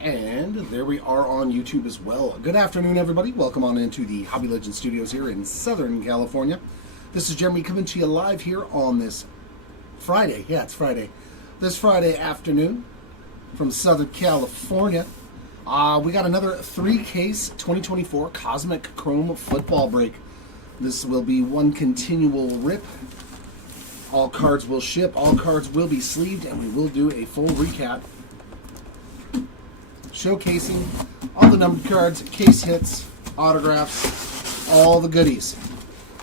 And there we are on YouTube as well. Good afternoon, everybody. Welcome on into the Hobby Legends Studios here in Southern California. This is Jeremy coming to you live here on this Friday. Yeah, it's Friday. This Friday afternoon from Southern California. We got another 3-case 2024 Cosmic Chrome football break. This will be one continual rip. All cards will ship, all cards will be sleeved, and we will do a full recap, showcasing all the numbered cards, case hits, autographs, all the goodies.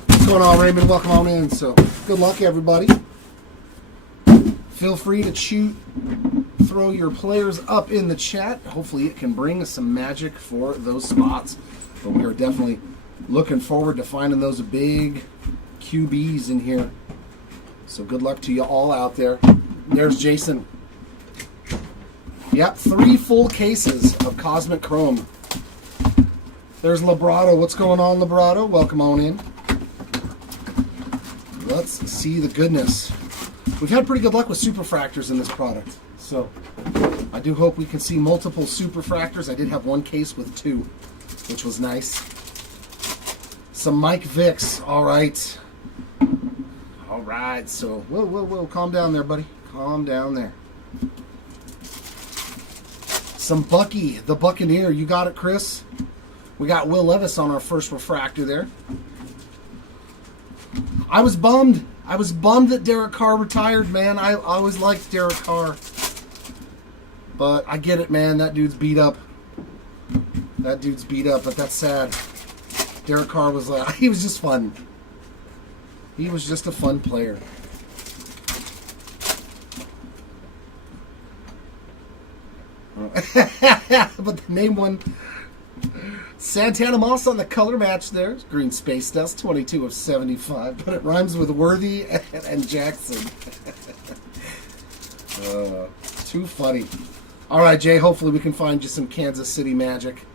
What's going on, Raymond? Welcome on in. So, good luck, everybody. Feel free to throw your players up in the chat. Hopefully it can bring some magic for those spots. But we are definitely looking forward to finding those big QBs in here. So good luck to you all out there. There's Jason. Yep, 3 full cases of Cosmic Chrome. There's Librato. What's going on, Librato? Welcome on in. Let's see the goodness. We've had pretty good luck with superfractors in this product. So I do hope we can see multiple superfractors. I did have one case with 2, which was nice. Some Mike Vicks. All right. All right. So, whoa. Calm down there, buddy. Calm down there. Some Bucky, the Buccaneer. You got it, Chris. We got Will Levis on our first refractor there. I was bummed. I was bummed that Derek Carr retired, man. I always liked Derek Carr. But I get it, man. That dude's beat up. But that's sad. Derek Carr was he was just fun. He was just a fun player. But the name one, Santana Moss on the color match there. Green Space Dust, 22 of 75. But it rhymes with Worthy and Jackson. Too funny. All right, Jay, hopefully we can find you some Kansas City magic.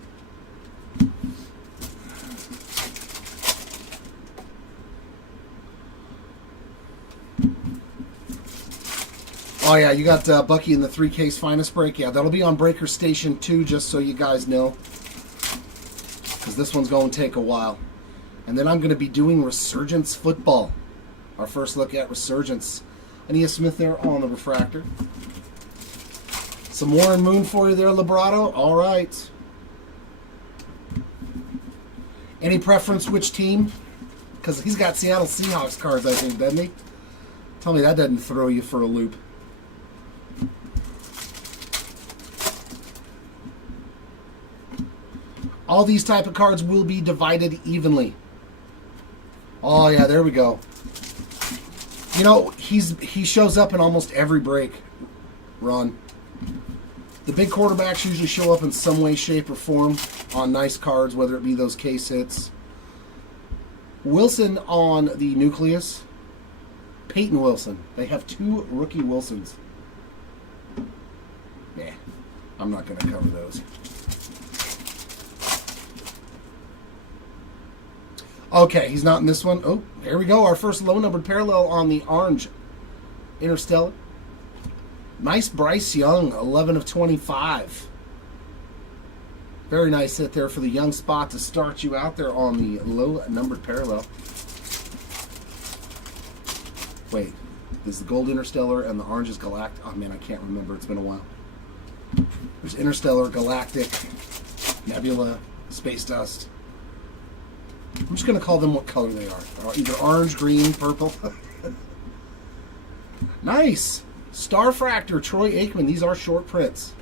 Oh, yeah, you got Bucky in the 3-case finest break. Yeah, that'll be on Breaker Station 2, just so you guys know. Because this one's going to take a while. And then I'm going to be doing Resurgence Football. Our first look at Resurgence. Ania Smith there on the refractor. Some Warren Moon for you there, Librato. All right. Any preference which team? Because he's got Seattle Seahawks cards, I think, doesn't he? Tell me that doesn't throw you for a loop. All these type of cards will be divided evenly. Oh, yeah, there we go. You know, he shows up in almost every break, Ron. The big quarterbacks usually show up in some way, shape, or form on nice cards, whether it be those case hits. Wilson on the Nucleus. Peyton Wilson. They have 2 rookie Wilsons. Yeah, I'm not going to cover those. Okay, he's not in this one. Oh, here we go. Our first low-numbered parallel on the orange Interstellar. Nice Bryce Young, 11 of 25. Very nice hit there for the young spot to start you out there on the low-numbered parallel. Wait, there's the gold Interstellar and the orange is Galactic. Oh, man, I can't remember. It's been a while. There's Interstellar, Galactic, Nebula, Space Dust. I'm just going to call them what color they are. Either orange, green, purple. Nice. Starfractor, Troy Aikman. These are short prints.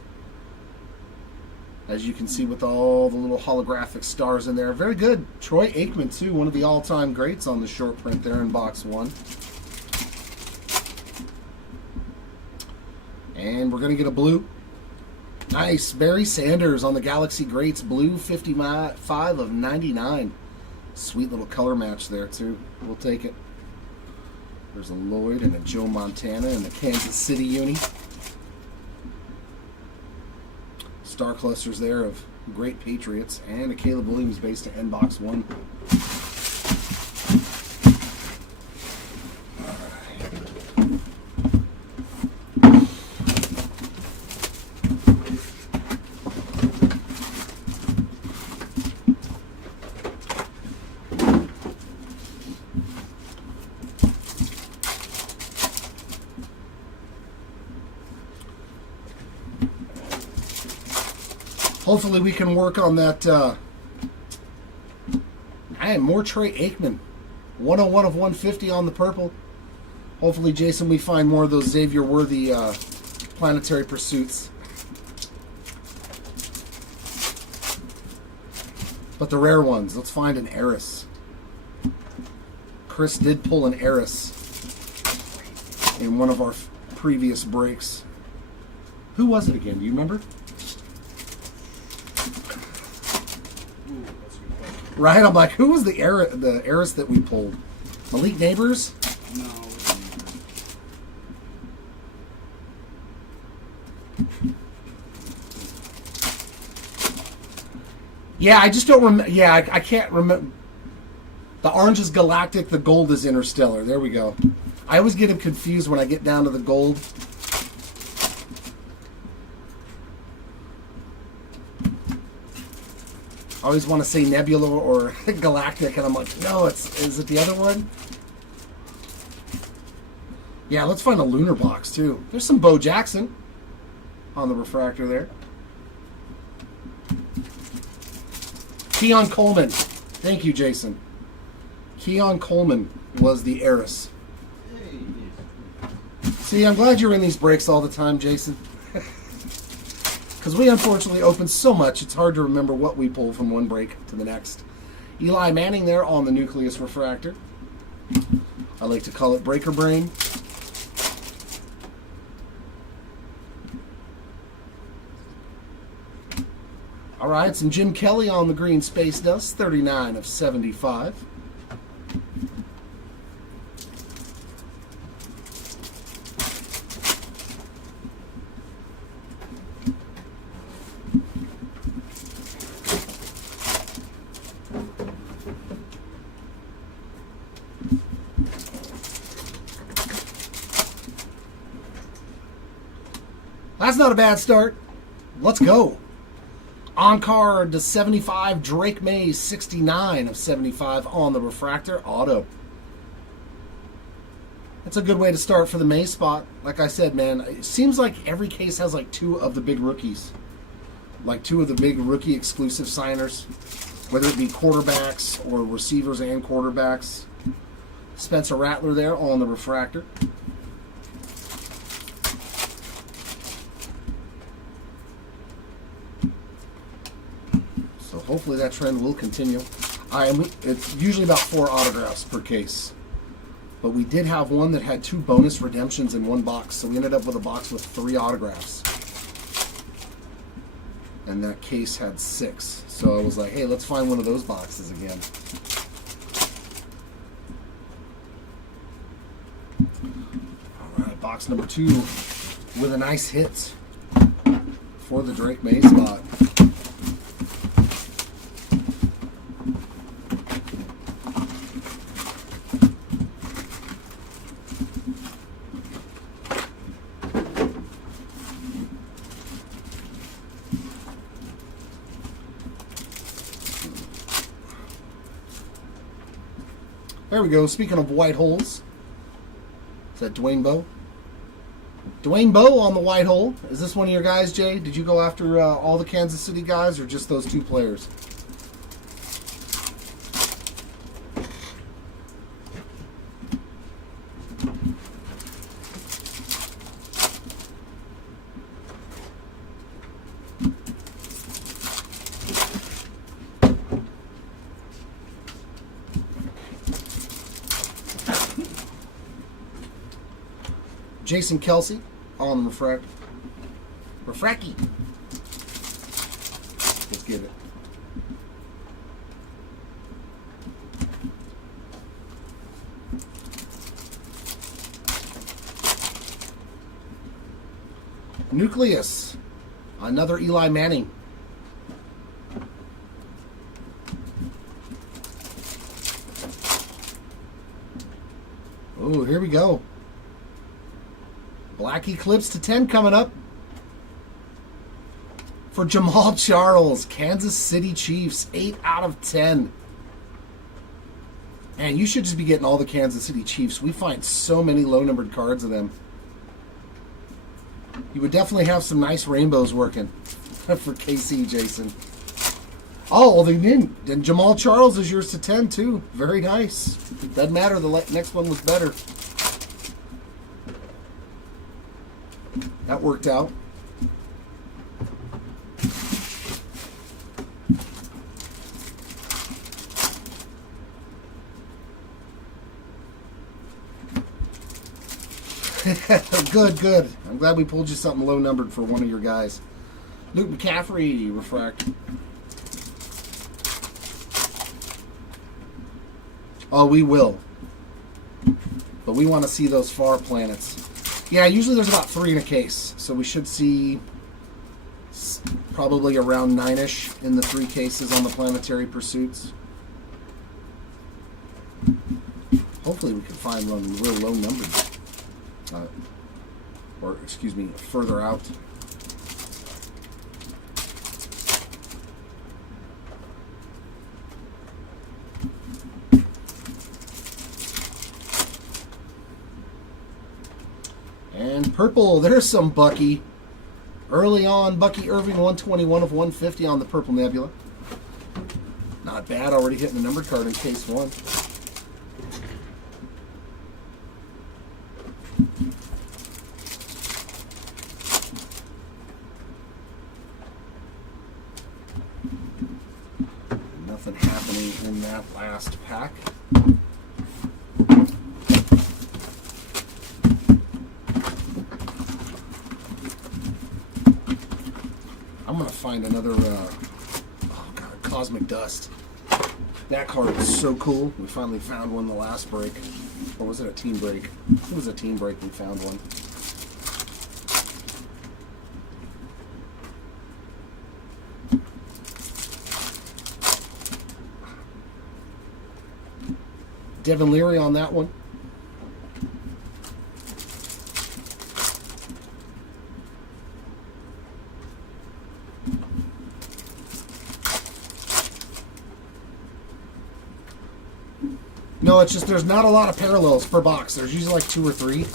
As you can see with all the little holographic stars in there. Very good. Troy Aikman, too. One of the all-time greats on the short print there in box 1. And we're going to get a blue. Nice. Barry Sanders on the Galaxy Greats. Blue, 55 of 99. Sweet little color match there, too. We'll take it. There's a Lloyd and a Joe Montana in the Kansas City uni. Star clusters there of great Patriots. And a Caleb Williams base to end box 1. Hopefully we can work on that. And more Trey Aikman. 101 of 150 on the purple. Hopefully, Jason, we find more of those Xavier Worthy planetary pursuits. But the rare ones, let's find an Eris. Chris did pull an Eris in one of our previous breaks. Who was it again? Do you remember? Right? I'm like, who was the Eris that we pulled? Malik Neighbors? No. Yeah, I just don't remember. Yeah, I can't remember. The orange is galactic, the gold is interstellar. There we go. I always get them confused when I get down to the gold. I always want to say nebula or galactic, and I'm like, no, is it the other one? Yeah, let's find a lunar box, too. There's some Bo Jackson on the refractor there. Keon Coleman. Thank you, Jason. Keon Coleman was the Eris. See, I'm glad you're in these breaks all the time, Jason. Because we unfortunately open so much, it's hard to remember what we pull from one break to the next. Eli Manning there on the Nucleus refractor. I like to call it breaker brain. All right, some Jim Kelly on the green space dust, 39 of 75. That's not a bad start. Let's go. On card to 75, Drake May, 69 of 75 on the refractor auto. That's a good way to start for the May spot. Like I said, man, it seems like every case has like two of the big rookies. Like two of the big rookie exclusive signers. Whether it be quarterbacks or receivers and quarterbacks. Spencer Rattler there on the refractor. So hopefully that trend will continue. It's usually about 4 autographs per case. But we did have one that had 2 bonus redemptions in one box. So we ended up with a box with 3 autographs. And that case had 6. So I was like, hey, let's find one of those boxes again. All right, box number 2 with a nice hit for the Drake May spot. There we go. Speaking of white holes, is that Dwayne Bowe? Dwayne Bowe on the white hole. Is this one of your guys, Jay? Did you go after all the Kansas City guys or just those 2 players? Jason Kelsey on the refracty. Let's get it. Nucleus. Another Eli Manning. Oh, here we go. Black Eclipse to 10 coming up for Jamal Charles, Kansas City Chiefs, 8 out of 10. And you should just be getting all the Kansas City Chiefs. We find so many low-numbered cards of them. You would definitely have some nice rainbows working. for KC, Jason. Oh, well, then Jamal Charles is yours to 10, too. Very nice. Doesn't matter. The next one was better. That worked out. Good. I'm glad we pulled you something low numbered for one of your guys. Luke McCaffrey, refract. Oh, we will. But we want to see those far planets. Yeah, usually there's about 3 in a case. So we should see probably around 9-ish in the 3 cases on the planetary pursuits. Hopefully we can find one real low numbered. Or, excuse me, further out. And purple, there's some Bucky. Early on, Bucky Irving, 121 of 150 on the Purple Nebula. Not bad, already hitting the numbered card in case 1. Nothing happening in that last pack. I'm going to find another, Cosmic Dust. That card was so cool. We finally found one the last break. Or was it a team break? It was a team break we found one. Devin Leary on that one. No, it's just there's not a lot of parallels per box. There's usually like 2 or 3.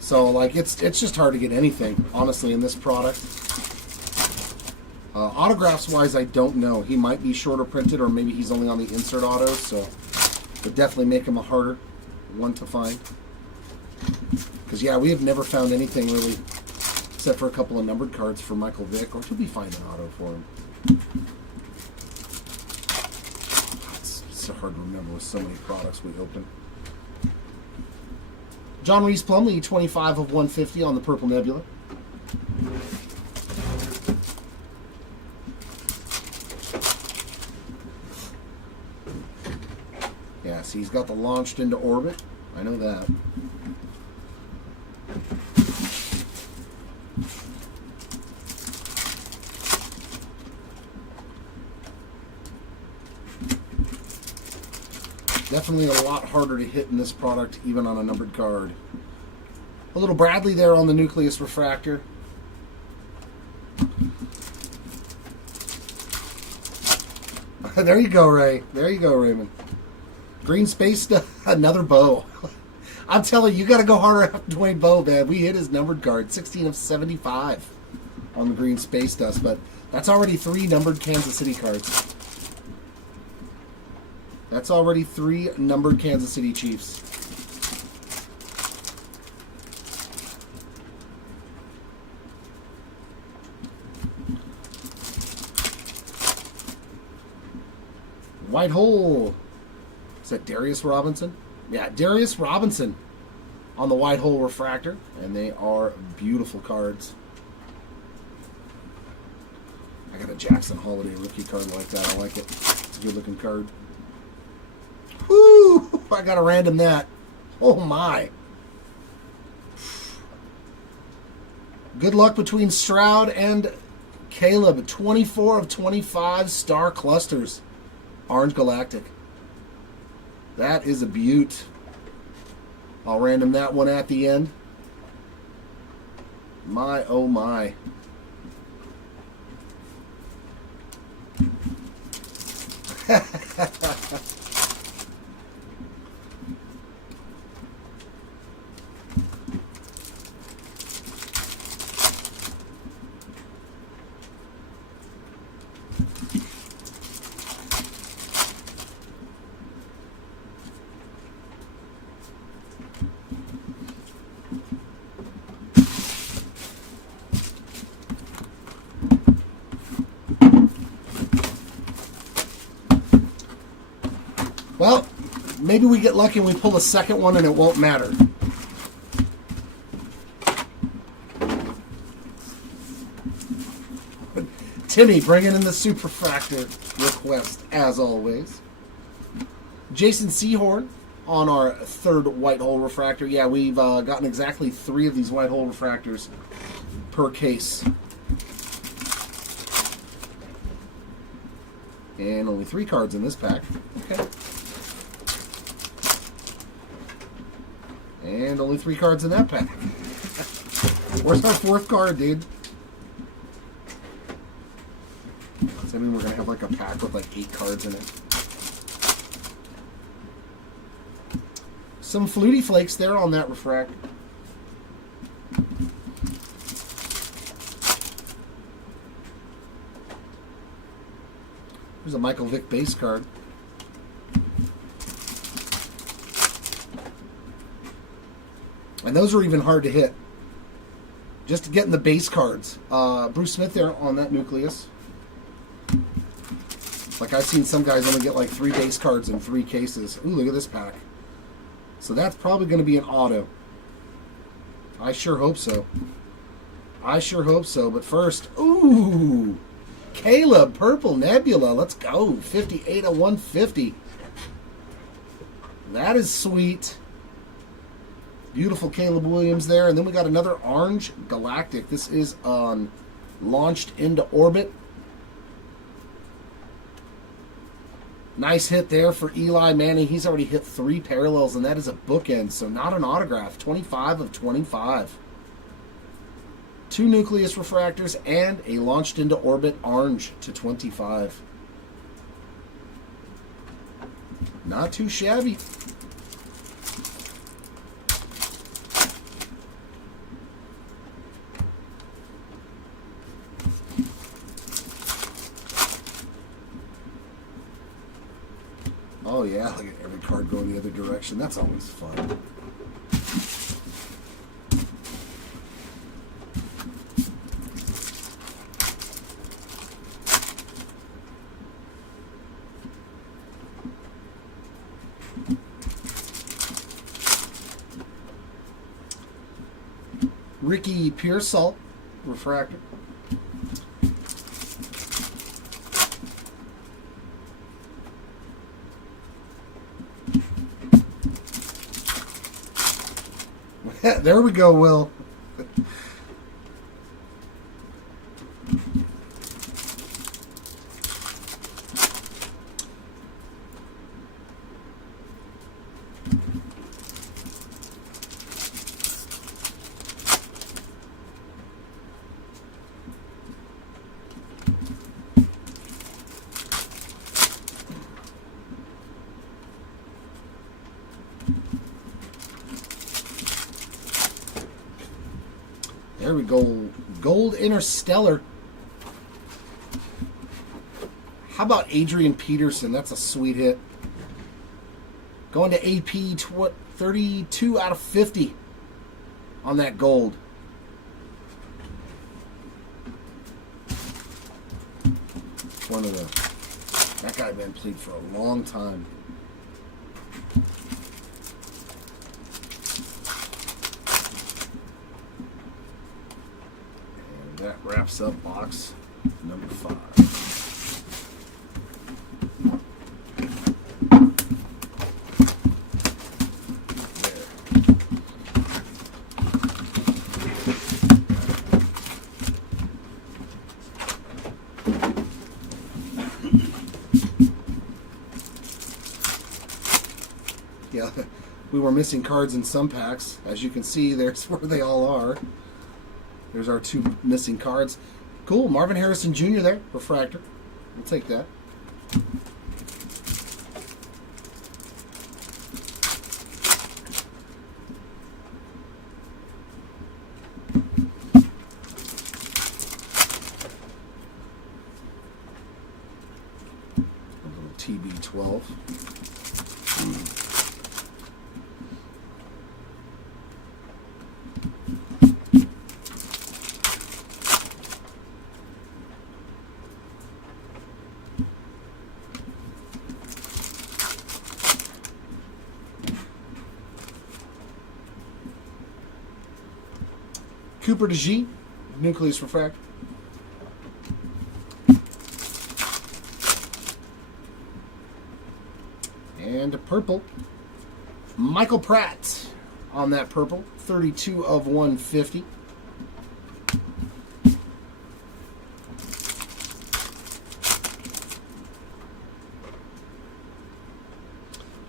So like it's just hard to get anything, honestly, in this product. Autographs wise, I don't know. He might be shorter printed, or maybe he's only on the insert autos, so it would definitely make him a harder one to find. Because yeah, we have never found anything really, except for a couple of numbered cards for Michael Vick, or could we find an auto for him? It's so hard to remember with so many products we open. John Reese Plumlee, 25 of 150 on the Purple Nebula. Yeah, see, he's got the launched into orbit. I know that. Definitely a lot harder to hit in this product, even on a numbered card. A little Bradley there on the Nucleus Refractor. There you go, Ray. There you go, Raymond. Green Space, another Bow. I'm telling you, you got to go harder after Dwayne Bowe, man. We hit his numbered card, 16 of 75 on the Green Space Dust, but that's already 3 numbered Kansas City cards. That's already 3 numbered Kansas City Chiefs. White Hole. Is that Darius Robinson? Yeah, Darius Robinson on the White Hole Refractor. And they are beautiful cards. I got a Jackson Holiday rookie card like that. I like it. It's a good looking card. Whoo! I got to random that. Oh my. Good luck between Stroud and Caleb. 24 of 25 star clusters. Orange Galactic. That is a beaut. I'll random that one at the end. My, oh my. Maybe we get lucky and we pull a second one and it won't matter. Timmy bringing in the Superfractor request, as always. Jason Seahorn on our third white hole refractor. Yeah, we've gotten exactly 3 of these white hole refractors per case. And only 3 cards in this pack. Okay. And only 3 cards in that pack. Where's our 4th card, dude? Does that mean we're going to have like a pack with like 8 cards in it? Some Flutie Flakes there on that refract. There's a Michael Vick base card. And those are even hard to hit. Just to get in the base cards. Bruce Smith there on that nucleus. Like I've seen some guys only get like 3 base cards in 3 cases. Ooh, look at this pack. So that's probably going to be an auto. I sure hope so. I sure hope so. But first, ooh, Caleb, Purple Nebula. Let's go. 58 of 150. That is sweet. Beautiful Caleb Williams there. And then we got another orange Galactic. This is on Launched into Orbit. Nice hit there for Eli Manning. He's already hit 3 parallels, and that is a bookend, so not an autograph. 25 of 25. 2 nucleus refractors and a Launched into Orbit orange to 25. Not too shabby. Oh yeah, look at every card going the other direction. That's always fun. Ricky Pearsall, refractor. There we go, Will. There we go. Gold Interstellar. How about Adrian Peterson? That's a sweet hit. Going to AP 32 out of 50 on that gold. One of the... That guy been played for a long time. That wraps up box number 5. Yeah, we were missing cards in some packs. As you can see, there's where they all are. There's our 2 missing cards. Cool, Marvin Harrison Jr. there, refractor. We'll take that. A little TB12. Cooper de G, Nucleus Refractor. And a purple. Michael Pratt on that purple. 32 of 150.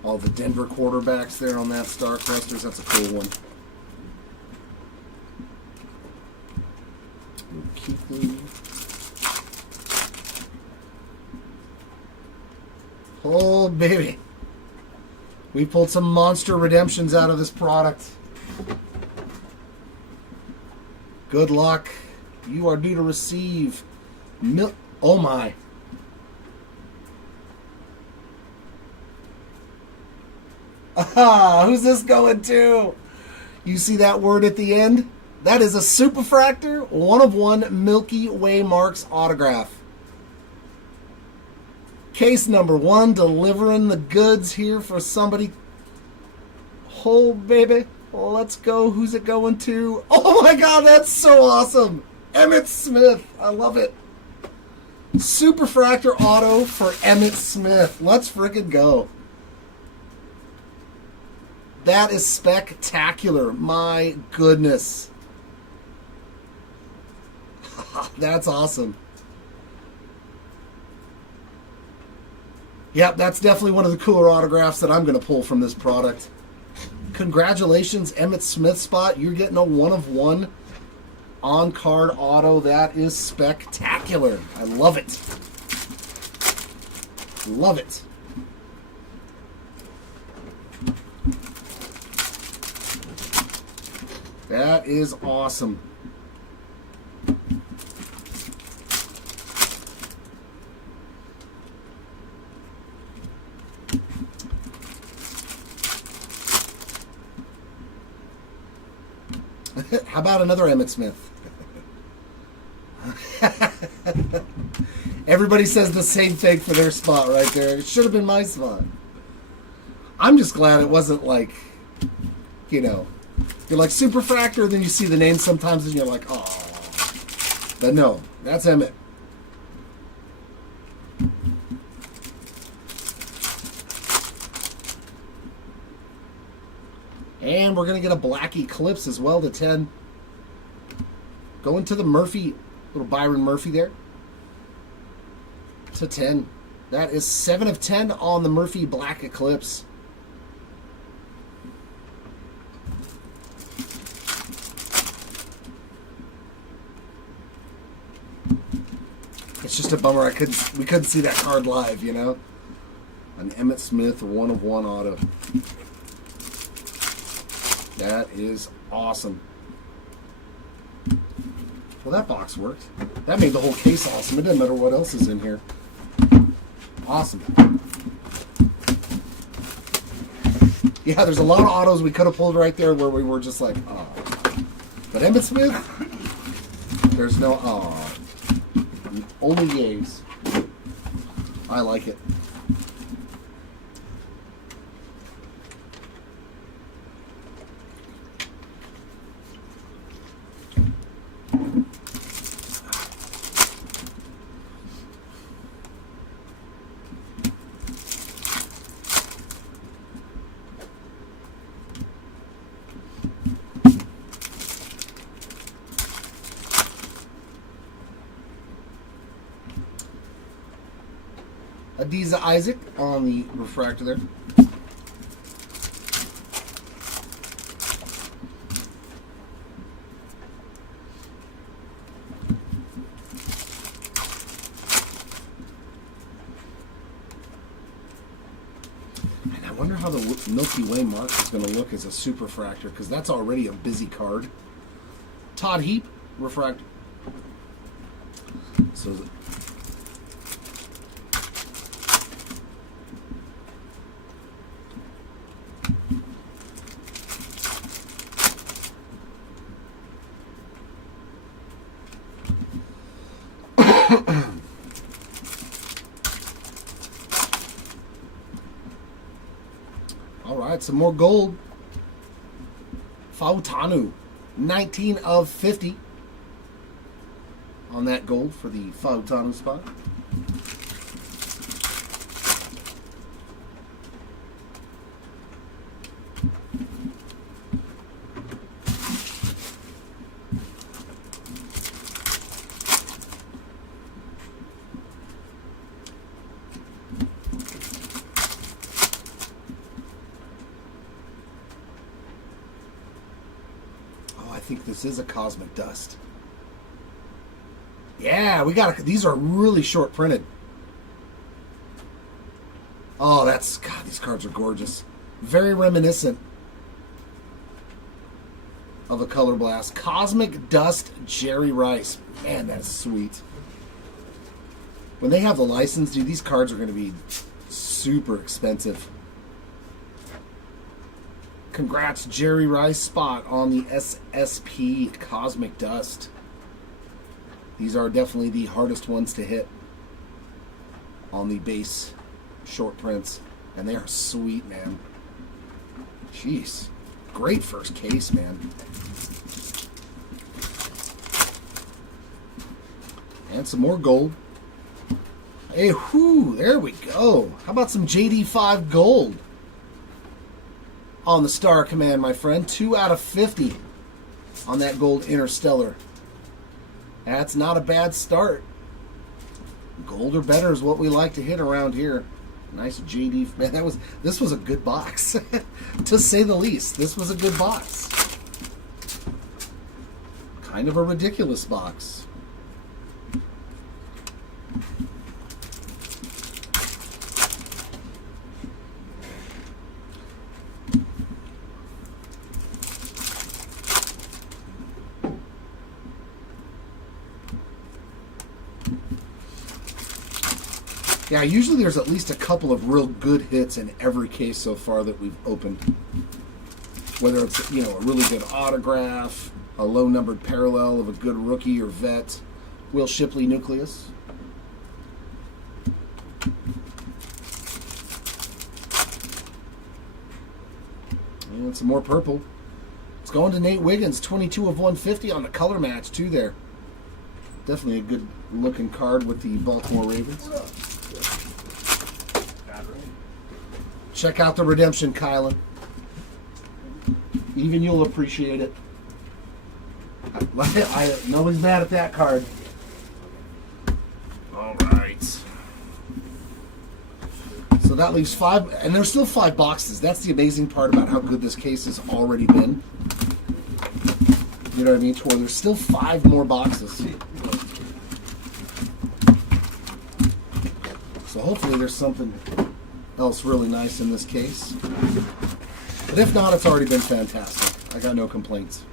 All the Denver quarterbacks there on that Star Crusters. That's a cool one. Oh, baby. We pulled some monster redemptions out of this product. Good luck. You are due to receive... Oh, my. Ah, who's this going to? You see that word at the end? That is a Superfractor 1 of 1 Milky Way Marks autograph. Case number 1, delivering the goods here for somebody. Oh, baby. Let's go. Who's it going to? Oh, my God. That's so awesome. Emmitt Smith. I love it. Superfractor auto for Emmitt Smith. Let's freaking go. That is spectacular. My goodness. That's awesome. Yep, that's definitely one of the cooler autographs that I'm going to pull from this product. Congratulations, Emmitt Smith spot. You're getting a 1 of 1 on-card auto. That is spectacular. I love it. Love it. That is awesome. How about another Emmitt Smith? Everybody says the same thing for their spot right there. It should have been my spot. I'm just glad it wasn't like, you know, you're like Superfractor, then you see the name sometimes and you're like, oh. But no, that's Emmitt. And we're going to get a black Eclipse as well to 10. Going to the Murphy, little Byron Murphy there. To 10. That is 7 of 10 on the Murphy Black Eclipse. It's just a bummer we couldn't see that card live, you know? An Emmitt Smith 1 of 1 auto. That is awesome. Well, that box worked. That made the whole case awesome. It doesn't matter what else is in here. Awesome. Yeah, there's a lot of autos we could have pulled right there where we were just like, oh. But Emmitt Smith, there's no, oh. Only yays. I like it. Adiza Isaac on the refractor there. And I wonder how the Milky Way mark is going to look as a Superfractor, because that's already a busy card. Todd Heap, refractor. So all right, some more gold. Fautanu 19 of 50 on that gold for the Fautanu spot. I think this is a Cosmic Dust. Yeah, we got these are really short printed. Oh, God, these cards are gorgeous. Very reminiscent of a Color Blast. Cosmic Dust Jerry Rice. Man, that's sweet. When they have the license, dude, these cards are going to be super expensive. Congrats, Jerry Rice spot on the SSP Cosmic Dust. These are definitely the hardest ones to hit on the base short prints. And they are sweet, man. Jeez. Great first case, man. And some more gold. Hey, whoo, there we go. How about some JD5 gold? On the Star Command, my friend. 2 out of 50 on that gold Interstellar. That's not a bad start. Gold or better is what we like to hit around here. Nice JD. Man, this was a good box. To say the least. This was a good box. Kind of a ridiculous box. Yeah, usually there's at least a couple of real good hits in every case so far that we've opened. Whether it's, you know, a really good autograph, a low-numbered parallel of a good rookie or vet, Will Shipley Nucleus. And some more purple. It's going to Nate Wiggins, 22 of 150 on the color match, too, there. Definitely a good-looking card with the Baltimore Ravens. Check out the redemption, Kylan. Even you'll appreciate it. Nobody's mad at that card. All right. So that leaves 5, and there's still 5 boxes. That's the amazing part about how good this case has already been. You know what I mean? To where there's still 5 more boxes. So hopefully there's something else really nice in this case. But if not, it's already been fantastic. I got no complaints.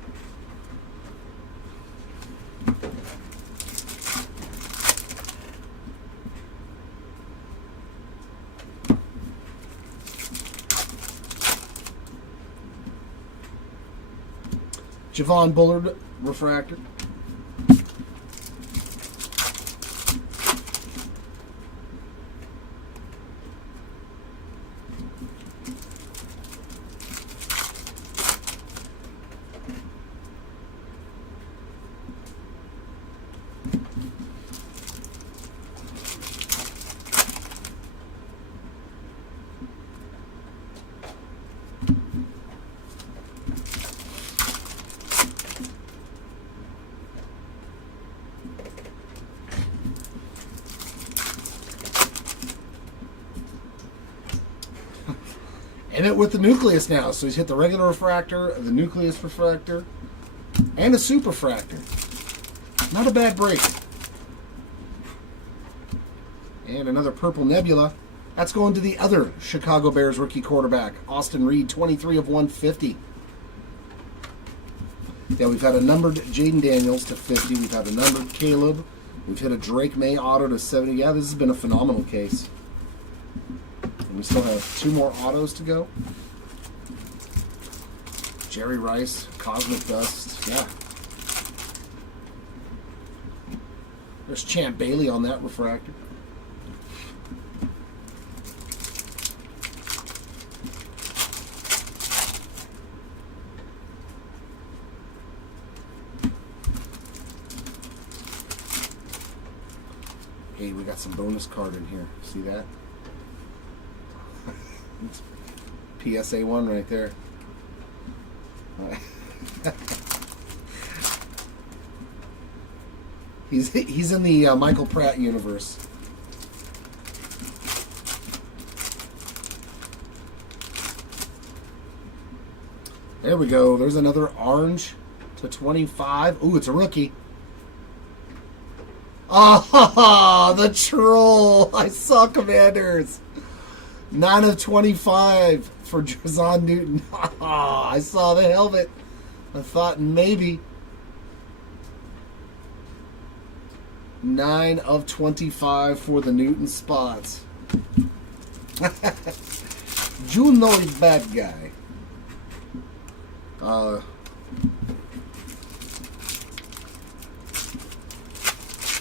Javon Bullard refractor. In it with the nucleus now. So he's hit the regular refractor, the nucleus refractor, and a super fractor. Not a bad break. And another purple nebula. That's going to the other Chicago Bears rookie quarterback, Austin Reed, 23 of 150. Yeah, we've had a numbered Jaden Daniels to 50. We've had a numbered Caleb. We've hit a Drake May auto to 70. Yeah, this has been a phenomenal case. And we still have 2 more autos to go. Jerry Rice, Cosmic Dust. Yeah. There's Champ Bailey on that refractor. Hey, we got some bonus card in here. See that? PSA 1 right there. He's in the Michael Pratt universe. There we go. There's another orange to 25. Ooh, it's a rookie. Ah, the troll. I saw Commanders. 9 of 25 for Drazon Newton. I saw the helmet. I thought maybe. 9 of 25 for the Newton spots. Juno is bad guy.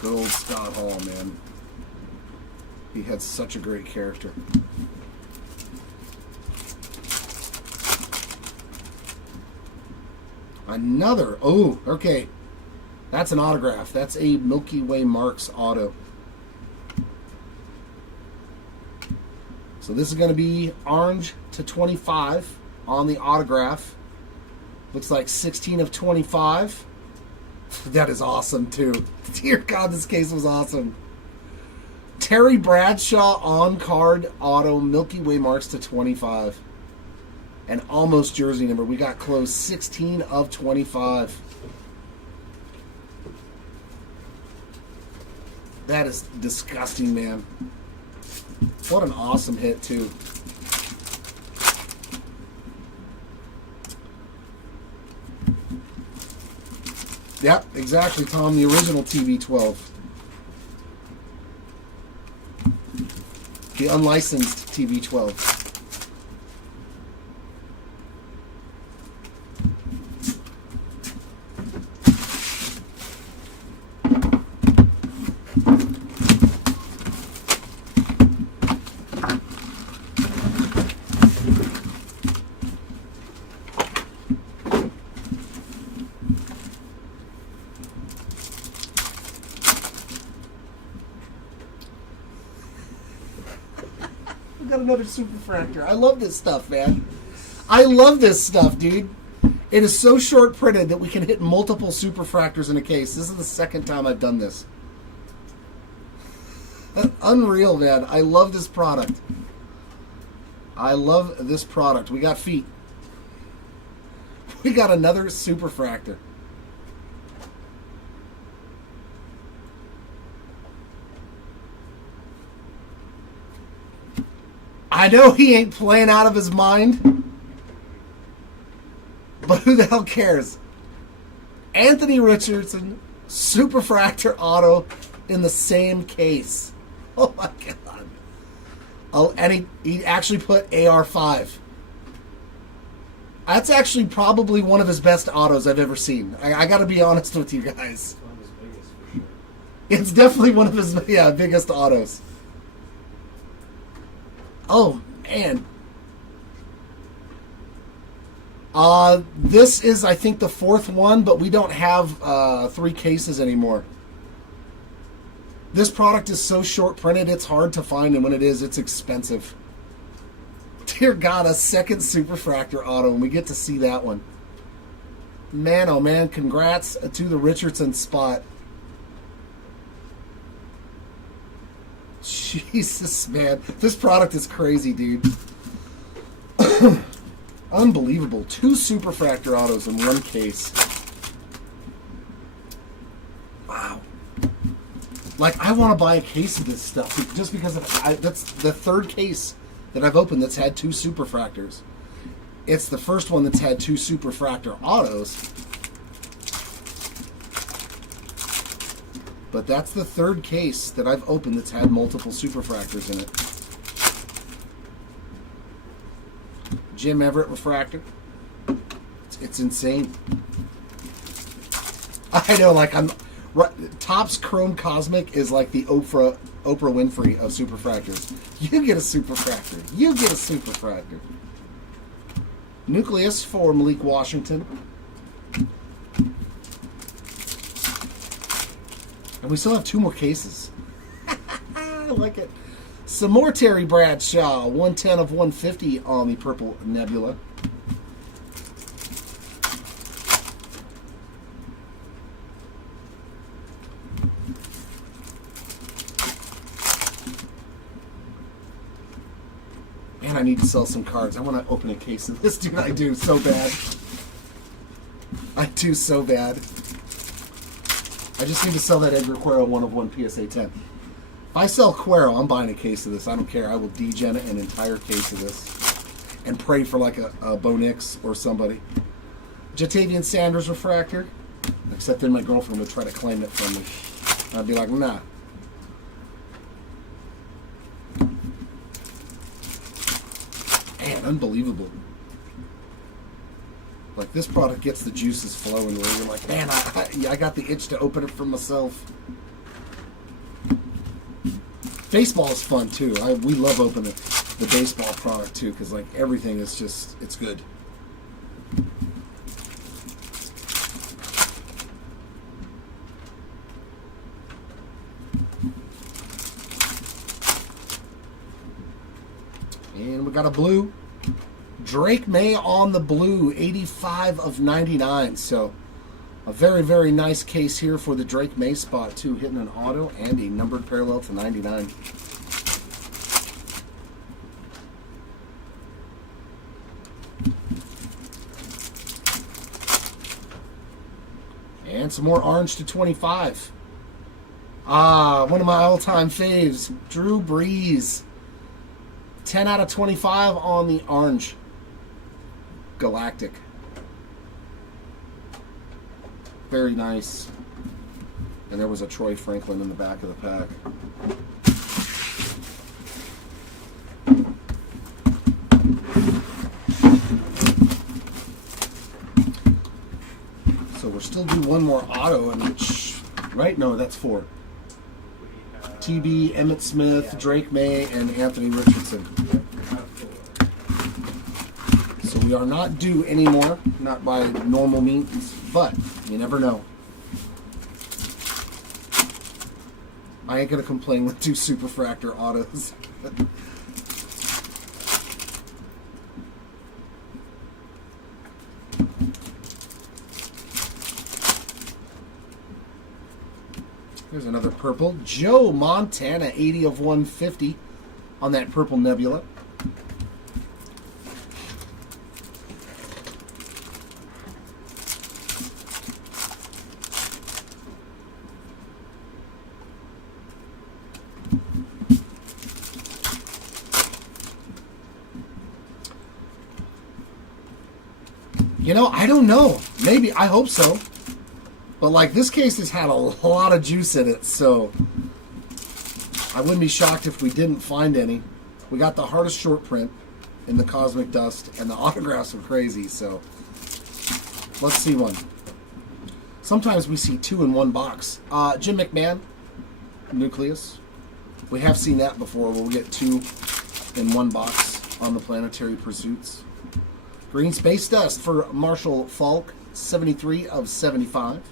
Good old Scott Hall, man. He had such a great character. Another. Oh, okay. That's an autograph. That's a Milky Way Marks auto. So this is going to be orange to 25 on the autograph. Looks like 16 of 25. That is awesome, too. Dear God, this case was awesome. Terry Bradshaw on-card auto, Milky Way Marks to 25. And almost jersey number. We got close, 16 of 25. That is disgusting, man. What an awesome hit, too. Yep, exactly, Tom. The original TB12. The unlicensed TB12. Got another Superfractor. I love this stuff, man. I love this stuff, dude. It is so short printed that we can hit multiple Superfractors in a case. This is the second time I've done this. Unreal, man. I love this product. I love this product. We got feet. We got another Superfractor. I know he ain't playing out of his mind, but who the hell cares? Anthony Richardson, Superfractor auto in the same case. Oh my God. Oh, and he actually put AR5. That's actually probably one of his best autos I've ever seen. I got to be honest with you guys. It's one of his biggest, for sure. It's definitely one of his biggest autos. Oh, man. This is, I think, the fourth one, but we don't have 3 cases anymore. This product is so short printed, it's hard to find, and when it is, it's expensive. Dear God, a second Superfractor auto, and we get to see that one. Man, oh man, congrats to the Richardson spot. Jesus, man. This product is crazy, dude. Unbelievable. 2 Superfractor autos in one case. Wow. Like, I want to buy a case of this stuff just because that's the third case that I've opened that's had 2 Superfractors. It's the first one that's had 2 Superfractor autos. But that's the third case that I've opened that's had multiple Superfractors in it. Jim Everett refractor. It's insane. I know, like Topps Chrome Cosmic is like the Oprah Winfrey of Superfractors. You get a Superfractor. You get a Superfractor. Nucleus for Malik Washington. And we still have 2 more cases. I like it. Some more Terry Bradshaw. 110 of 150 on the purple Nebula. Man, I need to sell some cards. I want to open a case of this, dude. I do so bad. I do so bad. I just need to sell that Edgar Cuero 1 of 1 PSA 10. If I sell Cuero, I'm buying a case of this. I don't care. I will degen an entire case of this and pray for like a Bo Nix or somebody. Jatavian Sanders refractor. Except then my girlfriend would try to claim it from me. I'd be like, nah. Man, unbelievable. Like, this product gets the juices flowing where you're like, man, I got the itch to open it for myself. Baseball is fun, too. We love opening the baseball product, too, because, like, everything is just, it's good. And we got a blue. Drake May on the blue, 85 of 99. So a very, very nice case here for the Drake May spot, too. Hitting an auto and a numbered parallel to 99. And some more orange to 25. One of my all-time faves, Drew Brees. 10 out of 25 on the orange. Galactic. Very nice. And there was a Troy Franklin in the back of the pack. So we're still doing one more auto, and which, right? No, that's 4. TB, Emmitt Smith, Drake May, and Anthony Richardson. So we are not due anymore, not by normal means, but you never know. I ain't gonna complain with 2 Superfractor autos. Here's another purple. Joe Montana, 80 of 150 on that purple Nebula. You know, I don't know. Maybe. I hope so. But, like, this case has had a lot of juice in it, so I wouldn't be shocked if we didn't find any. We got the hardest short print in the Cosmic Dust, and the autographs are crazy, so let's see one. Sometimes we see 2 in one box. Jim McMahon, Nucleus. We have seen that before, where we get 2 in one box on the Planetary Pursuits. Green Space Dust for Marshall Falk, 73 of 75.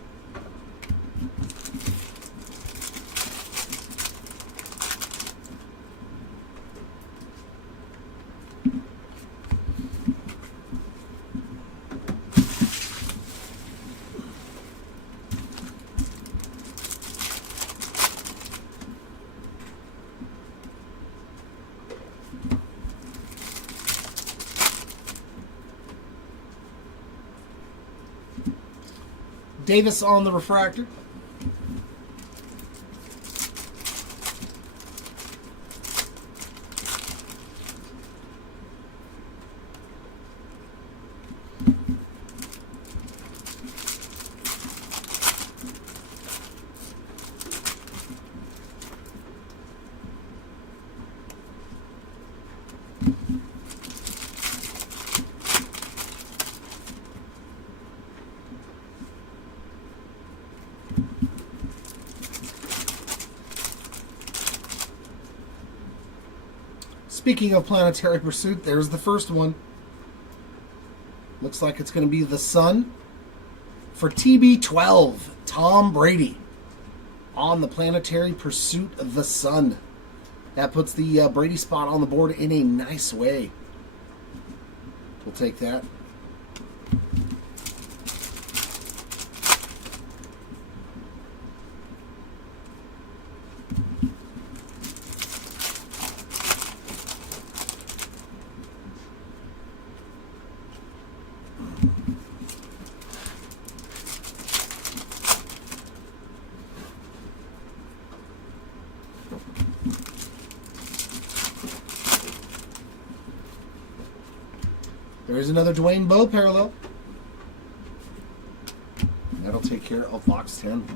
Davis on the refractor. Speaking of Planetary Pursuit, there's the first one. Looks like it's going to be the Sun for TB12. Tom Brady on the Planetary Pursuit of the Sun. That puts the Brady spot on the board in a nice way. We'll take that. There is another Dwayne Bowe parallel. That'll take care of box 10.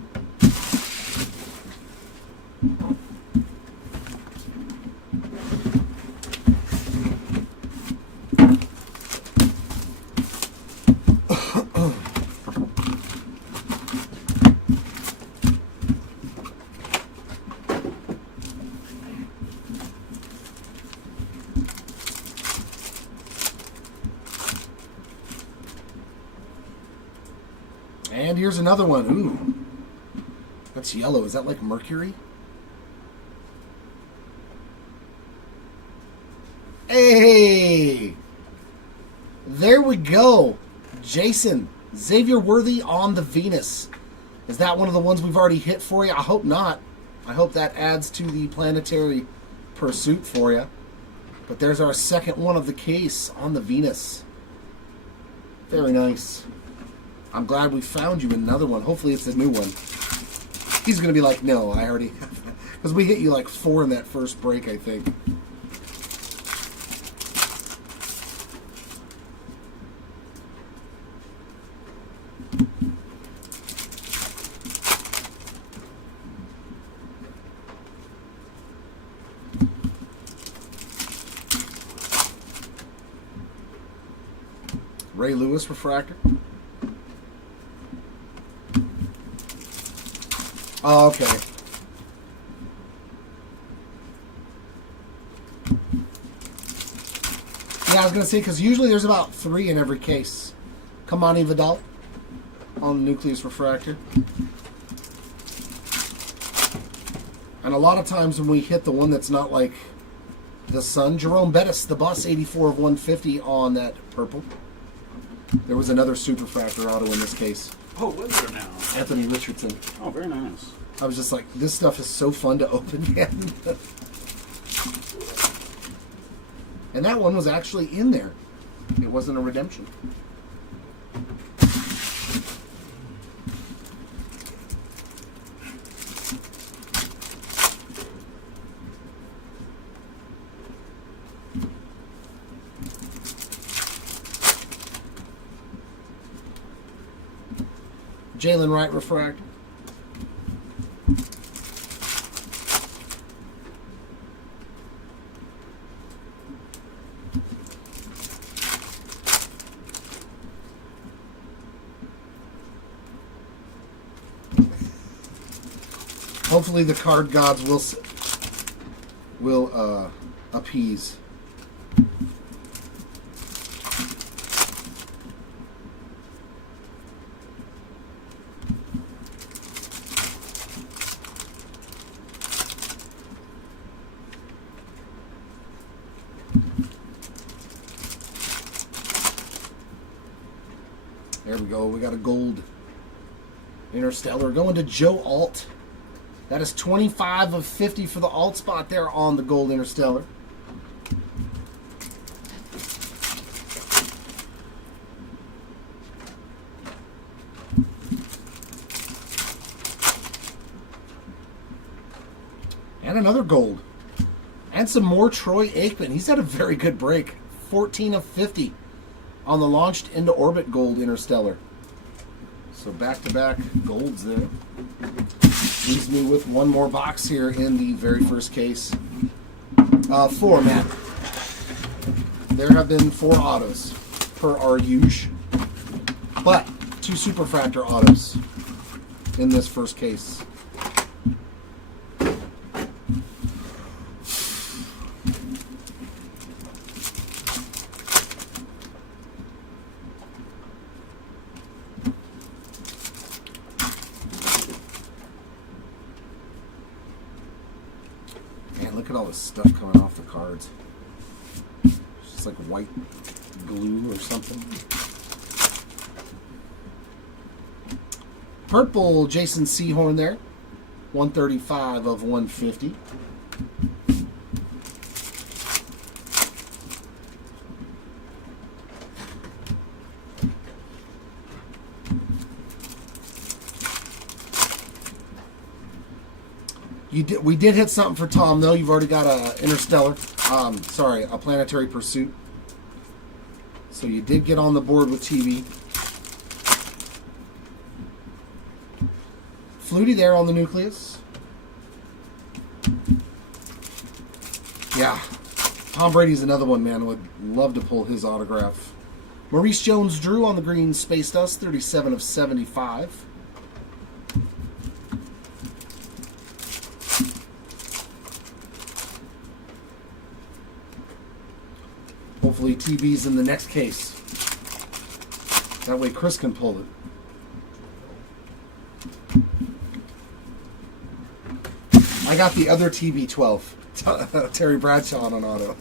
And here's another one. Ooh. That's yellow. Is that like mercury? Hey! There we go. Jason. Xavier Worthy on the Venus. Is that one of the ones we've already hit for you? I hope not. I hope that adds to the planetary pursuit for you. But there's our second one of the case on the Venus. Very nice. I'm glad we found you another one. Hopefully it's a new one. He's going to be like, no, I already have. Because we hit you like 4 in that first break, I think. Ray Lewis refractor. Oh, okay. Yeah, I was going to say, because usually there's about 3 in every case. Kamani Vidal on the Nucleus refractor. And a lot of times when we hit the one that's not like the sun, Jerome Bettis, the bus, 84 of 150 on that purple. There was another superfractor auto in this case. Oh, was there now? Anthony Richardson. Oh, very nice. I was just like, this stuff is so fun to open, man. And that one was actually in there. It wasn't a redemption. Jalen Wright refract. Hopefully the card gods will appease. There we go. We got a gold Interstellar going to Joe Alt. That is 25 of 50 for the alt spot there on the gold Interstellar. And another gold. And some more Troy Aikman. He's had a very good break. 14 of 50 on the launched into orbit gold Interstellar. So back-to-back golds there. Leaves me with one more box here in the very first case. 4, Matt. There have been 4 autos per our usual, but 2 superfractor autos in this first case. look at all this stuff coming off the cards. It's just like white glue or something. Purple Jason Sehorn there. 135 of 150. We did hit something for Tom, though. You've already got a Interstellar. A Planetary Pursuit. So you did get on the board with TV. Flutie there on the nucleus. Yeah. Tom Brady's another one, man. Would love to pull his autograph. Maurice Jones-Drew on the green Space Dust. 37 of 75. Hopefully TV's in the next case. That way Chris can pull it. I got the other TB12. Terry Bradshaw on an auto.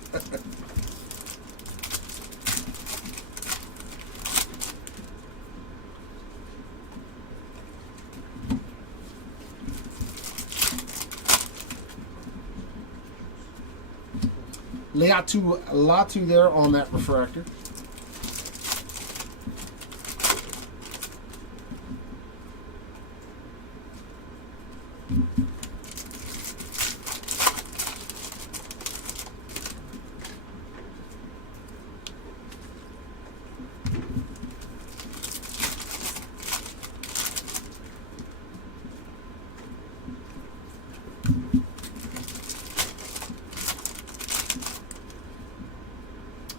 Latu there on that refractor.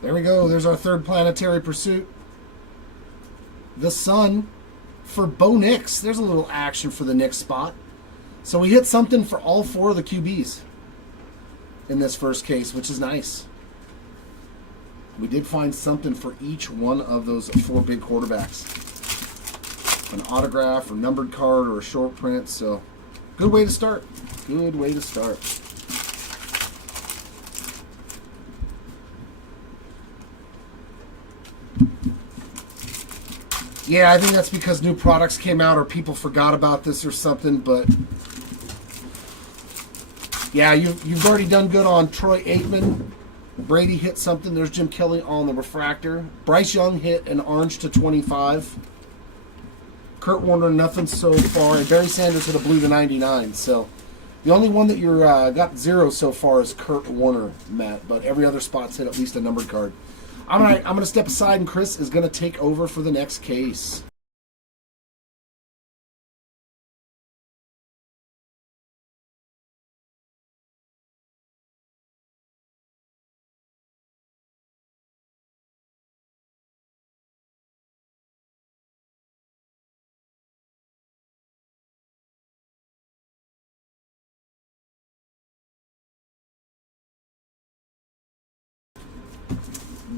There we go. There's our third Planetary Pursuit. The Sun for Bo Nix. There's a little action for the Nix spot. So we hit something for all four of the QBs in this first case, which is nice. We did find something for each one of those four big quarterbacks. An autograph or numbered card or a short print. So good way to start. Good way to start. Yeah, I think that's because new products came out or people forgot about this or something, but yeah, you've already done good on Troy Aikman. Brady hit something. There's Jim Kelly on the refractor. Bryce Young hit an orange to 25. Kurt Warner, nothing so far. And Barry Sanders hit a blue to 99. So the only one that you're got 0 so far is Kurt Warner, Matt, but every other spot's hit at least a numbered card. I'm gonna step aside, and Chris is gonna take over for the next case.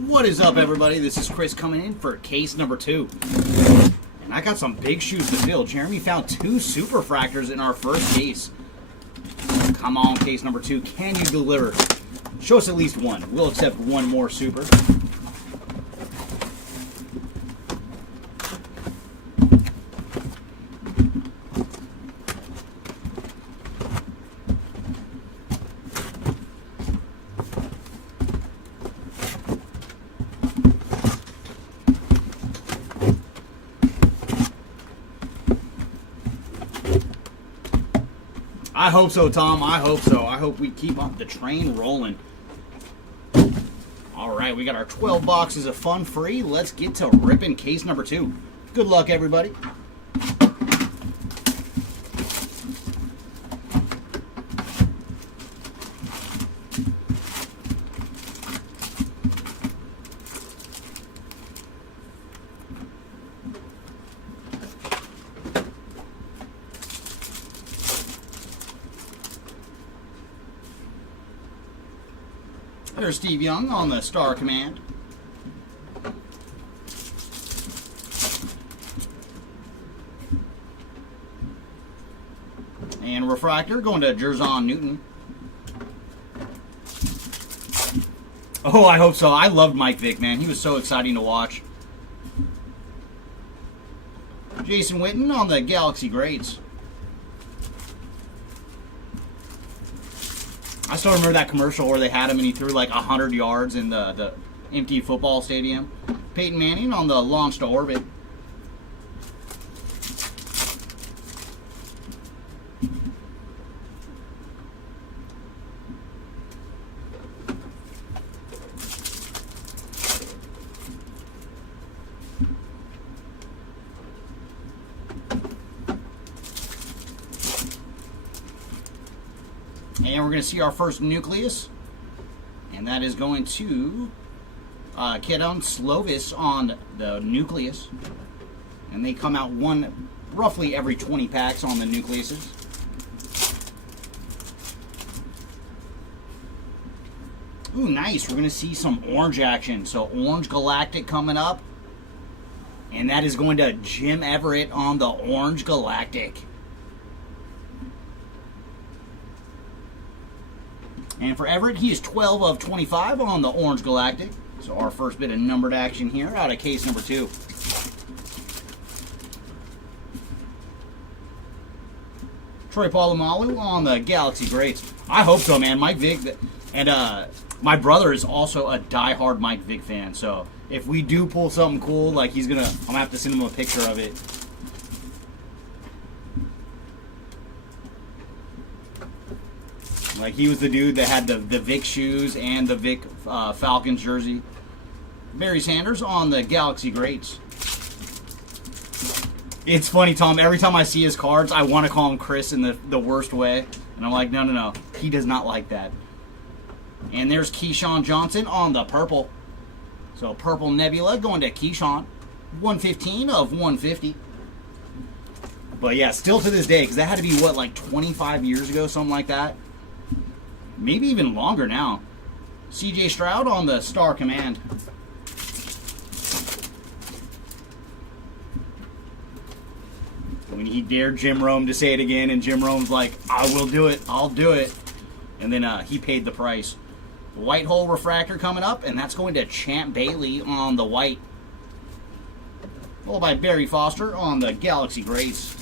What is up, everybody? This is Chris coming in for case number 2. And I got some big shoes to fill. Jeremy found 2 superfractors in our first case. Come on, case number 2. Can you deliver? Show us at least one. We'll accept one more super. I hope so, Tom. I hope so. I hope we keep up the train rolling. All right, we got our 12 boxes of fun free. Let's get to ripping case number 2. Good luck, everybody. There's Steve Young on the Star Command. And refractor going to Jerzon Newton. Oh, I hope so. I loved Mike Vick, man. He was so exciting to watch. Jason Witten on the Galaxy Greats. I still remember that commercial where they had him and he threw like 100 yards in the empty football stadium. Peyton Manning on the launch to orbit. And we're going to see our first nucleus. And that is going to Kedon Slovis on the nucleus. And they come out one roughly every 20 packs on the nucleuses. Ooh, nice. We're going to see some orange action. So Orange Galactic coming up. And that is going to Jim Everett on the Orange Galactic. And for Everett, he is 12 of 25 on the Orange Galactic. So our first bit of numbered action here out of case number 2. Troy Polamalu on the Galaxy Greats. I hope so, man. Mike Vick, and my brother is also a diehard Mike Vick fan. So if we do pull something cool, like I'm gonna have to send him a picture of it. Like, he was the dude that had the Vic shoes and the Vic Falcons jersey. Barry Sanders on the Galaxy Greats. It's funny, Tom. Every time I see his cards, I want to call him Chris in the worst way. And I'm like, no. He does not like that. And there's Keyshawn Johnson on the purple. So, Purple Nebula going to Keyshawn. 115 of 150. But, yeah, still to this day, because that had to be, what, like 25 years ago, something like that? Maybe even longer now. CJ Stroud on the Star Command. When he dared Jim Rome to say it again, and Jim Rome's like, I will do it, I'll do it. And then he paid the price. White Hole Refractor coming up, and that's going to Champ Bailey on the white. Followed by Barry Foster on the Galaxy Greats.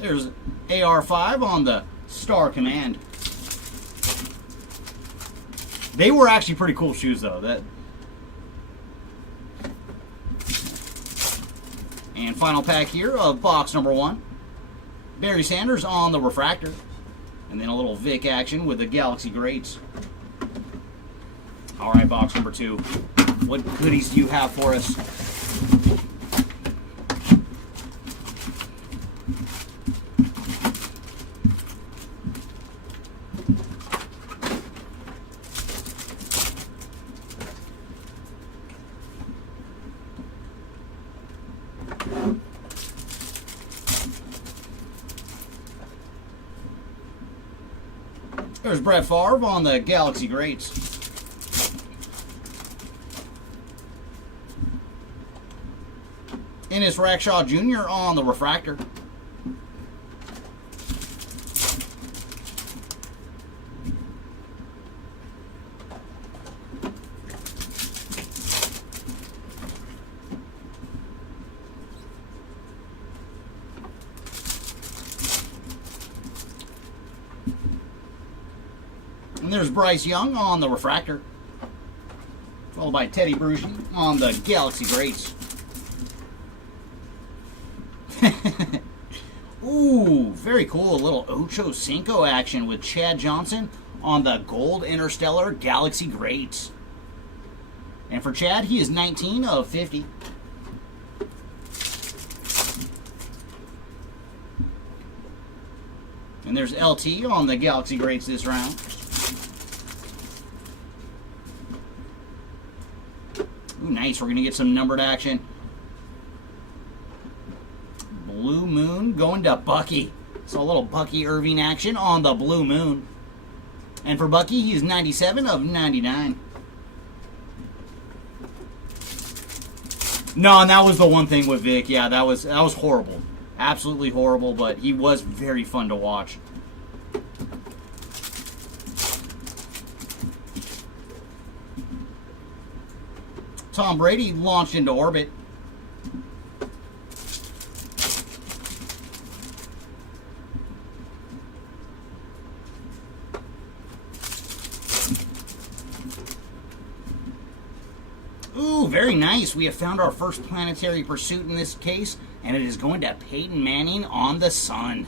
There's AR5 on the Star Command. They were actually pretty cool shoes, though. And final pack here of box number 1. Barry Sanders on the Refractor. And then a little Vic action with the Galaxy Greats. All right, box number 2. What goodies do you have for us? There's Brett Favre on the Galaxy Greats. Ennis Rackshaw Jr. on the Refractor. And there's Bryce Young on the Refractor. Followed by Teddy Bruschi on the Galaxy Greats. Ooh, very cool. A little Ocho Cinco action with Chad Johnson on the Gold Interstellar Galaxy Greats. And for Chad, he is 19 of 50. And there's LT on the Galaxy Greats this round. Ooh, nice. We're going to get some numbered action. Blue Moon going to Bucky. So a little Bucky Irving action on the Blue Moon. And for Bucky, he's 97 of 99. No, and that was the one thing with Vic. Yeah, that was horrible. Absolutely horrible, but he was very fun to watch. Tom Brady launched into orbit. Ooh, very nice. We have found our first planetary pursuit in this case, and it is going to Peyton Manning on the sun.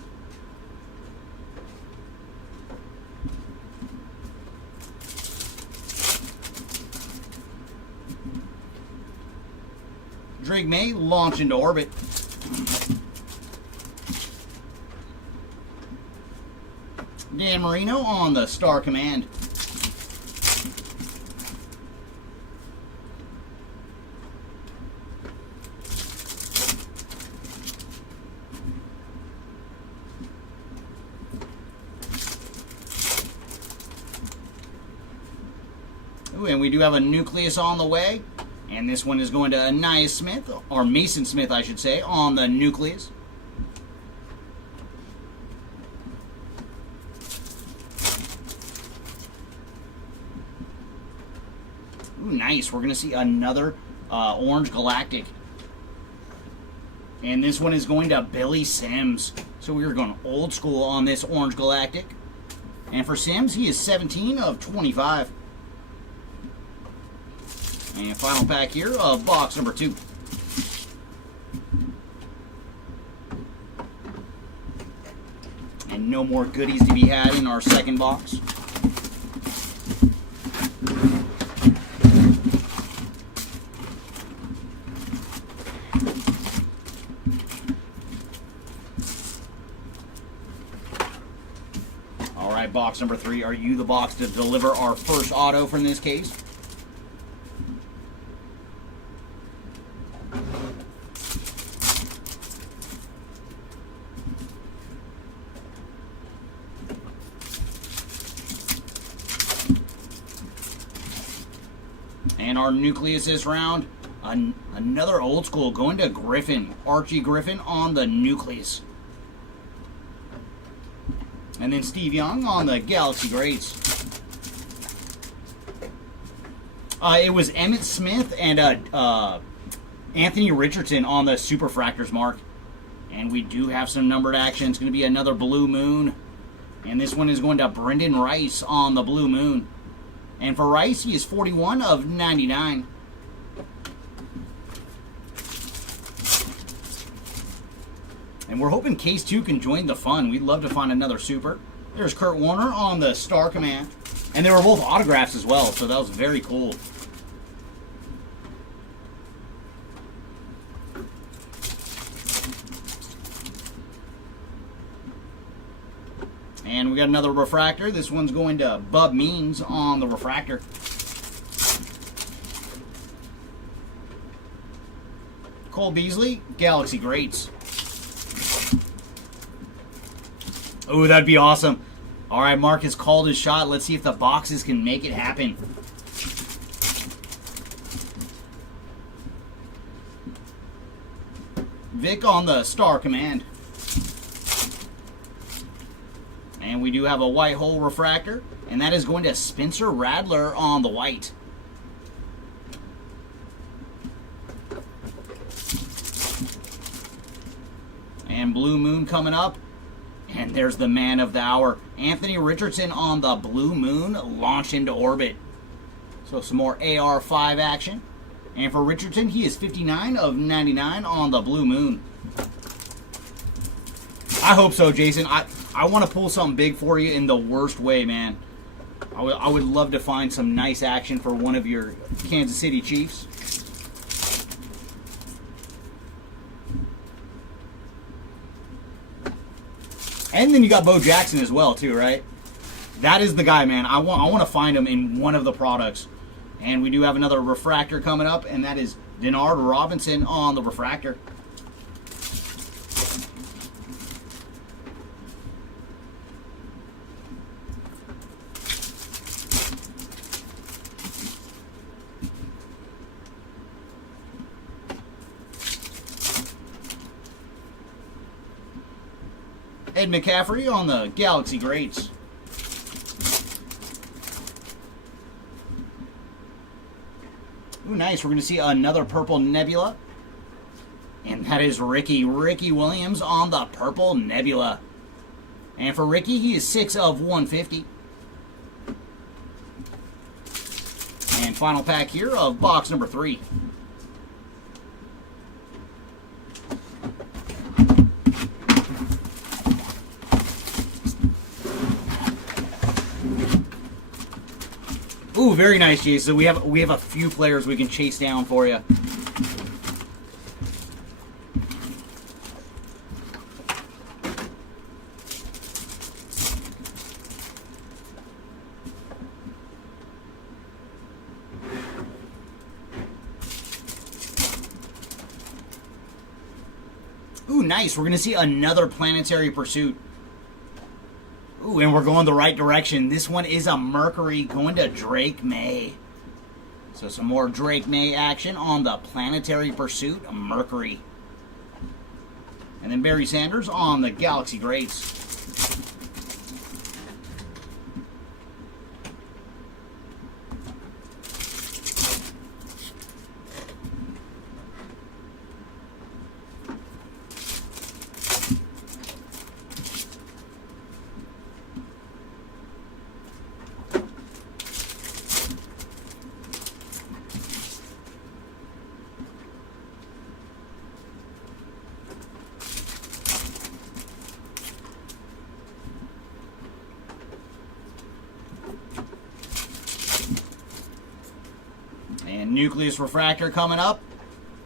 Drake May launch into orbit. Dan Marino on the Star Command. Ooh, and we do have a nucleus on the way. And this one is going to Anais Smith, or Mason Smith, I should say, on the nucleus. Ooh, nice. We're going to see another Orange Galactic. And this one is going to Billy Sims. So we are going old school on this Orange Galactic. And for Sims, he is 17 of 25. And final pack here of box number 2. And no more goodies to be had in our second box. All right, box number 3. Are you the box to deliver our first auto from this case? And our nucleus this round, another old school going to Griffin. Archie Griffin on the nucleus. And then Steve Young on the Galaxy Greats. It was Emmitt Smith and Anthony Richardson on the Superfractors mark. And we do have some numbered action. It's going to be another Blue Moon. And this one is going to Brendan Rice on the Blue Moon. And for Rice, he is 41 of 99. And we're hoping Case 2 can join the fun. We'd love to find another super. There's Kurt Warner on the Star Command. And they were both autographs as well, so that was very cool. And we got another refractor. This one's going to Bub Means on the refractor. Cole Beasley, Galaxy Greats. Oh, that'd be awesome. All right, Mark has called his shot. Let's see if the boxes can make it happen. Vic on the Star Command. And we do have a white hole refractor, and that is going to Spencer Radler on the white. And Blue Moon coming up. And there's the man of the hour, Anthony Richardson on the Blue Moon, launched into orbit. So some more AR5 action. And for Richardson, he is 59 of 99 on the Blue Moon. I hope so, Jason. I want to pull something big for you in the worst way, man. I would love to find some nice action for one of your Kansas City Chiefs. And then you got Bo Jackson as well, too, right? That is the guy, man. I want to find him in one of the products. And we do have another refractor coming up, and that is Denard Robinson on the refractor. Ed McCaffrey on the Galaxy Greats. Ooh, nice. We're going to see another purple Nebula. And that is Ricky Williams on the purple Nebula. And for Ricky, he is 6 of 150. And final pack here of box number 3. Ooh, very nice, Jason. So we have a few players we can chase down for you. Ooh, nice. We're going to see another Planetary Pursuit. Ooh, and we're going the right direction. This one is a Mercury going to Drake May. So some more Drake May action on the Planetary Pursuit Mercury. And then Barry Sanders on the Galaxy Greats. And Nucleus Refractor coming up.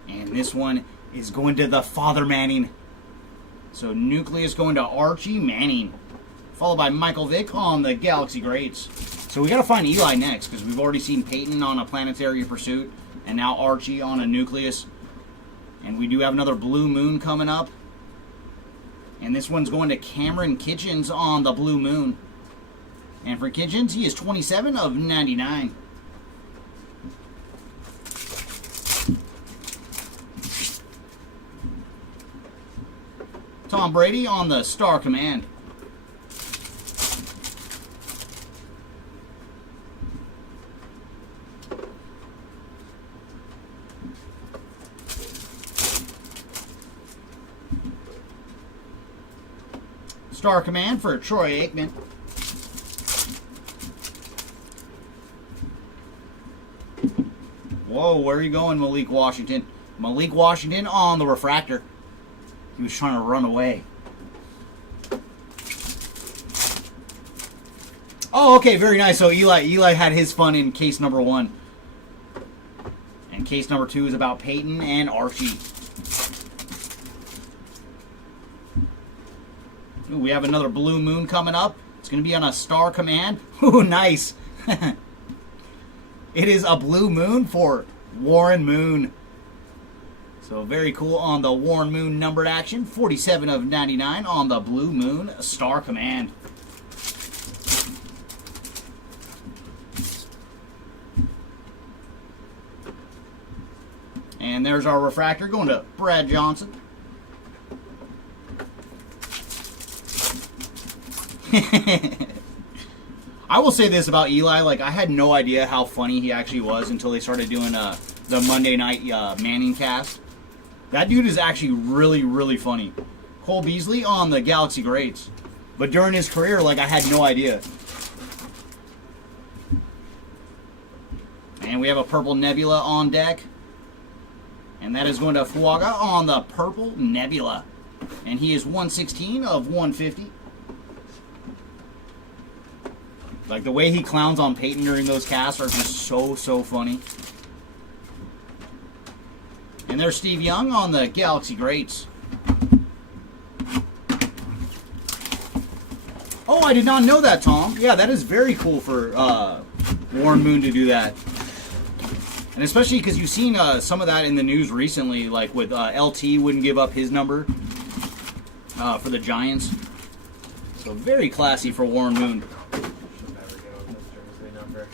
And this one is going to the Father Manning. So Nucleus going to Archie Manning. Followed by Michael Vick on the Galaxy Greats. So we got to find Eli next, because we've already seen Peyton on a Planetary Pursuit. And now Archie on a Nucleus. And we do have another Blue Moon coming up. And this one's going to Cameron Kitchens on the Blue Moon. And for Kitchens, he is 27 of 99. Tom Brady on the Star Command. Star Command for Troy Aikman. Whoa, where are you going, Malik Washington? Malik Washington on the Refractor. He was trying to run away. Oh, okay, very nice. So Eli had his fun in case number 1. And case number 2 is about Peyton and Archie. Ooh, we have another Blue Moon coming up. It's going to be on a Star Command. Ooh, nice. It is a Blue Moon for Warren Moon. So very cool on the Warren Moon numbered action. 47 of 99 on the Blue Moon Star Command. And there's our refractor going to Brad Johnson. I will say this about Eli, like I had no idea how funny he actually was until they started doing the Monday night Manning cast. That dude is actually really, really funny. Cole Beasley on the Galaxy Greats. But during his career, like, I had no idea. And we have a purple Nebula on deck. And that is going to Fuaga on the purple Nebula. And he is 116 of 150. Like, the way he clowns on Peyton during those casts are just so, so funny. And there's Steve Young on the Galaxy Greats. Oh, I did not know that, Tom. Yeah, that is very cool for Warren Moon to do that. And especially because you've seen some of that in the news recently, like with LT wouldn't give up his number for the Giants. So very classy for Warren Moon. Should never give up his jersey number.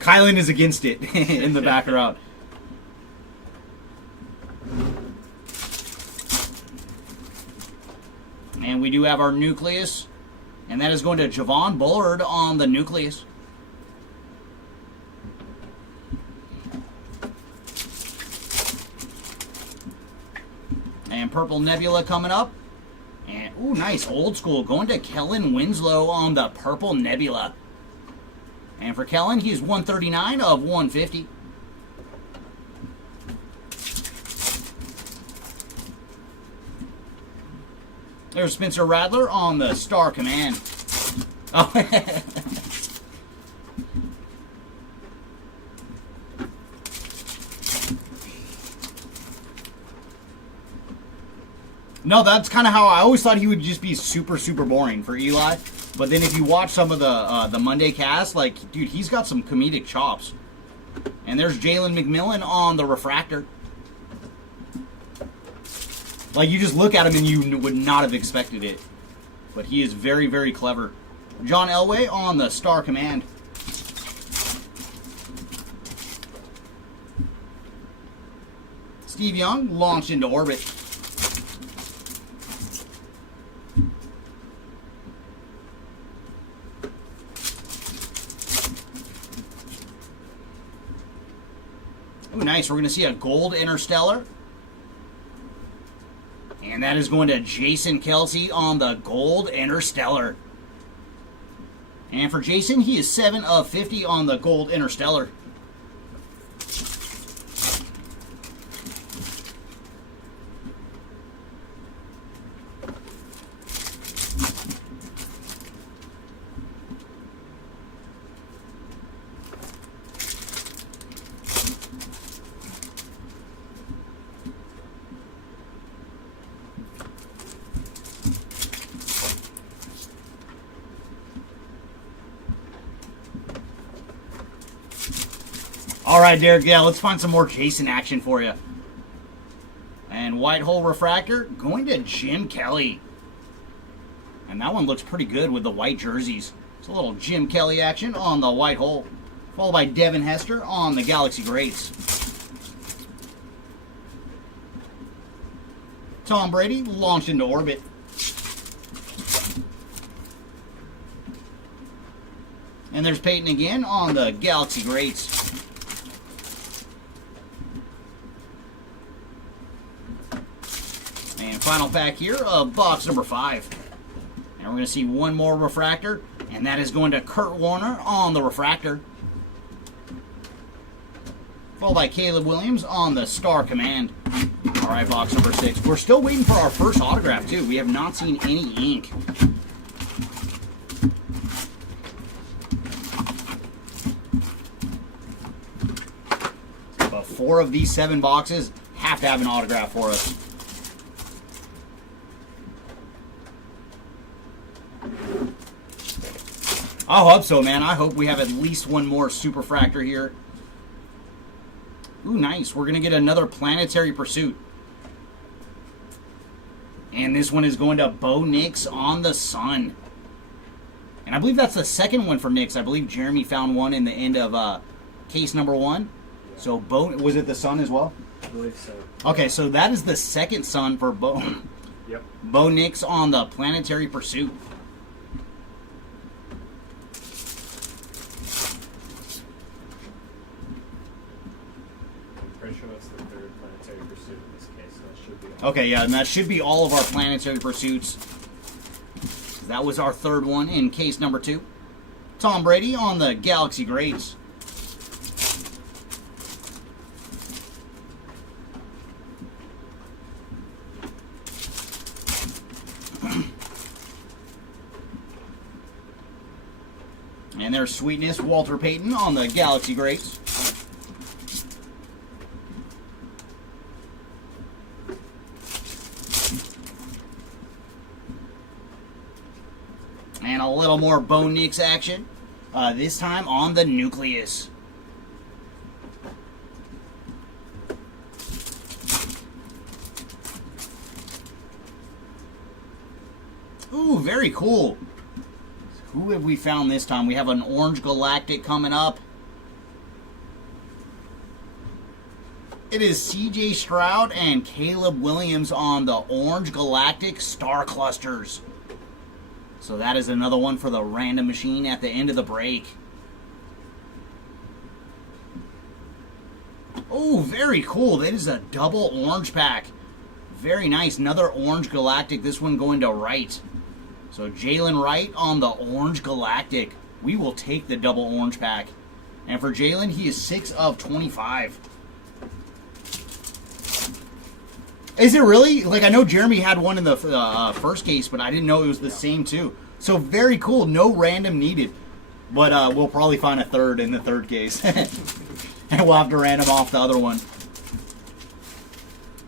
Kylan is against it in the background. And we do have our nucleus. And that is going to Javon Bullard on the nucleus. And Purple Nebula coming up. And, ooh, nice. Old school. Going to Kellen Winslow on the Purple Nebula. And for Kellen, he's 139 of 150. There's Spencer Rattler on the Star Command. Oh. No, that's kind of how I always thought he would just be super, super boring for Eli. But then if you watch some of the Monday cast, like, dude, he's got some comedic chops. And there's Jalen McMillan on the refractor. Like, you just look at him and you would not have expected it. But he is very, very clever. John Elway on the Star Command. Steve Young launched into orbit. Ooh, nice. We're going to see a gold interstellar. And that is going to Jason Kelsey on the gold interstellar. And for Jason, he is 7 of 50 on the gold interstellar. All right, Derek, yeah, let's find some more Jason action for you. And White Hole Refractor going to Jim Kelly. And that one looks pretty good with the white jerseys. It's a little Jim Kelly action on the White Hole. Followed by Devin Hester on the Galaxy Greats. Tom Brady launched into orbit. And there's Peyton again on the Galaxy Greats. And final pack here of box number 5. And we're going to see one more refractor, and that is going to Kurt Warner on the refractor. Followed by Caleb Williams on the Star Command. All right, box number 6. We're still waiting for our first autograph, too. We have not seen any ink. But 4 of these 7 boxes have to have an autograph for us. I hope so, man. I hope we have at least one more Superfractor here. Ooh, nice. We're going to get another Planetary Pursuit. And this one is going to Bo Nix on the Sun. And I believe that's the second one for Nix. I believe Jeremy found one in the end of case number 1. So, Bo, was it the Sun as well? I believe so. Okay, so that is the second Sun for Bo. Yep. Bo Nix on the Planetary Pursuit. Pretty sure that's the third Planetary Pursuit in this case, so that should be Okay, yeah, and that should be all of our Planetary Pursuits. That was our third one in case number 2. Tom Brady on the Galaxy Greats. And there's Sweetness, Walter Payton on the Galaxy Greats. And a little more Bo Nix action. This time on the Nucleus. Ooh, very cool. Who have we found this time? We have an Orange Galactic coming up. It is CJ Stroud and Caleb Williams on the Orange Galactic Star Clusters. So that is another one for the random machine at the end of the break. Oh, very cool. That is a double orange pack. Very nice. Another orange galactic. This one going to Wright. So Jalen Wright on the orange galactic. We will take the double orange pack. And for Jalen, he is 6 of 25. Is it really? Like, I know Jeremy had one in the first case, but I didn't know it was the same too. So very cool. No random needed. But we'll probably find a third in the third case. And we'll have to random off the other one.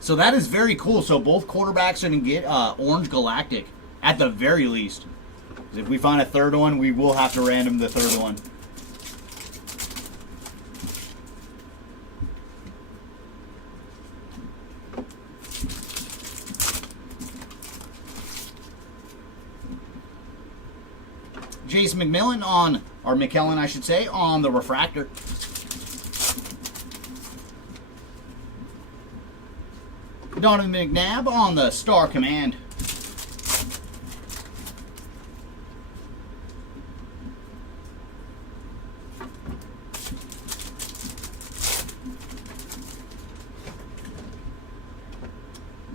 So that is very cool. So both quarterbacks are going to get orange galactic at the very least. If we find a third one, we will have to random the third one. Jason McMillan on, or McKellen I should say, on the refractor. Donovan McNabb on the Star Command.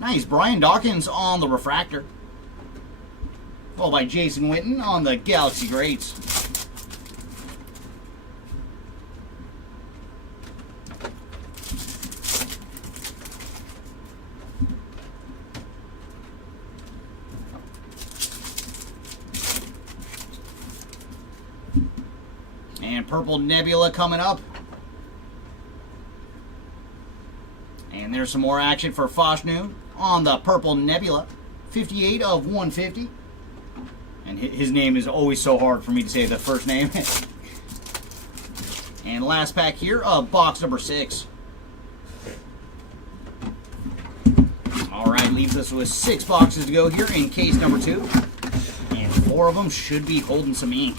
Nice. Brian Dawkins on the refractor. Followed by Jason Witten on the Galaxy Greats. And Purple Nebula coming up. And there's some more action for Foshnu on the Purple Nebula. 58 of 150. And his name is always so hard for me to say the first name. And last pack here of box number 6. Alright, leaves us with 6 boxes to go here in case number 2. And 4 of them should be holding some ink.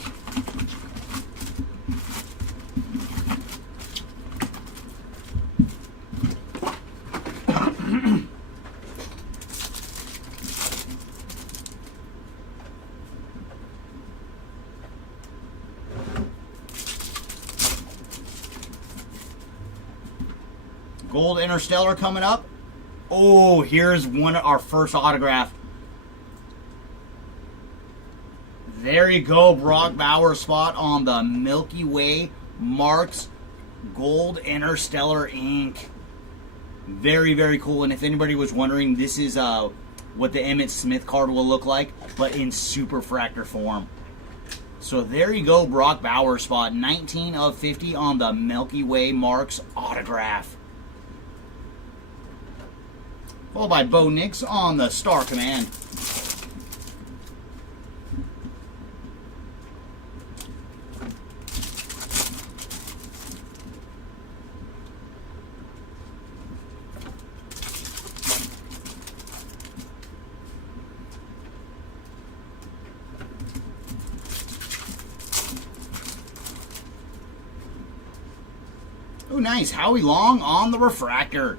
Gold Interstellar coming up. Oh, here's one of our first autograph. There you go, Brock Bauer spot on the Milky Way Marks Gold Interstellar ink. Very, very cool. And if anybody was wondering, this is what the Emmitt Smith card will look like, but in super fractor form. So there you go, Brock Bauer spot. 19 of 50 on the Milky Way Marks autograph. Followed by Bo Nix on the Star Command. Oh, nice. Howie Long on the refractor.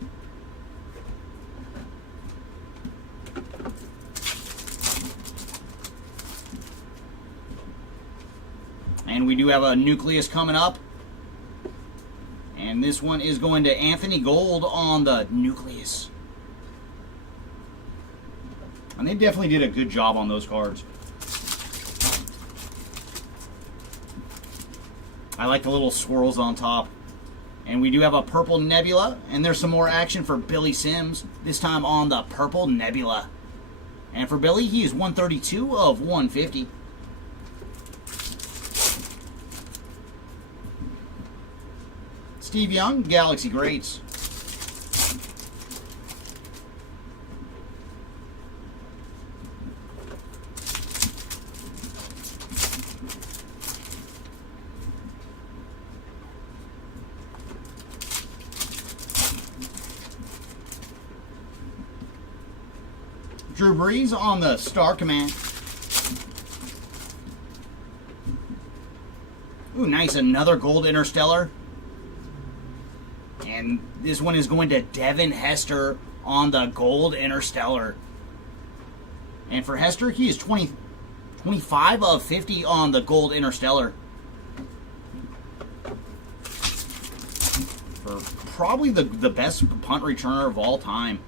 And we do have a nucleus coming up. And this one is going to Anthony Gold on the nucleus. And they definitely did a good job on those cards. I like the little swirls on top. And we do have a Purple Nebula. And there's some more action for Billy Sims. This time on the Purple Nebula. And for Billy, he is 132 of 150. Steve Young, Galaxy Greats. Drew Brees on the Star Command. Ooh, nice. Another Gold Interstellar. And this one is going to Devin Hester on the Gold Interstellar. And for Hester, he is 25 of 50 on the Gold Interstellar. For probably the best punt returner of all time.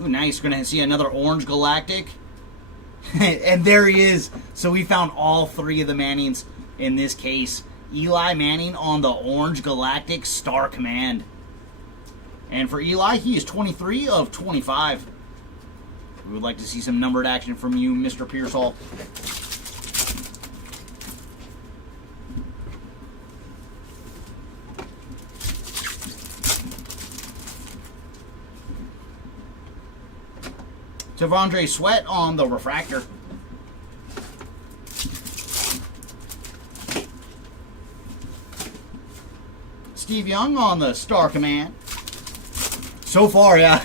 Ooh, nice. Going to see another Orange Galactic. And there he is. So we found all three of the Mannings in this case. Eli Manning on the Orange Galactic Star Command. And for Eli, he is 23 of 25. We would like to see some numbered action from you, Mr. Pearsall. Tavondre Sweat on the Refractor. Steve Young on the Star Command. So far, yeah.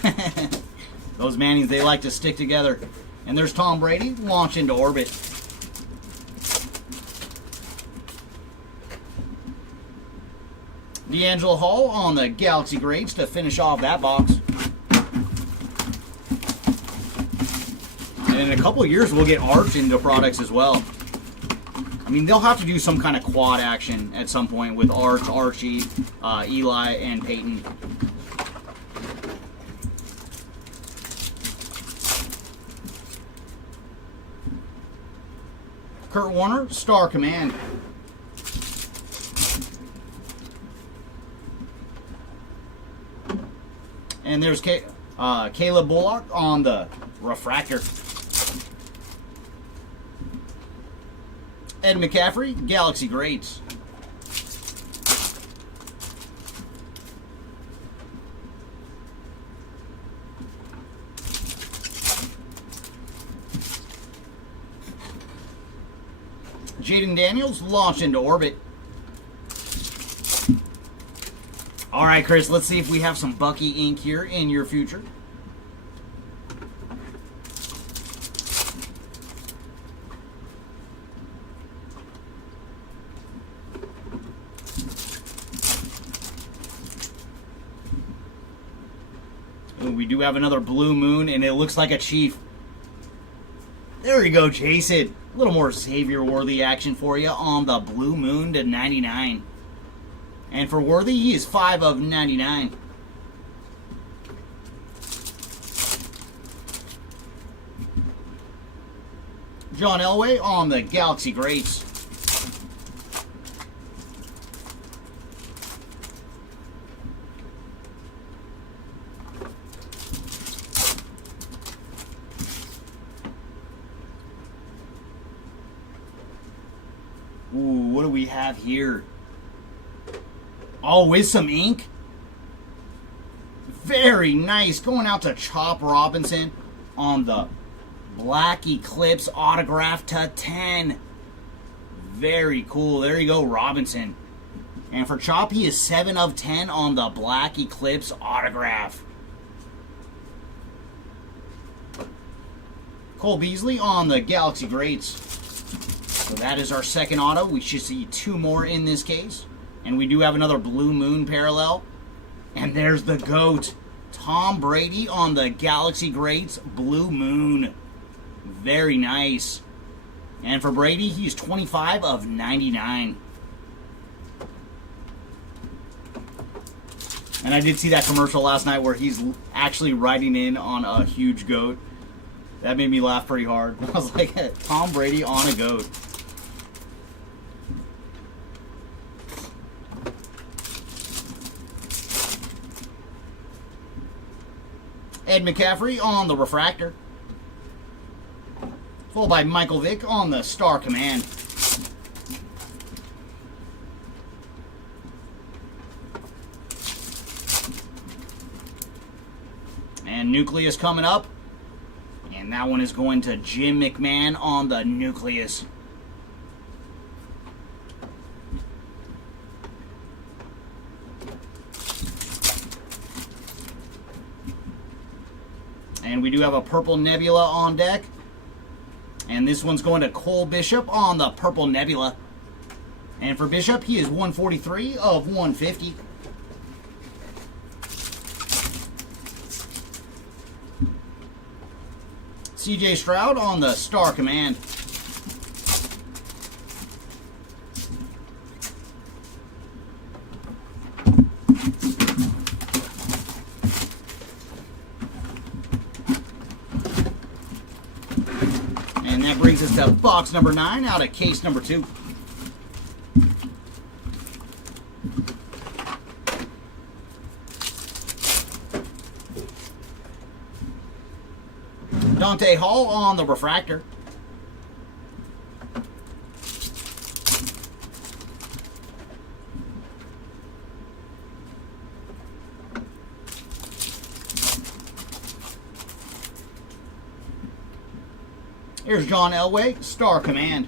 Those Mannings, they like to stick together. And there's Tom Brady, launch into orbit. D'Angelo Hall on the Galaxy Greats to finish off that box. And in a couple of years, we'll get Arch into products as well. I mean, they'll have to do some kind of quad action at some point with Arch, Archie, Eli, and Peyton. Kurt Warner, Star Command. And there's Caleb Bullock on the Refractor. Ed McCaffrey, Galaxy Greats. Jaden Daniels, launch into orbit. All right, Chris, let's see if we have some Bucky ink here in your future. Ooh, we do have another Blue Moon, and it looks like a Chief. There you go, Jason. A little more Savior-worthy action for you on the Blue Moon to 99. And for Worthy, he is 5 of 99. John Elway on the Galaxy Greats. Ooh, what do we have here? Oh, with some ink. Very nice. Going out to Chop Robinson on the Black Eclipse autograph to 10. Very cool. There you go, Robinson. And for Chop, he is 7 of 10 on the Black Eclipse autograph. Cole Beasley on the Galaxy Greats. So that is our second auto. We should see 2 more in this case. And we do have another Blue Moon parallel. And there's the GOAT. Tom Brady on the Galaxy Greats Blue Moon. Very nice. And for Brady, he's 25 of 99. And I did see that commercial last night where he's actually riding in on a huge goat. That made me laugh pretty hard. I was like, Tom Brady on a goat. Ed McCaffrey on the Refractor. Followed by Michael Vick on the Star Command. And Nucleus coming up. And that one is going to Jim McMahon on the Nucleus. And we do have a Purple Nebula on deck. And this one's going to Cole Bishop on the Purple Nebula. And for Bishop, he is 143 of 150. CJ Stroud on the Star Command. And that brings us to box number 9 out of case number 2. Dante Hall on the refractor. Here's John Elway, Star Command.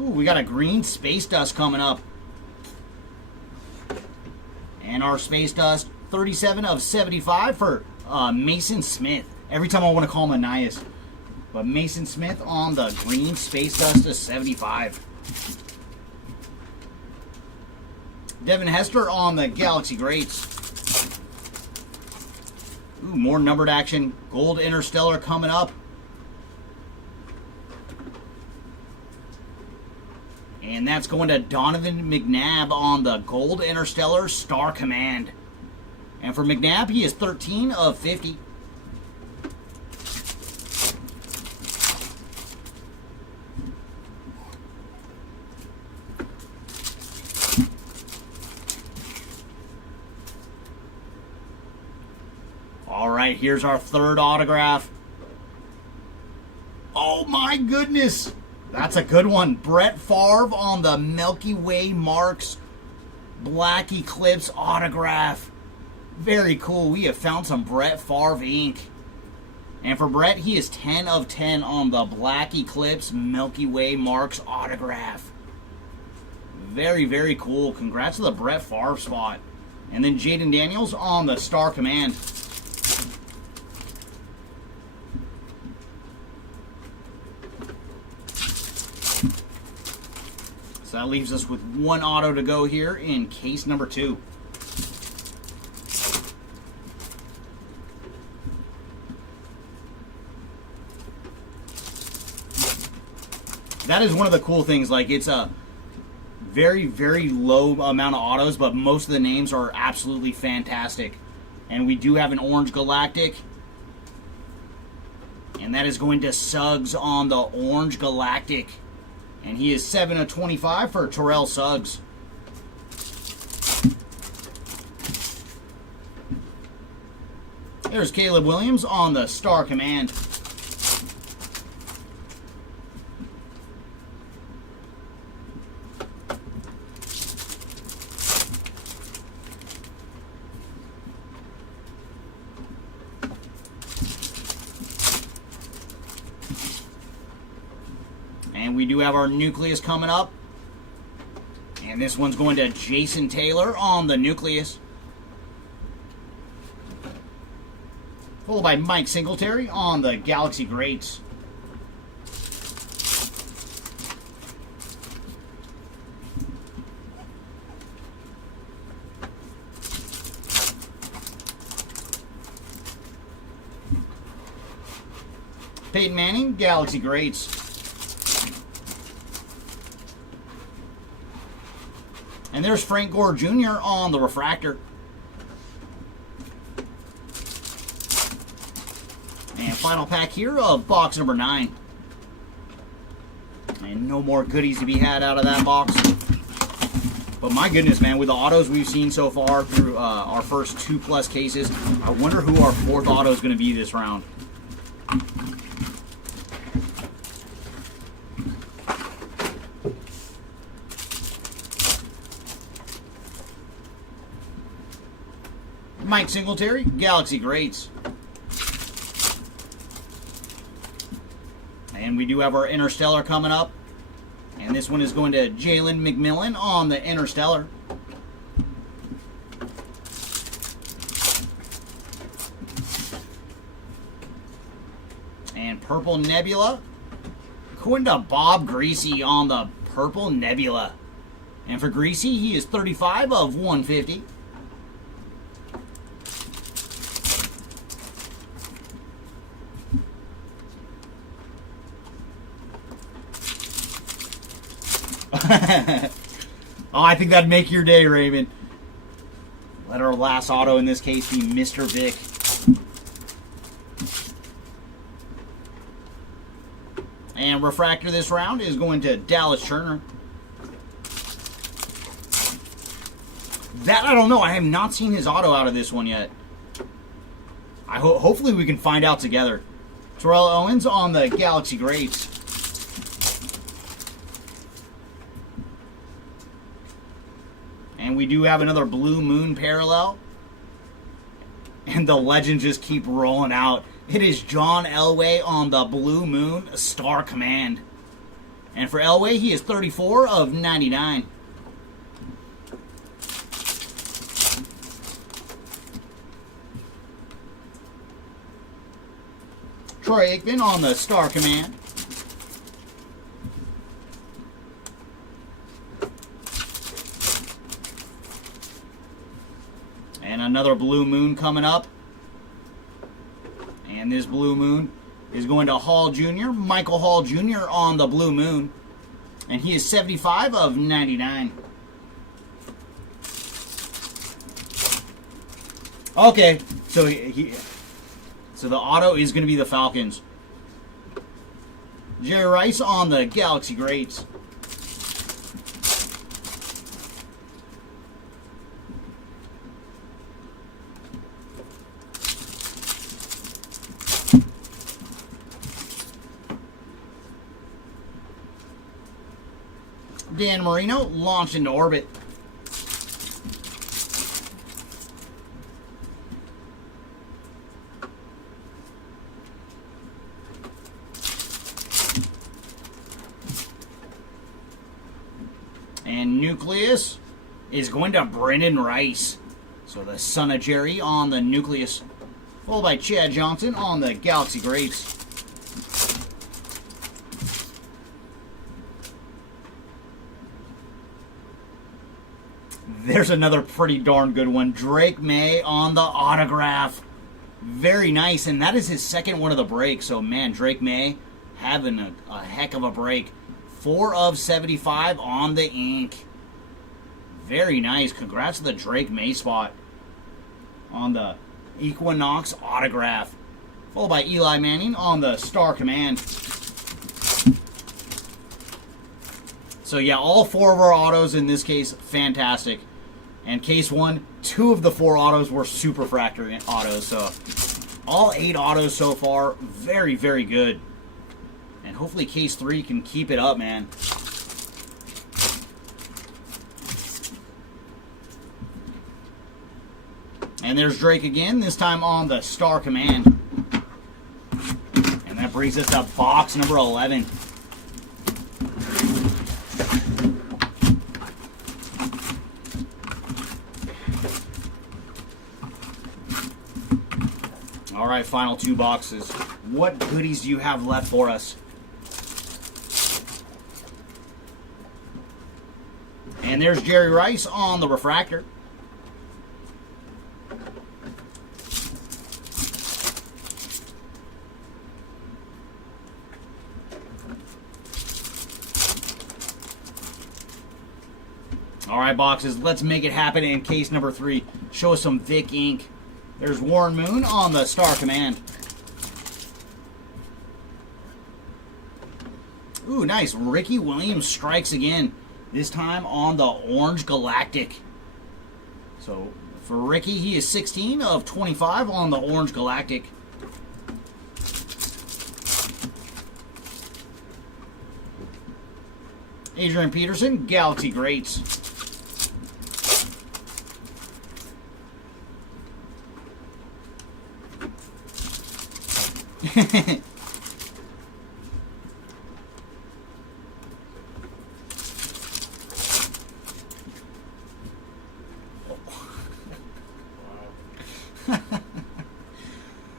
Ooh, we got a green Space Dust coming up. And our Space Dust, 37 of 75 for Mason Smith. Every time I want to call him Anias. But Mason Smith on the green Space Dust to 75. Devin Hester on the Galaxy Greats. Ooh, more numbered action. Gold Interstellar coming up. And that's going to Donovan McNabb on the Gold Interstellar Star Command. And for McNabb, he is 13 of 50. All right, here's our third autograph. Oh my goodness. That's a good one. Brett Favre on the Milky Way Marks Black Eclipse autograph. Very cool. We have found some Brett Favre ink. And for Brett, he is 10 of 10 on the Black Eclipse Milky Way Marks autograph. Very, very cool. Congrats to the Brett Favre spot. And then Jaden Daniels on the Star Command. So that leaves us with one auto to go here in case number 2. That is one of the cool things. Like, it's a very, very low amount of autos, but most of the names are absolutely fantastic. And we do have an Orange Galactic. And that is going to Suggs on the Orange Galactic. And he is 7 of 25 for Terrell Suggs. There's Caleb Williams on the Star Command. And we do have our Nucleus coming up. And this one's going to Jason Taylor on the Nucleus. Followed by Mike Singletary on the Galaxy Greats. Peyton Manning, Galaxy Greats. And there's Frank Gore Jr. on the refractor. And final pack here of box number 9. And no more goodies to be had out of that box. But my goodness, man, with the autos we've seen so far through our first 2+ cases, I wonder who our 4th auto is going to be this round. Mike Singletary, Galaxy Greats. And we do have our Interstellar coming up. And this one is going to Jalen McMillan on the Interstellar. And Purple Nebula. Going to Bob Greasy on the Purple Nebula. And for Greasy, he is 35 of 150. Oh, I think that'd make your day, Raymond. Let our last auto in this case be Mr. Vic. And refractor this round is going to Dallas Turner. That I don't know. I have not seen his auto out of this one yet. Hopefully we can find out together. Terrell Owens on the Galaxy Greats. And we do have another Blue Moon parallel. And the legends just keep rolling out. It is John Elway on the Blue Moon Star Command. And for Elway, he is 34 of 99. Troy Aikman on the Star Command. And another Blue Moon coming up. And this Blue Moon is going to Hall Jr., Michael Hall Jr. on the Blue Moon. And he is 75 of 99. Okay, so so the auto is going to be the Falcons. Jerry Rice on the Galaxy Greats. Dan Marino launched into orbit. And Nucleus is going to Brendan Rice. So the son of Jerry on the Nucleus. Followed by Chad Johnson on the Galaxy Greats. There's another pretty darn good one. Drake May on the autograph. Very nice. And that is his second one of the break. So, man, Drake May having a heck of a break. 4 of 75 on the ink. Very nice. Congrats to the Drake May spot on the Equinox autograph. Followed by Eli Manning on the Star Command. So, yeah, all 4 of our autos in this case, fantastic. And case 1, 2 of the 4 autos were Superfractor autos. So, all 8 autos so far, very, very good. And hopefully case 3 can keep it up, man. And there's Drake again, this time on the Star Command. And that brings us to box number 11. All right, final 2 boxes. What goodies do you have left for us? And there's Jerry Rice on the refractor. All right, boxes, let's make it happen in case number 3. Show us some Vic ink. There's Warren Moon on the Star Command. Ooh, nice. Ricky Williams strikes again. This time on the Orange Galactic. So, for Ricky, he is 16 of 25 on the Orange Galactic. Adrian Peterson, Galaxy Greats.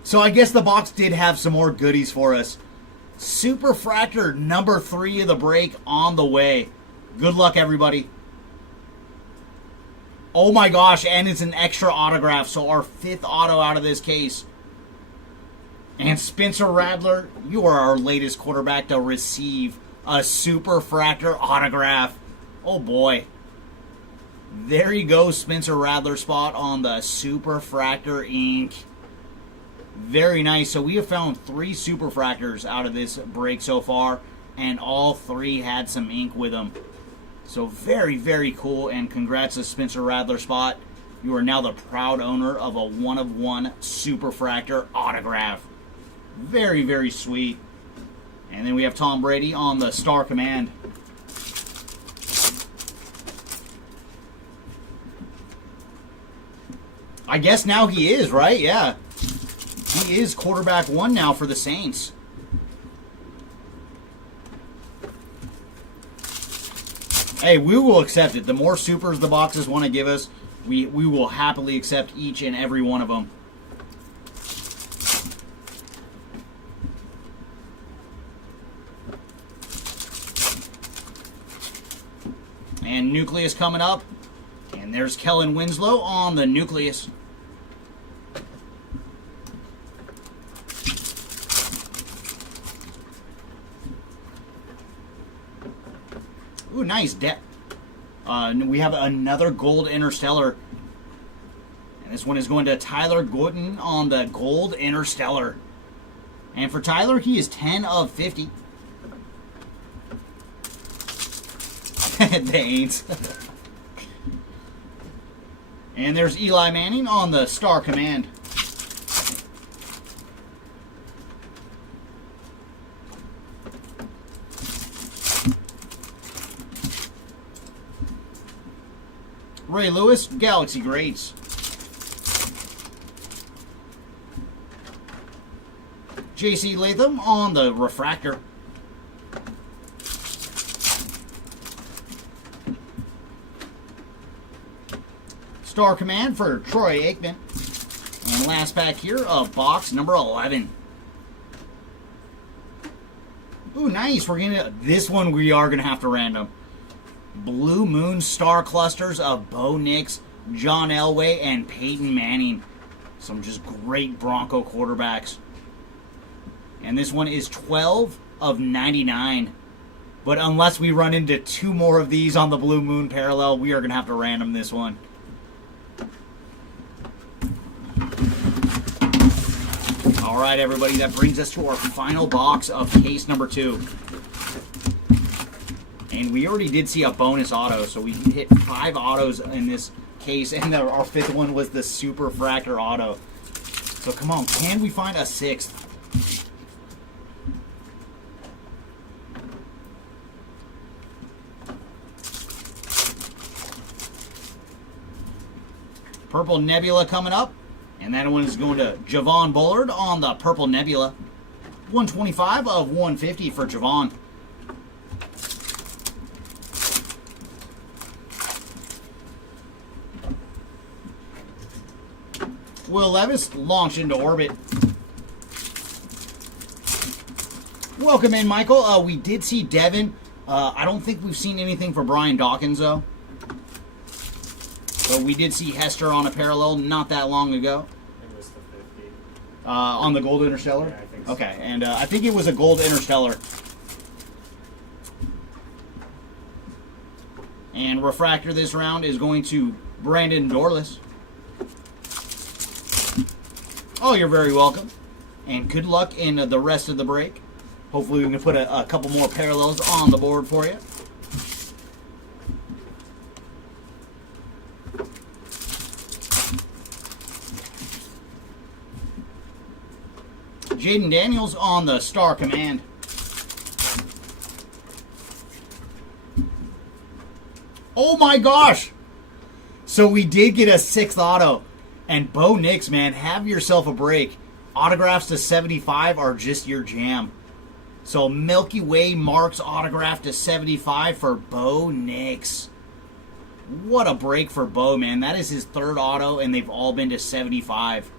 So I guess the box did have some more goodies for us. Superfractor number 3 of the break on the way. Good luck, everybody. Oh my gosh, and it's an extra autograph, so our 5th auto out of this case. And Spencer Radler, you are our latest quarterback to receive a Superfractor autograph. Oh boy. There you go, Spencer Rattler spot on the Superfractor ink. Very nice. So we have found 3 Superfractors out of this break so far, and all 3 had some ink with them. So very, very cool, and congrats to Spencer Rattler spot. You are now the proud owner of a 1-of-1 Superfractor autograph. Very, very sweet. And then we have Tom Brady on the Star Command. I guess now he is, right? Yeah. He is quarterback 1 now for the Saints. Hey, we will accept it. The more supers the boxes want to give us, we will happily accept each and every one of them. And Nucleus coming up. And there's Kellen Winslow on the Nucleus. Ooh, nice. We have another Gold Interstellar. And this one is going to Tyler Gordon on the Gold Interstellar. And for Tyler, he is 10 of 50. The Aints. And there's Eli Manning on the Star Command. Ray Lewis, Galaxy Greats. J.C. Latham on the Refractor. Star Command for Troy Aikman. And last pack here of box number 11. Ooh, nice. We're gonna this one we are gonna have to random. Blue Moon Star Clusters of Bo Nix, John Elway, and Peyton Manning. Some just great Bronco quarterbacks. And this one is 12 of 99. But unless we run into 2 more of these on the Blue Moon parallel, we are going to have to random this one. All right, everybody, that brings us to our final box of case number 2. And we already did see a bonus auto, so we hit 5 autos in this case, and our 5th one was the Superfractor auto. So come on, can we find a 6th? Purple Nebula coming up, and that one is going to Javon Bullard on the Purple Nebula. 125 of 150 for Javon. Will Levis launched into orbit. Welcome in, Michael. We did see Devin. I don't think we've seen anything for Brian Dawkins, though. But we did see Hester on a parallel not that long ago. It was the 50. On the Gold Interstellar? Yeah, I think so. Okay, and I think it was a Gold Interstellar. And Refractor this round is going to Brandon Dorless. Oh, you're very welcome. And good luck in the rest of the break. Hopefully we can put a couple more parallels on the board for you. Jaden Daniels on the Star Command. Oh my gosh! So we did get a 6th auto. And Bo Nix, man, have yourself a break. Autographs to 75 are just your jam. So Milky Way Marks autograph to 75 for Bo Nix. What a break for Bo, man. That is his 3rd auto, and they've all been to 75.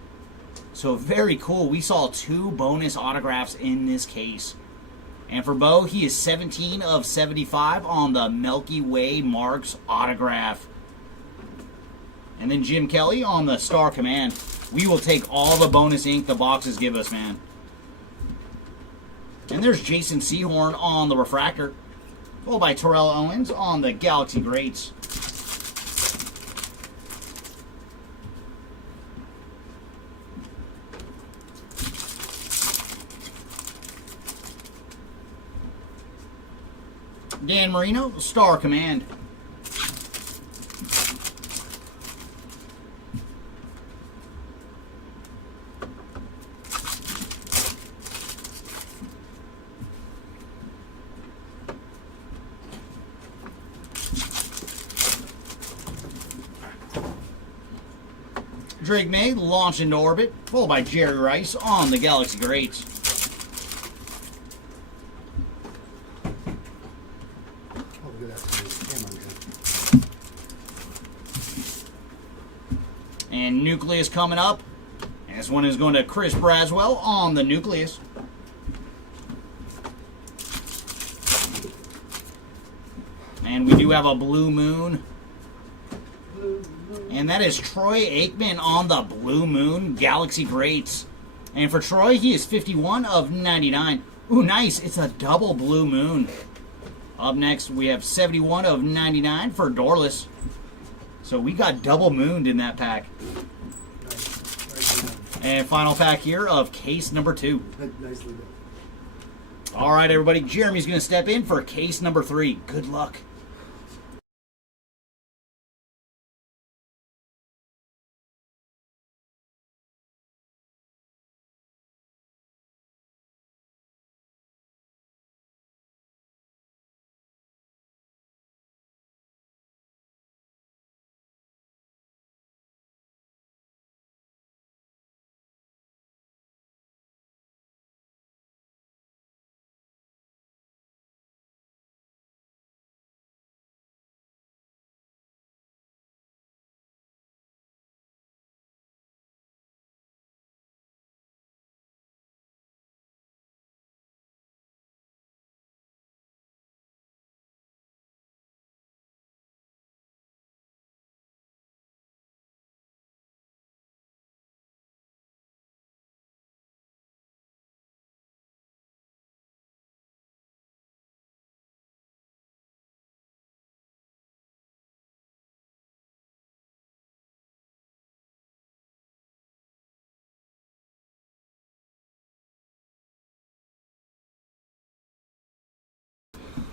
So very cool. We saw 2 bonus autographs in this case. And for Bo, he is 17 of 75 on the Milky Way Marks autograph. And then Jim Kelly on the Star Command. We will take all the bonus ink the boxes give us, man. And there's Jason Sehorn on the Refractor. followed by Terrell Owens on the Galaxy Greats. Dan Marino, Star Command. Drake May, Launch into Orbit, followed by Jerry Rice on the Galaxy Greats. And Nucleus coming up. And this one is going to Chris Braswell on the Nucleus. And we do have a Blue Moon. And that is Troy Aikman on the Blue Moon Galaxy Greats. And for Troy, he is 51 of 99. Ooh, nice. It's a double Blue Moon. Up next, we have 71 of 99 for Dorless. So we got double mooned in that pack. And final pack here of case number 2. Nicely done. All right, everybody. Jeremy's going to step in for case number 3. Good luck.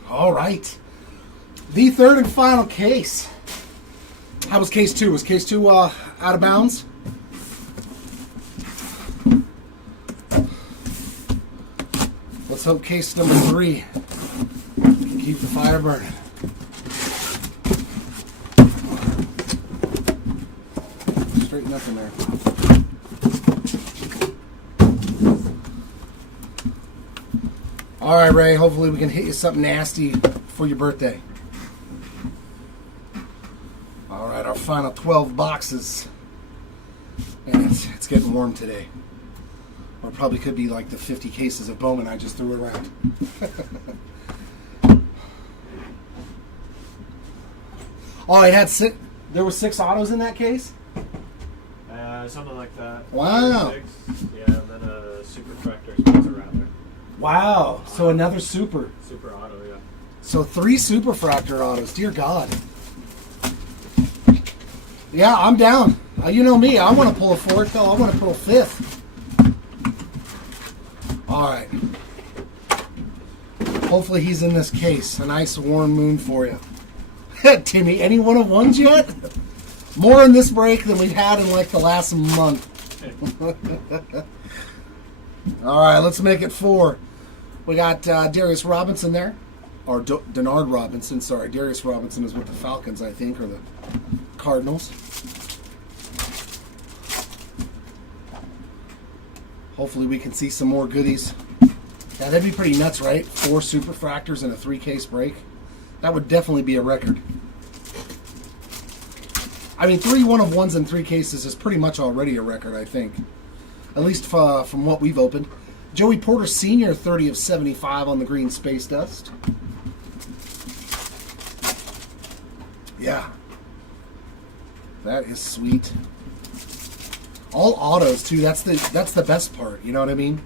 All right. The third and final case. How was case 2? Was case 2 out of bounds? Let's hope case number 3 can keep the fire burning. Straighten up in there. All right, Ray. Hopefully we can hit you something nasty for your birthday. All right, our final 12 boxes. And it's getting warm today. Or it probably could be like the 50 cases of Bowman I just threw around. Oh, I had six. There were 6 autos in that case? Something like that. Wow. 6. Yeah, and then a super tractor sponsor rather. Wow. So another super. Super auto, yeah. So 3 super fractor autos. Dear God. Yeah, I'm down. You know me. I want to pull a 4th, though. I want to pull a 5th. All right. Hopefully he's in this case. A nice warm moon for you. Timmy, any 1-of-1s yet? More in this break than we've had in like the last month. All right, let's make it 4. We got Darius Robinson there. Or Denard Robinson, sorry. Darius Robinson is with the Falcons, I think, or the Cardinals. Hopefully we can see some more goodies. Yeah, that'd be pretty nuts, right? 4 super fractors in a 3-case break. That would definitely be a record. I mean, 3 1-of-1s in 3 cases is pretty much already a record, I think. At least from what we've opened. Joey Porter Sr., 30 of 75 on the green space dust. Yeah. That is sweet. All autos, too. That's the best part. You know what I mean?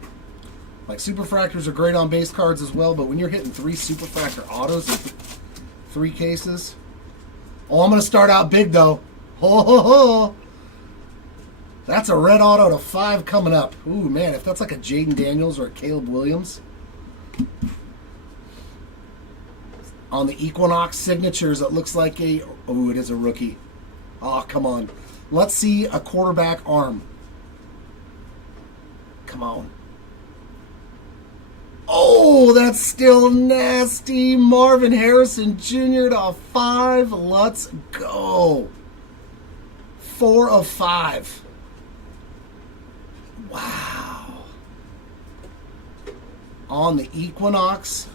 Like, superfractors are great on base cards as well, but when you're hitting 3 superfractor autos in 3 cases... Oh, I'm going to start out big, though. Ho, ho, ho. That's a red auto to 5 coming up. Ooh, man, if that's like a Jaden Daniels or a Caleb Williams. On the Equinox signatures, it looks like a... Oh, it is a rookie. Oh, come on. Let's see a quarterback arm. Come on. Oh, that's still nasty. Marvin Harrison Jr. to 5. Let's go. 4 of 5. Wow. On the Equinox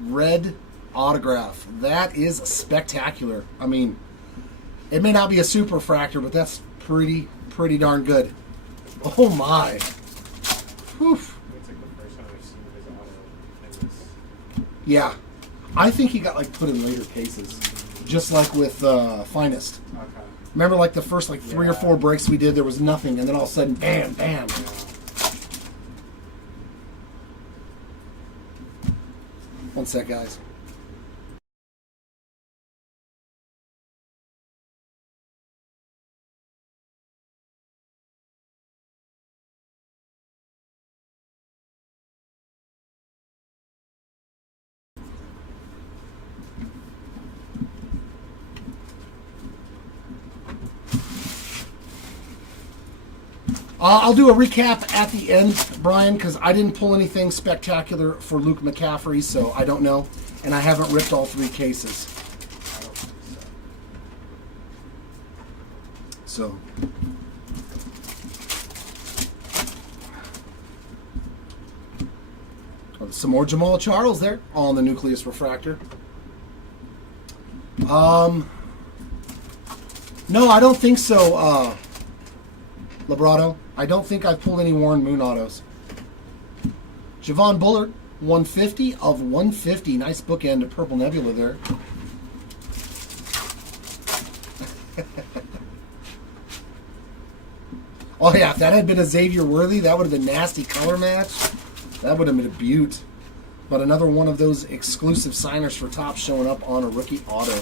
red autograph. That is spectacular. I mean, it may not be a superfractor, but that's pretty darn good. Oh my. Whew. It's like the first time I've seen his auto in this. Yeah. I think he got like put in later cases. Just like with Finest. Okay. Remember like the first like 3 or 4 breaks we did, there was nothing, and then all of a sudden, bam, bam. Yeah. One sec, guys. I'll do a recap at the end, Brian, because I didn't pull anything spectacular for Luke McCaffrey, so I don't know. And I haven't ripped all 3 cases. I don't think So. so. Oh, some more Jamal Charles there on the Nucleus Refractor. No, I don't think so, Labrado. I don't think I've pulled any Warren Moon autos. Javon Bullard, 150 of 150. Nice bookend to Purple Nebula there. Oh yeah, if that had been a Xavier Worthy, that would have been nasty color match. That would have been a beaut. But another one of those exclusive signers for Topps showing up on a rookie auto.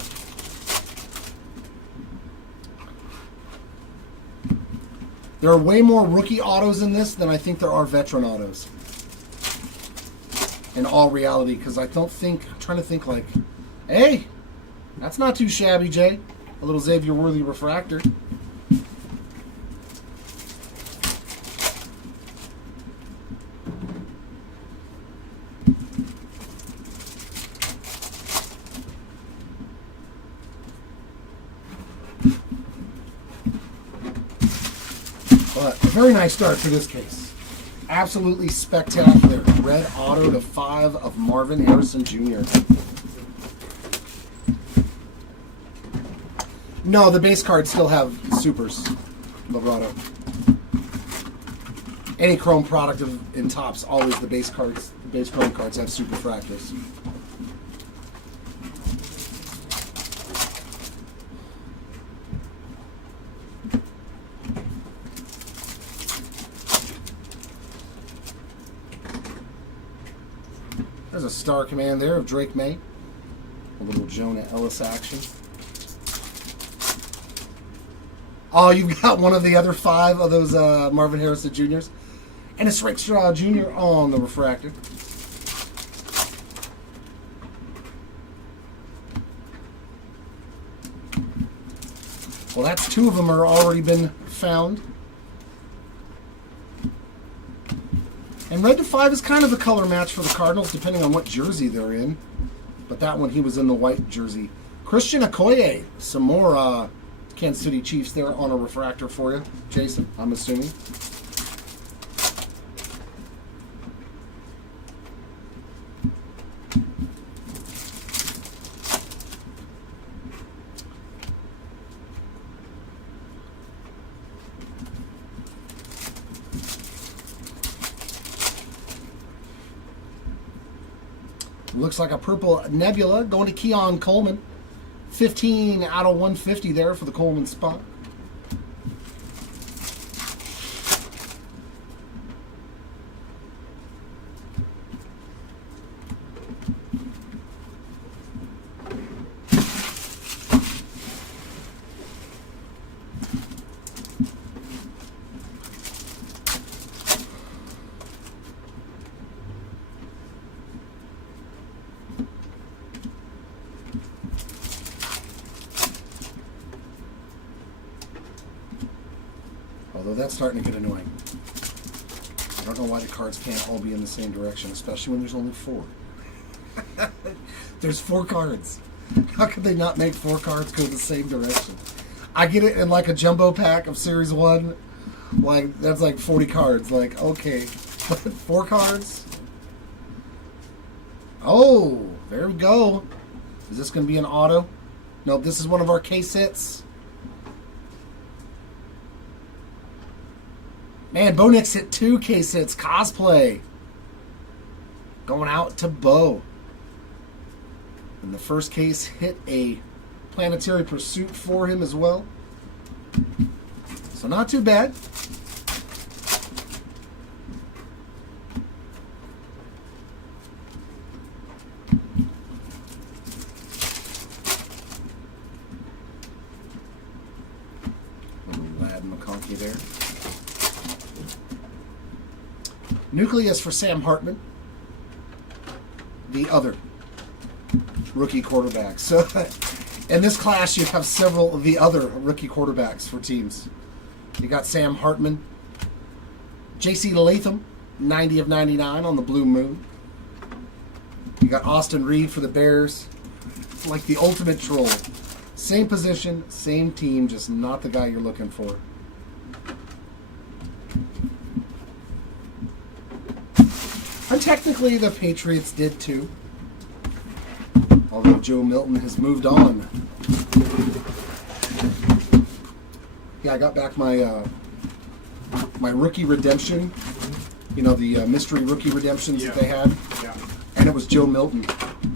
There are way more rookie autos in this than I think there are veteran autos. In all reality, because I don't think, I'm trying to think like, hey, that's not too shabby, Jay. A little Xavier Worthy refractor. But a very nice start for this case. Absolutely spectacular. Red auto to 5 of Marvin Harrison Jr. No, the base cards still have supers, Labrado. Any chrome product in Topps, always the base cards, base chrome cards have super fractors. There's a Star Command there of Drake May. A little Jonah Ellis action. Oh, you've got one of the other 5 of those Marvin Harrison Jr.'s. And it's Rick Straw Jr. on the refractor. Well, that's 2 of them are already been found. And red to 5 is kind of a color match for the Cardinals, depending on what jersey they're in. But that one, he was in the white jersey. Christian Okoye, some more Kansas City Chiefs there on a refractor for you, Jason, I'm assuming. Looks like a purple Nebula going to Keon Coleman. 15 out of 150 there for the Coleman spot. that's starting to get annoying. I don't know why the cards can't all be in the same direction, especially when there's only 4. There's 4 cards. How could they not make 4 cards go the same direction? I get it in like a jumbo pack of Series 1. Like, that's like 40 cards. Like, okay. But 4 cards? Oh, there we go. Is this going to be an auto? Nope, this is one of our case hits. Man, Bo Nix hit 2 case hits. Cosplay. Going out to Bo. And the first case hit a Planetary Pursuit for him as well. So not too bad. Lad McConkey there. Nucleus for Sam Hartman. The other rookie quarterback. So in this class, you have several of the other rookie quarterbacks for teams. You got Sam Hartman, J.C. Latham, 90 of 99 on the Blue Moon. You got Austin Reed for the Bears. It's like the ultimate troll. Same position, same team, just not the guy you're looking for. And technically, the Patriots did too. Although Joe Milton has moved on. Yeah, I got back my my rookie redemption. You know, the mystery rookie redemptions that they had. Yeah. And it was Joe Milton.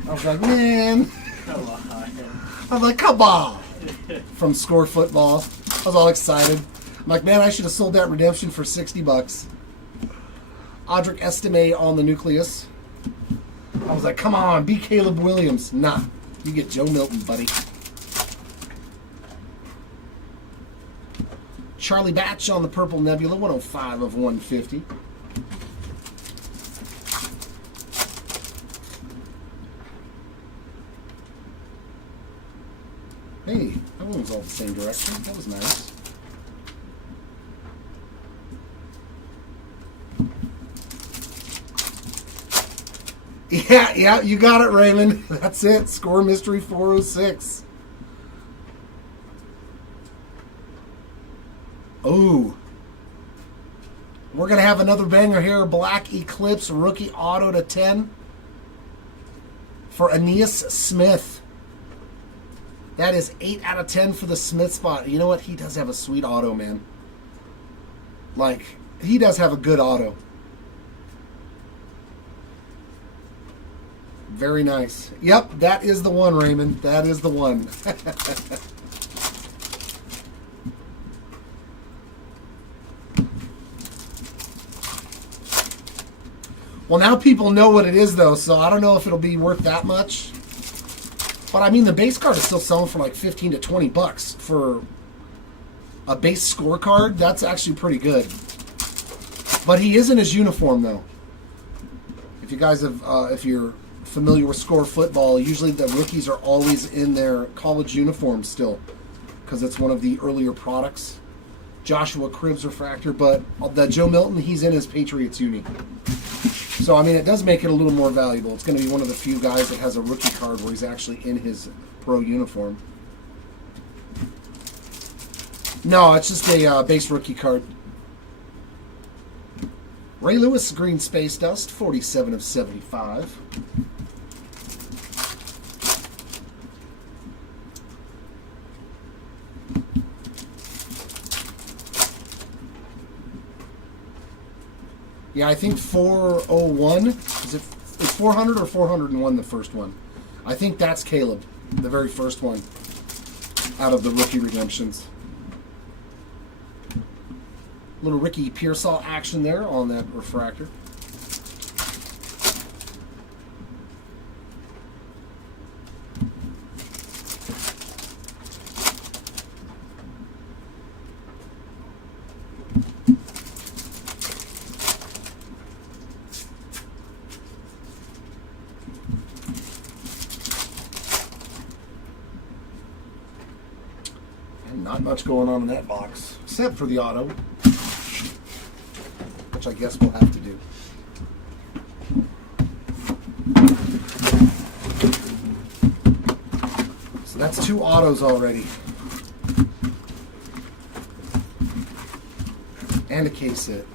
I was like, man. Come on. I'm like, come on. From Score Football. I was all excited. I'm like, man, I should have sold that redemption for $60. Audric Estime on the Nucleus. I was like, come on, be Caleb Williams. Nah, you get Joe Milton, buddy. Charlie Batch on the Purple Nebula, 105 of 150. Hey, that one was all the same direction. That was nice. Yeah, you got it, Raymond. That's it. Score Mystery 406. Oh. We're going to have another banger here. Black Eclipse rookie auto to 10 for Aeneas Smith. That is 8 out of 10 for the Smith spot. You know what? He does have a sweet auto, man. Like, he does have a good auto. Very nice. Yep, that is the one, Raymond. That is the one. Well, now people know what it is, though, so I don't know if it'll be worth that much. But, I mean, the base card is still selling for like 15 to 20 bucks for a base scorecard. That's actually pretty good. But he is in his uniform, though. If you guys have, if you're familiar with Score Football, usually the rookies are always in their college uniforms still because it's one of the earlier products. Joshua Cribbs refractor, but the Joe Milton, he's in his Patriots uni. So, I mean, it does make it a little more valuable. It's going to be one of the few guys that has a rookie card where he's actually in his pro uniform. No, it's just a base rookie card. Ray Lewis, Green Space Dust, 47 of 75. Yeah, I think 401. Is it 400 or 401 the first one? I think that's Caleb, the very first one out of the rookie redemptions. Little Ricky Pearsall action there on that refractor. And not much going on in that box, except for the auto. which I guess we'll have to do. So that's 2 autos already. And a case hit.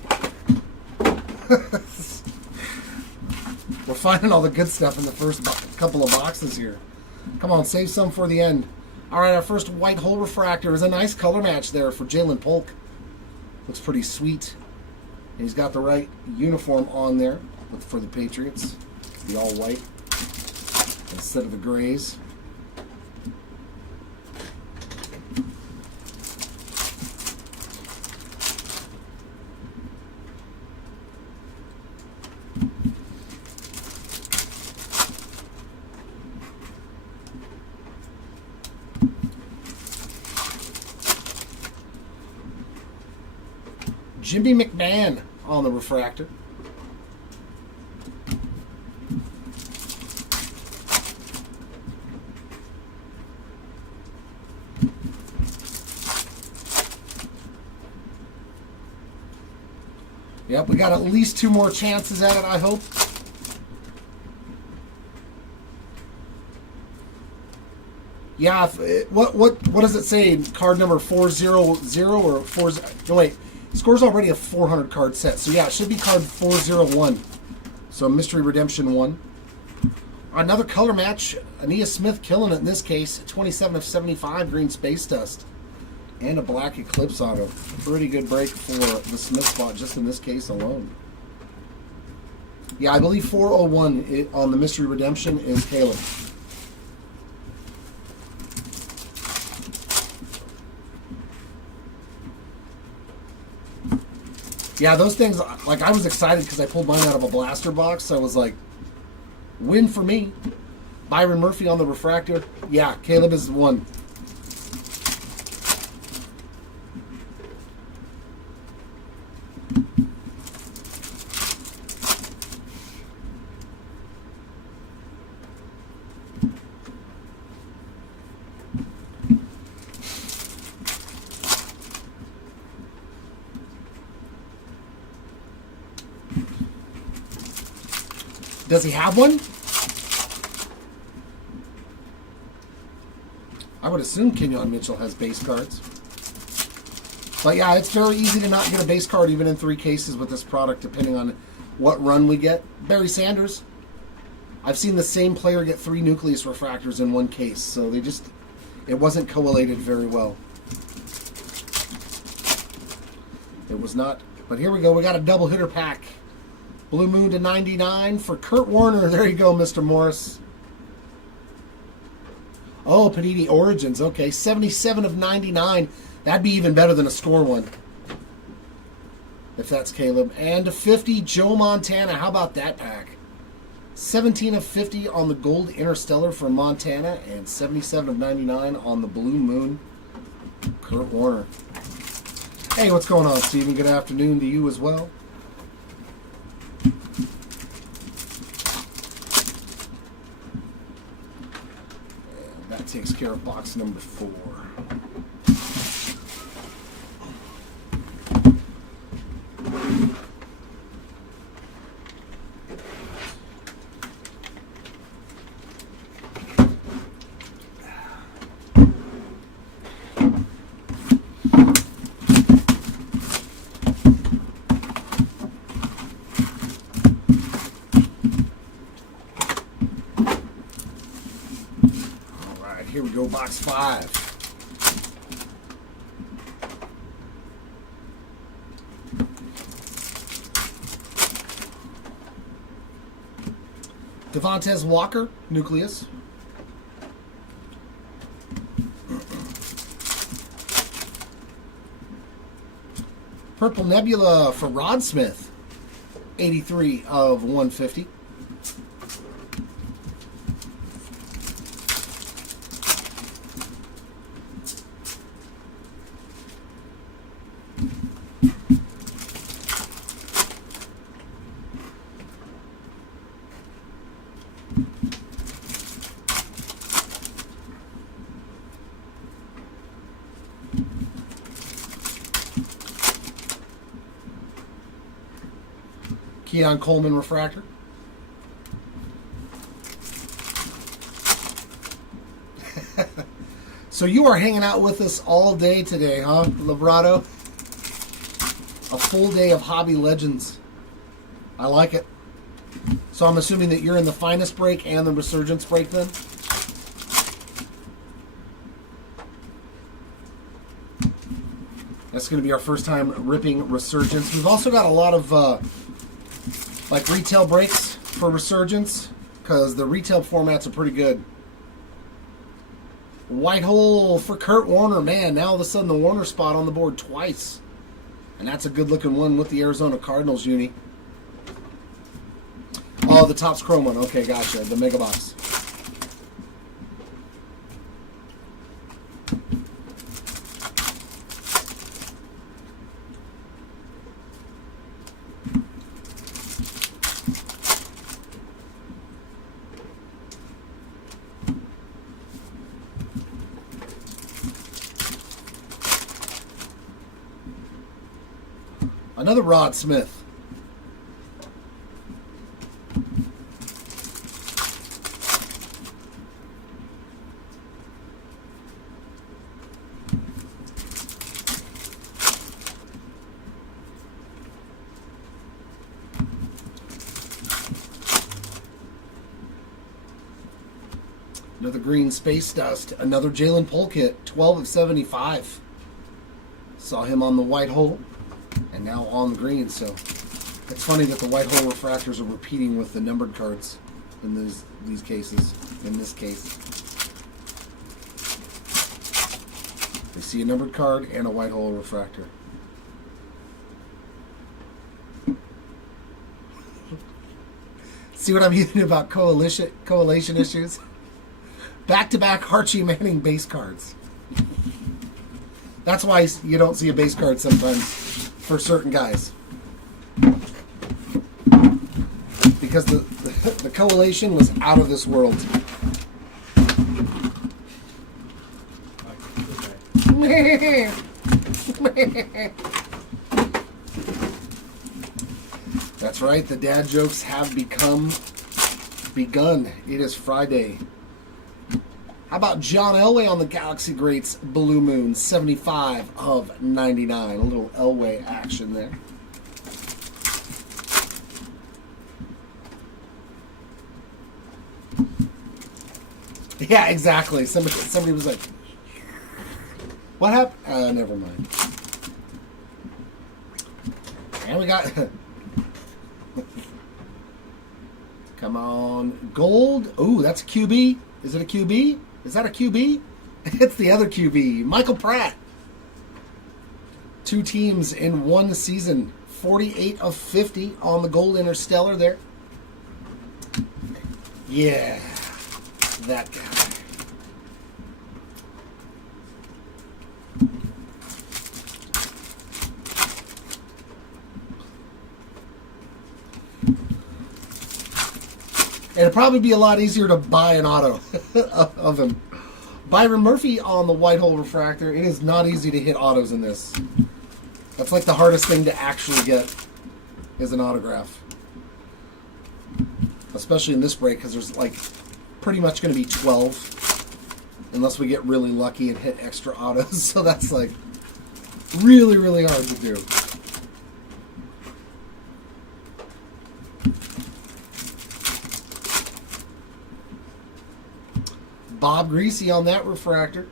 We're finding all the good stuff in the first couple of boxes here. Come on, save some for the end. All right, our first white hole refractor is a nice color match there for Jalen Polk. Looks pretty sweet. And he's got the right uniform on there for the Patriots. The all white instead of the grays. Jimmy McMahon on the refractor. Yep, we got at least 2 more chances at it, I hope. Yeah, what does it say? Card number 400 or 40? No, wait. Score's already a 400 card set. So yeah, it should be card 401. So Mystery Redemption 1. Another color match. Ania Smith killing it in this case. 27 of 75 green space dust. And a black Eclipse auto. Pretty good break for the Smith spot just in this case alone. Yeah, I believe 401 on the Mystery Redemption is Caleb. Yeah, those things, like, I was excited because I pulled mine out of a blaster box. So I was like, win for me. Byron Murphy on the refractor. Yeah, Caleb is the one. Does he have one? I would assume Kenyon Mitchell has base cards. But yeah, it's very easy to not get a base card even in 3 cases with this product, depending on what run we get. Barry Sanders. I've seen the same player get 3 nucleus refractors in 1 case, so it wasn't collated very well. It was not. But here we go. We got a double hitter pack. Blue Moon to 99 for Kurt Warner. There you go, Mr. Morris. Oh, Panini Origins. Okay, 77 of 99. That'd be even better than a score one. If that's Caleb. And to 50, Joe Montana. How about that pack? 17 of 50 on the Gold Interstellar for Montana. And 77 of 99 on the Blue Moon, Kurt Warner. Hey, what's going on, Steven? Good afternoon to you as well. That takes care of box number 4. Here we go, box 5. Devontae Walker, nucleus. Purple Nebula for Rod Smith, 83 of 150. Keon Coleman refractor. So you are hanging out with us all day today, huh, Librado? A full day of Hobby Legends. I like it. So I'm assuming that you're in the Finest break and the Resurgence break then? That's going to be our first time ripping Resurgence. We've also got a lot of like retail breaks for Resurgence because the retail formats are pretty good. White hole for Kurt Warner. Man, now all of a sudden the Warner spot on the board twice. And that's a good looking one with the Arizona Cardinals uni. Oh, the Topps Chrome one. Okay, gotcha. The Mega Box. Another Rod Smith. Another green Space Dust. Another Jalen Polkett, 12 of 75. Saw him on the white hole. And now on the green, so it's funny that the white hole refractors are repeating with the numbered cards in these cases. In this case, they see a numbered card and a white hole refractor. See what I'm using about correlation issues? Back-to-back Archie Manning base cards. That's why you don't see a base card sometimes. For certain guys, because the correlation was out of this world. That's right, the dad jokes have begun. It is Friday. How about John Elway on the Galaxy Greats Blue Moon, 75 of 99. A little Elway action there. Yeah, exactly. Somebody was like, what happened? Never mind. And we got... Come on. Gold. Ooh, that's a QB. Is it a QB? Is that a QB? It's the other QB, Michael Pratt. 2 teams in 1 season. 48 of 50 on the Gold Interstellar there. Yeah, that guy. It'd probably be a lot easier to buy an auto of him. Byron Murphy on the white hole refractor. It is not easy to hit autos in this. That's like the hardest thing to actually get is an autograph. Especially in this break because there's like pretty much going to be 12 unless we get really lucky and hit extra autos. So that's like really, really hard to do. Bob Greasy on that refractor.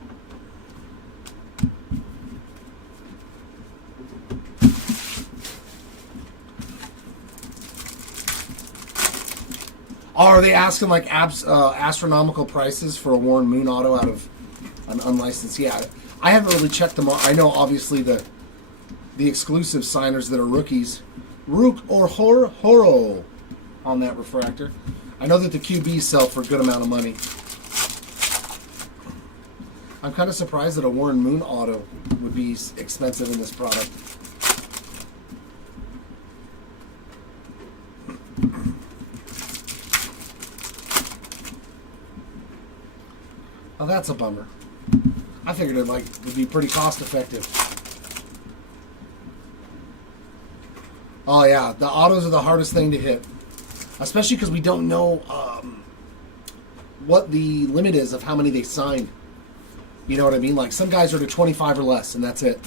Are they asking like astronomical prices for a Warren Moon auto out of an unlicensed? Yeah, I haven't really checked them. I know obviously the exclusive signers that are rookies, Rook or Horo on that refractor. I know that the QBs sell for a good amount of money. I'm kind of surprised that a Warren Moon auto would be expensive in this product. Oh, that's a bummer. I figured it would be pretty cost effective. Oh yeah, the autos are the hardest thing to hit, especially because we don't know what the limit is of how many they signed. You know what I mean? Like some guys are to 25 or less, and that's it.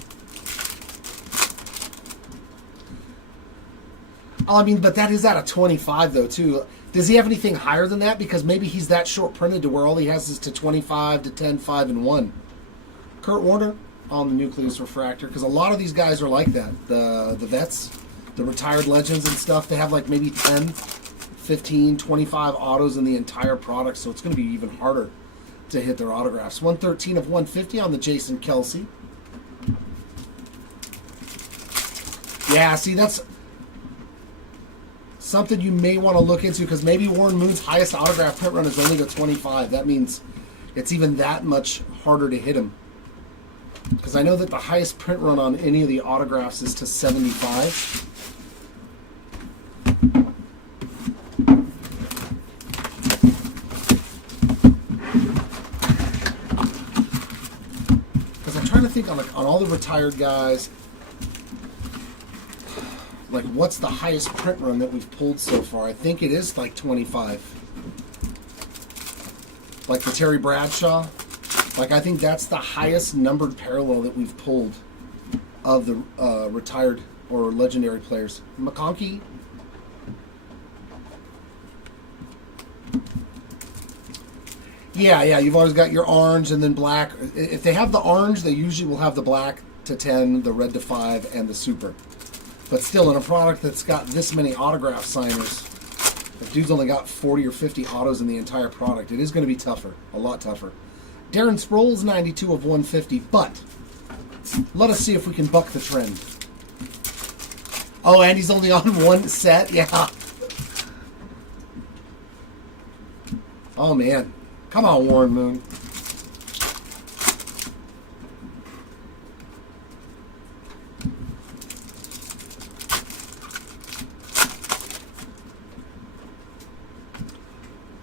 Oh, I mean, but that is out of 25 though too. Does he have anything higher than that? Because maybe he's that short printed to where all he has is to 25 to 10, 5, and 1. Kurt Warner on the Nucleus Refractor, because a lot of these guys are like that. The vets, the retired legends and stuff, they have like maybe 10, 15, 25 autos in the entire product, so it's going to be even harder to hit their autographs. 113 of 150 on the Jason Kelsey. Yeah, see, that's something you may want to look into, because maybe Warren Moon's highest autograph print run is only to 25. That means it's even that much harder to hit him. Because I know that the highest print run on any of the autographs is to 75. Because I'm trying to think on all the retired guys, like what's the highest print run that we've pulled so far? I think it is like 25. Like the Terry Bradshaw. Like, I think that's the highest numbered parallel that we've pulled of the retired or legendary players. McConkey. Yeah, you've always got your orange and then black. If they have the orange, they usually will have the black to 10, the red to 5, and the super. But still, in a product that's got this many autograph signers, if dude's only got 40 or 50 autos in the entire product, it is going to be tougher, a lot tougher. Darren Sproles, 92 of 150, but let us see if we can buck the trend. Oh, and he's only on one set? Yeah. Oh, man. Come on, Warren Moon.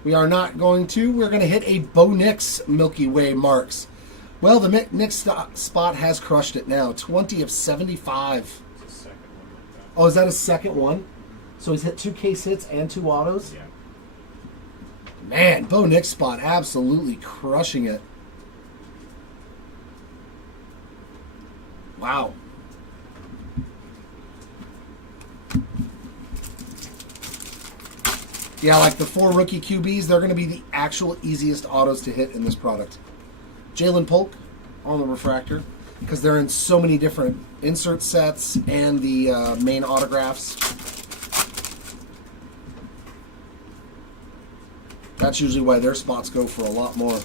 We are not going to. We're going to hit a Bo Nix Milky Way marks. Well, the Nix spot has crushed it now. 20 of 75. It's a second one like that. Oh, is that a second one? So he's hit 2 case hits and 2 autos? Yeah. Man, Bo Nix spot absolutely crushing it. Wow. Yeah, like the 4 rookie QBs, they're going to be the actual easiest autos to hit in this product. Jalen Polk on the refractor, because they're in so many different insert sets and the main autographs. That's usually why their spots go for a lot more.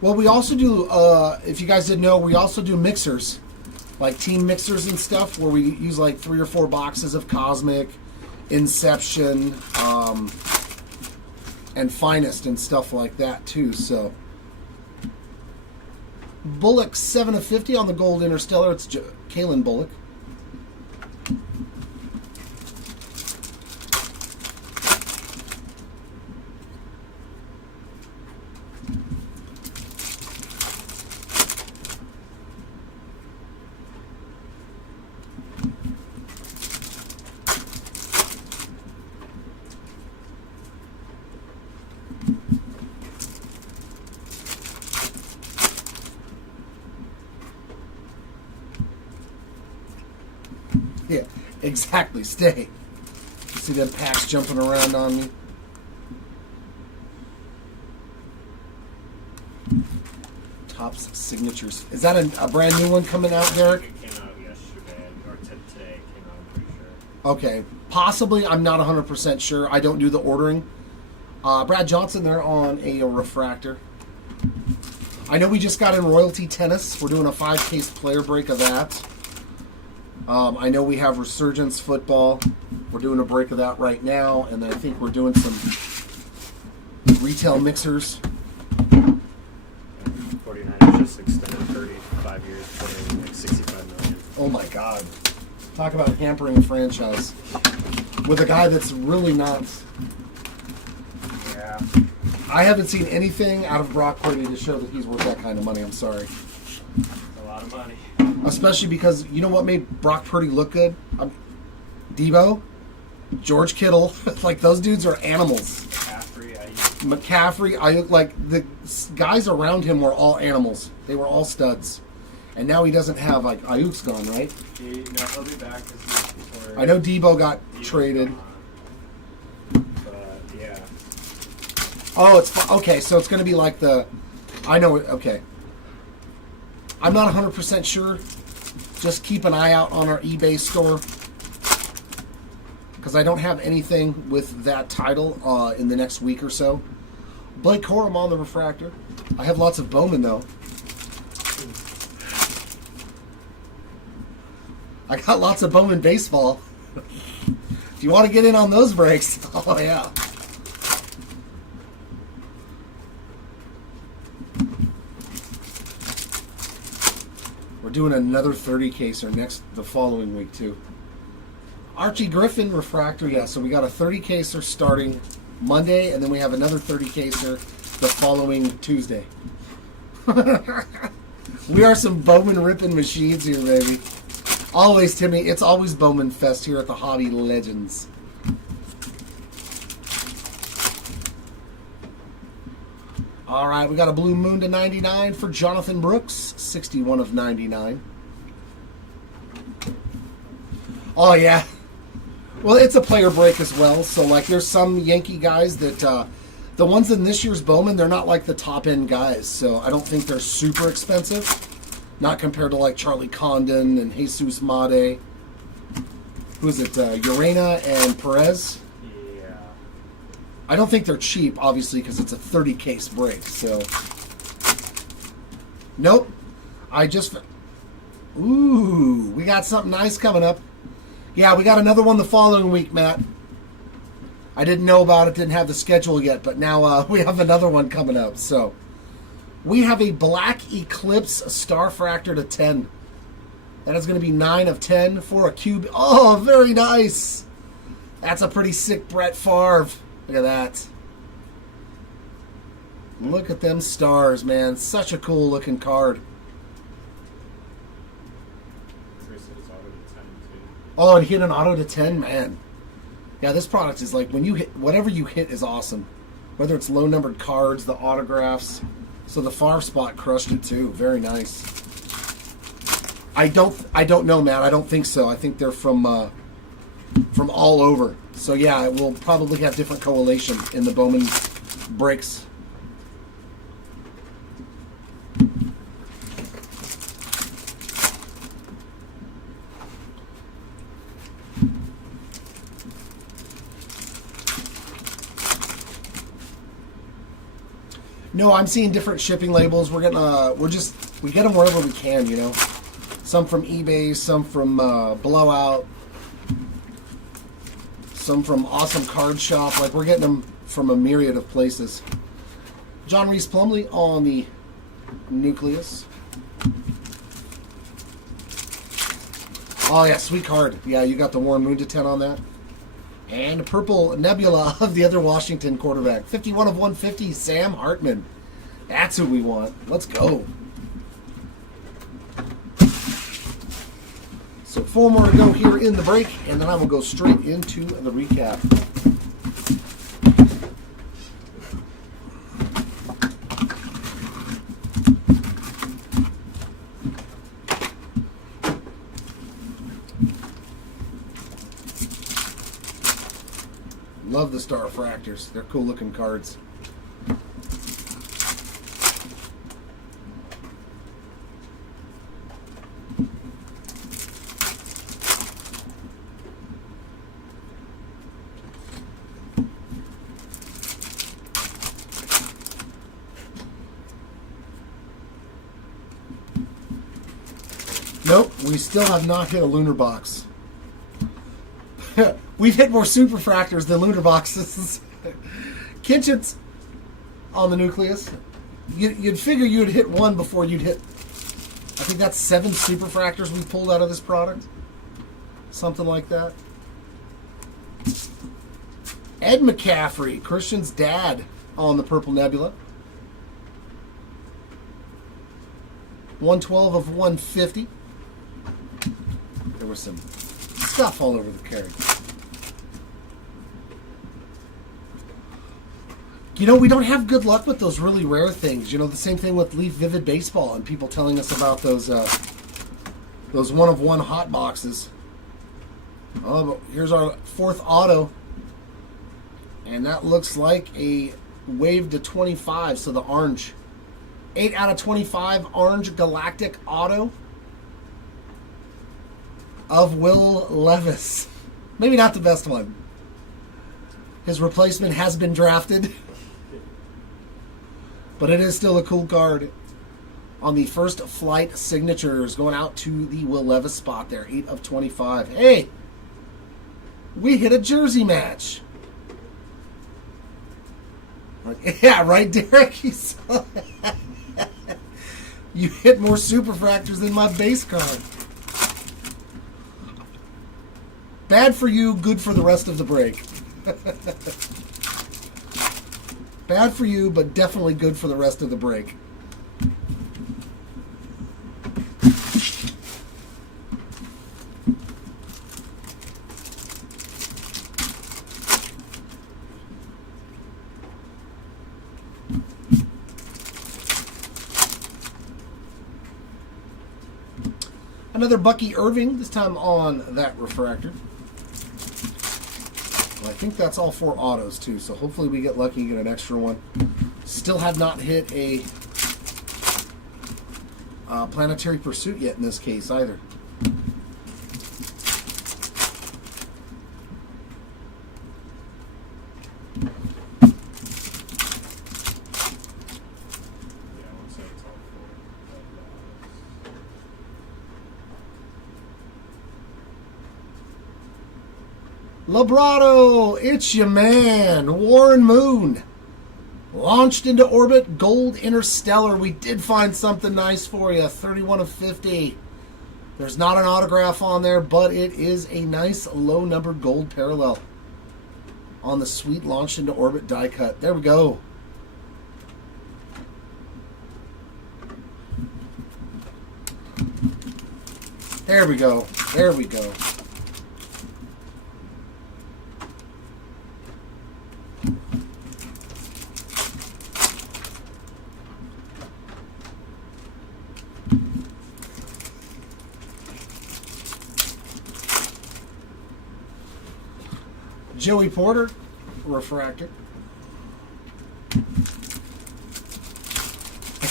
Well, we also do, if you guys didn't know, we also do mixers, like team mixers and stuff, where we use like 3 or 4 boxes of Cosmic, Inception, and Finest and stuff like that too. So, Bullock 7 of 50 on the Gold Interstellar. It's Kalen Bullock. Yeah, exactly. Stay. See them packs jumping around on me? Topps Signatures. Is that a brand new one coming out, Derek? It came out yesterday, or today it came out, I'm pretty sure. Okay. Possibly, I'm not 100% sure. I don't do the ordering. Brad Johnson, they're on a refractor. I know we just got in Royalty Tennis. We're doing a 5-case player break of that. I know we have Resurgence Football. We're doing a break of that right now. And I think we're doing some retail mixers. 49ers just extended 35 years, putting like $65 million. Oh my God. Talk about hampering a franchise with a guy that's really not. Yeah. I haven't seen anything out of Brock Purdy to show that he's worth that kind of money. I'm sorry. A lot of money. Especially because, you know what made Brock Purdy look good? Debo, George Kittle. Like, those dudes are animals. McCaffrey, Ayuk, like, the guys around him were all animals. They were all studs. And now he doesn't have, like, Ayuk's gone, right? He'll be back this week before. I know Debo got traded. But, yeah. Oh, it's okay. So it's going to be like the. I know it. Okay. I'm not 100% sure. Just keep an eye out on our eBay store because I don't have anything with that title in the next week or so. Blake Corum on the refractor. I have lots of Bowman though. I got lots of Bowman baseball. If you want to get in on those breaks, oh yeah. We're doing another 30 caser the following week too. Archie Griffin refractor, yeah. So we got a 30 caser starting Monday, and then we have another 30 caser the following Tuesday. We are some Bowman ripping machines here, baby. Always, Timmy. It's always Bowman Fest here at the Hobby Legends. All right, we got a Blue Moon to 99 for Jonathan Brooks, 61 of 99. Oh, yeah. Well, it's a player break as well. So, like, there's some Yankee guys that, the ones in this year's Bowman, they're not like the top-end guys. So, I don't think they're super expensive. Not compared to, like, Charlie Condon and Jesus Made. Who is it? Urena and Perez? Yeah. I don't think they're cheap, obviously, because it's a 30-case break. So, nope. Ooh, we got something nice coming up. Yeah, we got another one the following week, Matt. I didn't know about it, didn't have the schedule yet, but now we have another one coming up. So, we have a Black Eclipse Starfractor to 10. That is going to be 9 of 10 for a cube. Oh, very nice. That's a pretty sick Brett Favre. Look at that. Look at them stars, man. Such a cool looking card. Oh, and hit an auto to 10, man. Yeah, this product is like, when you hit, whatever you hit is awesome. Whether it's low numbered cards, the autographs. So the Favre spot crushed it too. Very nice. I don't know, Matt. I don't think so. I think they're from all over. So yeah, we'll probably have different collation in the Bowman breaks. No, I'm seeing different shipping labels. We're getting we get them wherever we can, you know. Some from eBay, some from Blowout, some from Awesome Card Shop. Like, we're getting them from a myriad of places. John Reese Plumley on the Nucleus. Oh yeah, sweet card. Yeah, you got the Warren Moon to 10 on that. And a purple nebula of the other Washington quarterback. 51 of 150, Sam Hartman. That's who we want. Let's go. So 4 more to go here in the break, and then I will go straight into the recap. Love the Starfractors. They're cool looking cards. Nope, we still have not hit a lunar box. We've hit more superfractors than lunar boxes. Kitchens on the nucleus. You'd figure you'd hit one before you'd hit, I think that's 7 superfractors we pulled out of this product. Something like that. Ed McCaffrey, Christian's dad, on the Purple Nebula. 112 of 150. There was some stuff all over the carry. You know, we don't have good luck with those really rare things. You know, the same thing with Leaf Vivid Baseball and people telling us about those 1-of-1 hot boxes. Oh, but here's our 4th auto. And that looks like a wave to 25, so the orange. 8 out of 25 orange galactic auto of Will Levis. Maybe not the best one. His replacement has been drafted. But it is still a cool card. On the first flight signatures, going out to the Will Levis spot there. 8 of 25. Hey! We hit a jersey match. Yeah, right, Derek? You saw that. You hit more superfractors than my base card. Bad for you, good for the rest of the break. Bad for you, but definitely good for the rest of the break. Another Bucky Irving, this time on that refractor. Well, I think that's all 4 autos, too, so hopefully we get lucky and get an extra one. Still have not hit a Planetary Pursuit yet in this case, either. Labrado, it's your man, Warren Moon. Launched into orbit, gold interstellar. We did find something nice for you, 31 of 50. There's not an autograph on there, but it is a nice low-numbered gold parallel on the sweet launched into orbit die cut. There we go. There we go. There we go. Joey Porter, refractor.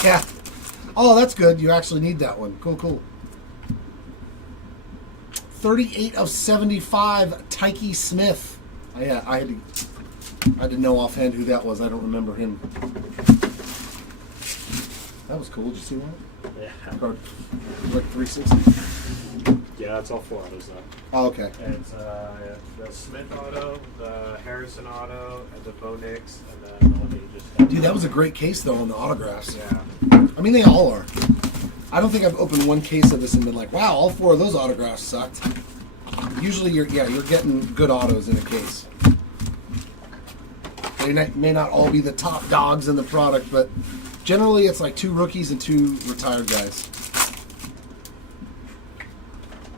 Yeah. Oh, that's good. You actually need that one. Cool, cool. 38 of 75, Tyke Smith. I didn't know offhand who that was. I don't remember him. That was cool. Did you see that? Yeah. Card, like 360. Yeah, that's all 4 autos though. Oh, okay. And it's the Smith auto, the Harrison auto, and the Bo Nix, and then the one that you just had. Dude, that was a great case though on the autographs. Yeah. I mean, they all are. I don't think I've opened one case of this and been like, wow, all 4 of those autographs sucked. Usually, you're getting good autos in a case. They may not all be the top dogs in the product, but generally it's like 2 rookies and 2 retired guys.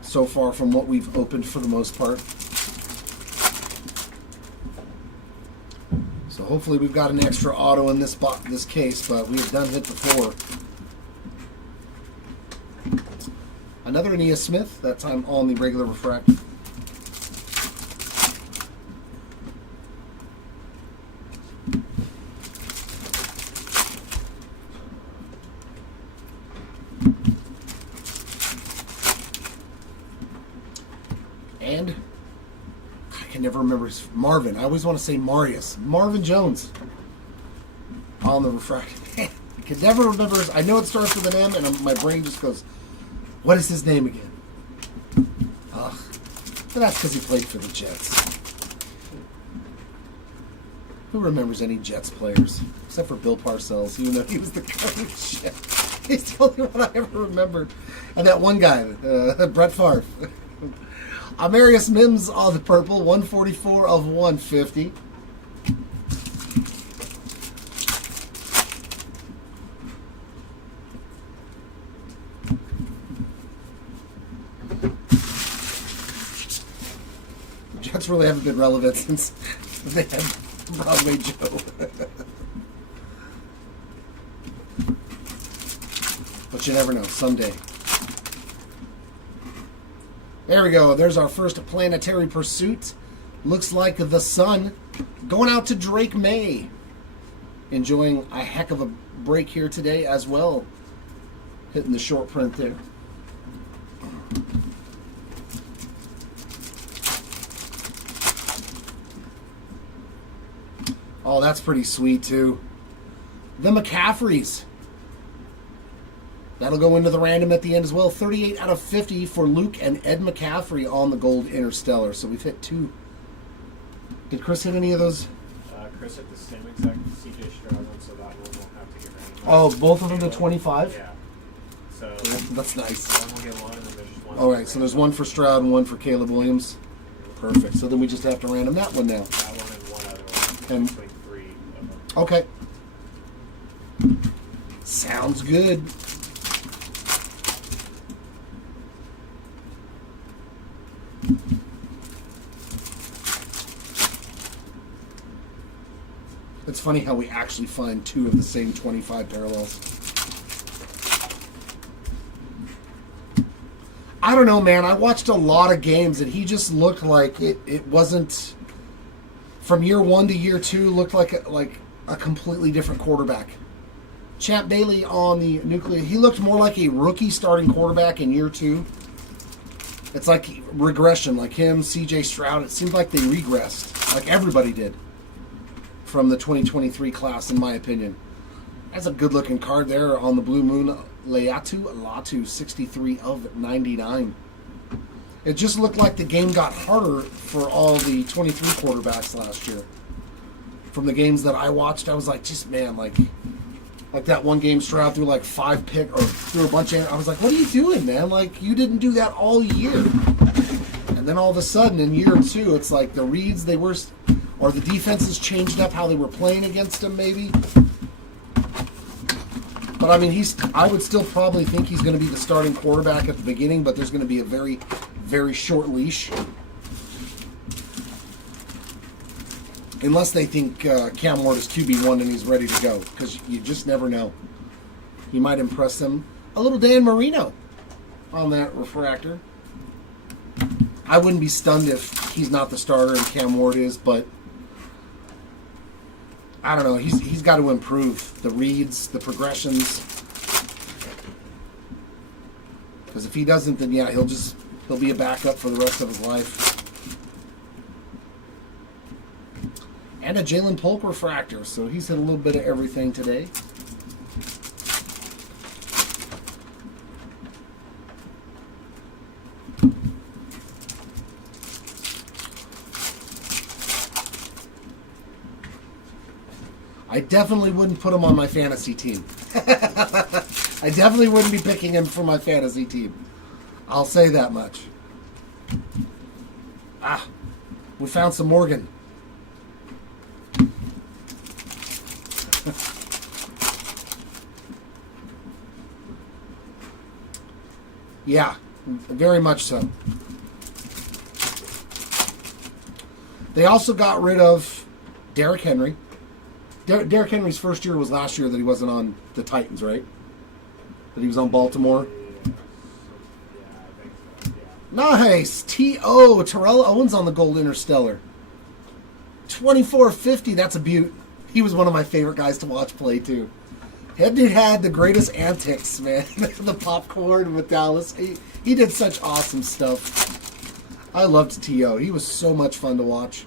So far from what we've opened for the most part. So hopefully we've got an extra auto in this case, but we've done hit the 4. Another Nia Smith, that time on the regular refractor. And I can never remember his Marvin. I always want to say Marius. Marvin Jones on the refractor. I can never remember his. I know it starts with an M, and my brain just goes What is his name again? Ugh. But that's because he played for the Jets. Who remembers any Jets players? Except for Bill Parcells, even though he was the coach. He's the only one I ever remembered. And that one guy, Brett Favre. Amarius Mims on the purple, 144 of 150. Jets really haven't been relevant since they had Broadway Joe. But you never know, someday. There we go. There's our first planetary pursuit. Looks like the sun. Going out to Drake May. Enjoying a heck of a break here today as well. Hitting the short print there. Oh, that's pretty sweet too. The McCaffreys. That'll go into the random at the end as well. 38 out of 50 for Luke and Ed McCaffrey on the gold Interstellar. So we've hit 2. Did Chris hit any of those? Chris hit the same exact CJ Stroud one, so that one won't have to get randomized. Oh, both of them to 25? Yeah. So That's nice. one will get one, and then there's just one. All right, so there's one for Stroud and one for Caleb Williams. Perfect. So then we just have to random that one now. That one and one other one. And- Between 3 of them. Okay. Sounds good. It's funny how we actually find 2 of the same 25 parallels. I don't know, man. I watched a lot of games and he just looked like it wasn't, from year 1 to year 2, looked like a completely different quarterback. Champ Bailey on the Nuclear, he looked more like a rookie starting quarterback in year 2. It's like regression, like him, CJ Stroud. It seemed like they regressed, like everybody did from the 2023 class, in my opinion. That's a good-looking card there on the Blue Moon. Latu, 63 of 99. It just looked like the game got harder for all the 23 quarterbacks last year. From the games that I watched, I was like, just man, like that one game Stroud threw like 5 picks or threw a bunch of. I was like, what are you doing, man? Like you didn't do that all year. And then all of a sudden in year 2, it's like the reads they were, or the defenses changed up how they were playing against him, maybe. But I mean, I would still probably think he's going to be the starting quarterback at the beginning, but there's going to be a very, very short leash. Unless they think Cam Ward is QB1 and he's ready to go, because you just never know. He might impress them. A little Dan Marino on that refractor. I wouldn't be stunned if he's not the starter and Cam Ward is, but I don't know. He's got to improve the reads, the progressions. Because if he doesn't, then yeah, he'll be a backup for the rest of his life. And a Jalen Polk refractor, so he's hit a little bit of everything today. I definitely wouldn't put him on my fantasy team. I definitely wouldn't be picking him for my fantasy team. I'll say that much. Ah, we found some Morgan. Yeah, very much so. They also got rid of Derrick Henry. Derrick Henry's first year was last year that he wasn't on the Titans, right? That he was on Baltimore. Yeah, I think so. Yeah. Nice. T.O. Terrell Owens on the Gold Interstellar. 24.50. That's a beaut. He was one of my favorite guys to watch play, too. That dude had the greatest antics, man. The popcorn with Dallas. He did such awesome stuff. I loved T.O. He was so much fun to watch.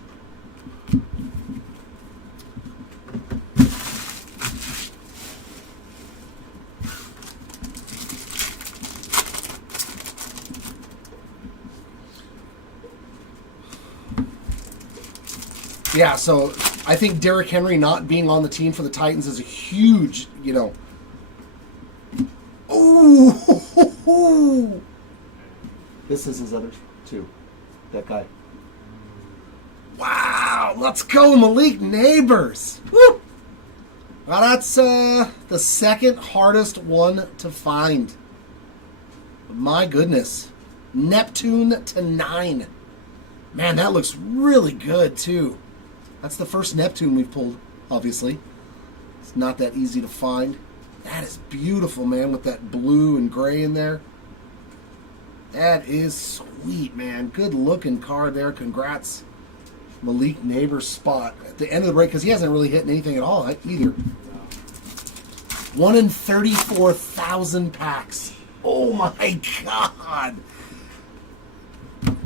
Yeah, so I think Derrick Henry not being on the team for the Titans is a huge, Ooh! This is his other two. That guy. Wow! Let's go, Malik Neighbors! Woo! Well, that's the second hardest one to find. My goodness. Neptune to 9. Man, that looks really good, too. That's the first Neptune we've pulled, obviously. It's not that easy to find. That is beautiful, man, with that blue and gray in there. That is sweet, man. Good looking card there. Congrats, Malik Neighbors spot at the end of the break, because he hasn't really hit anything at all either. 1 in 34,000 packs. Oh my God.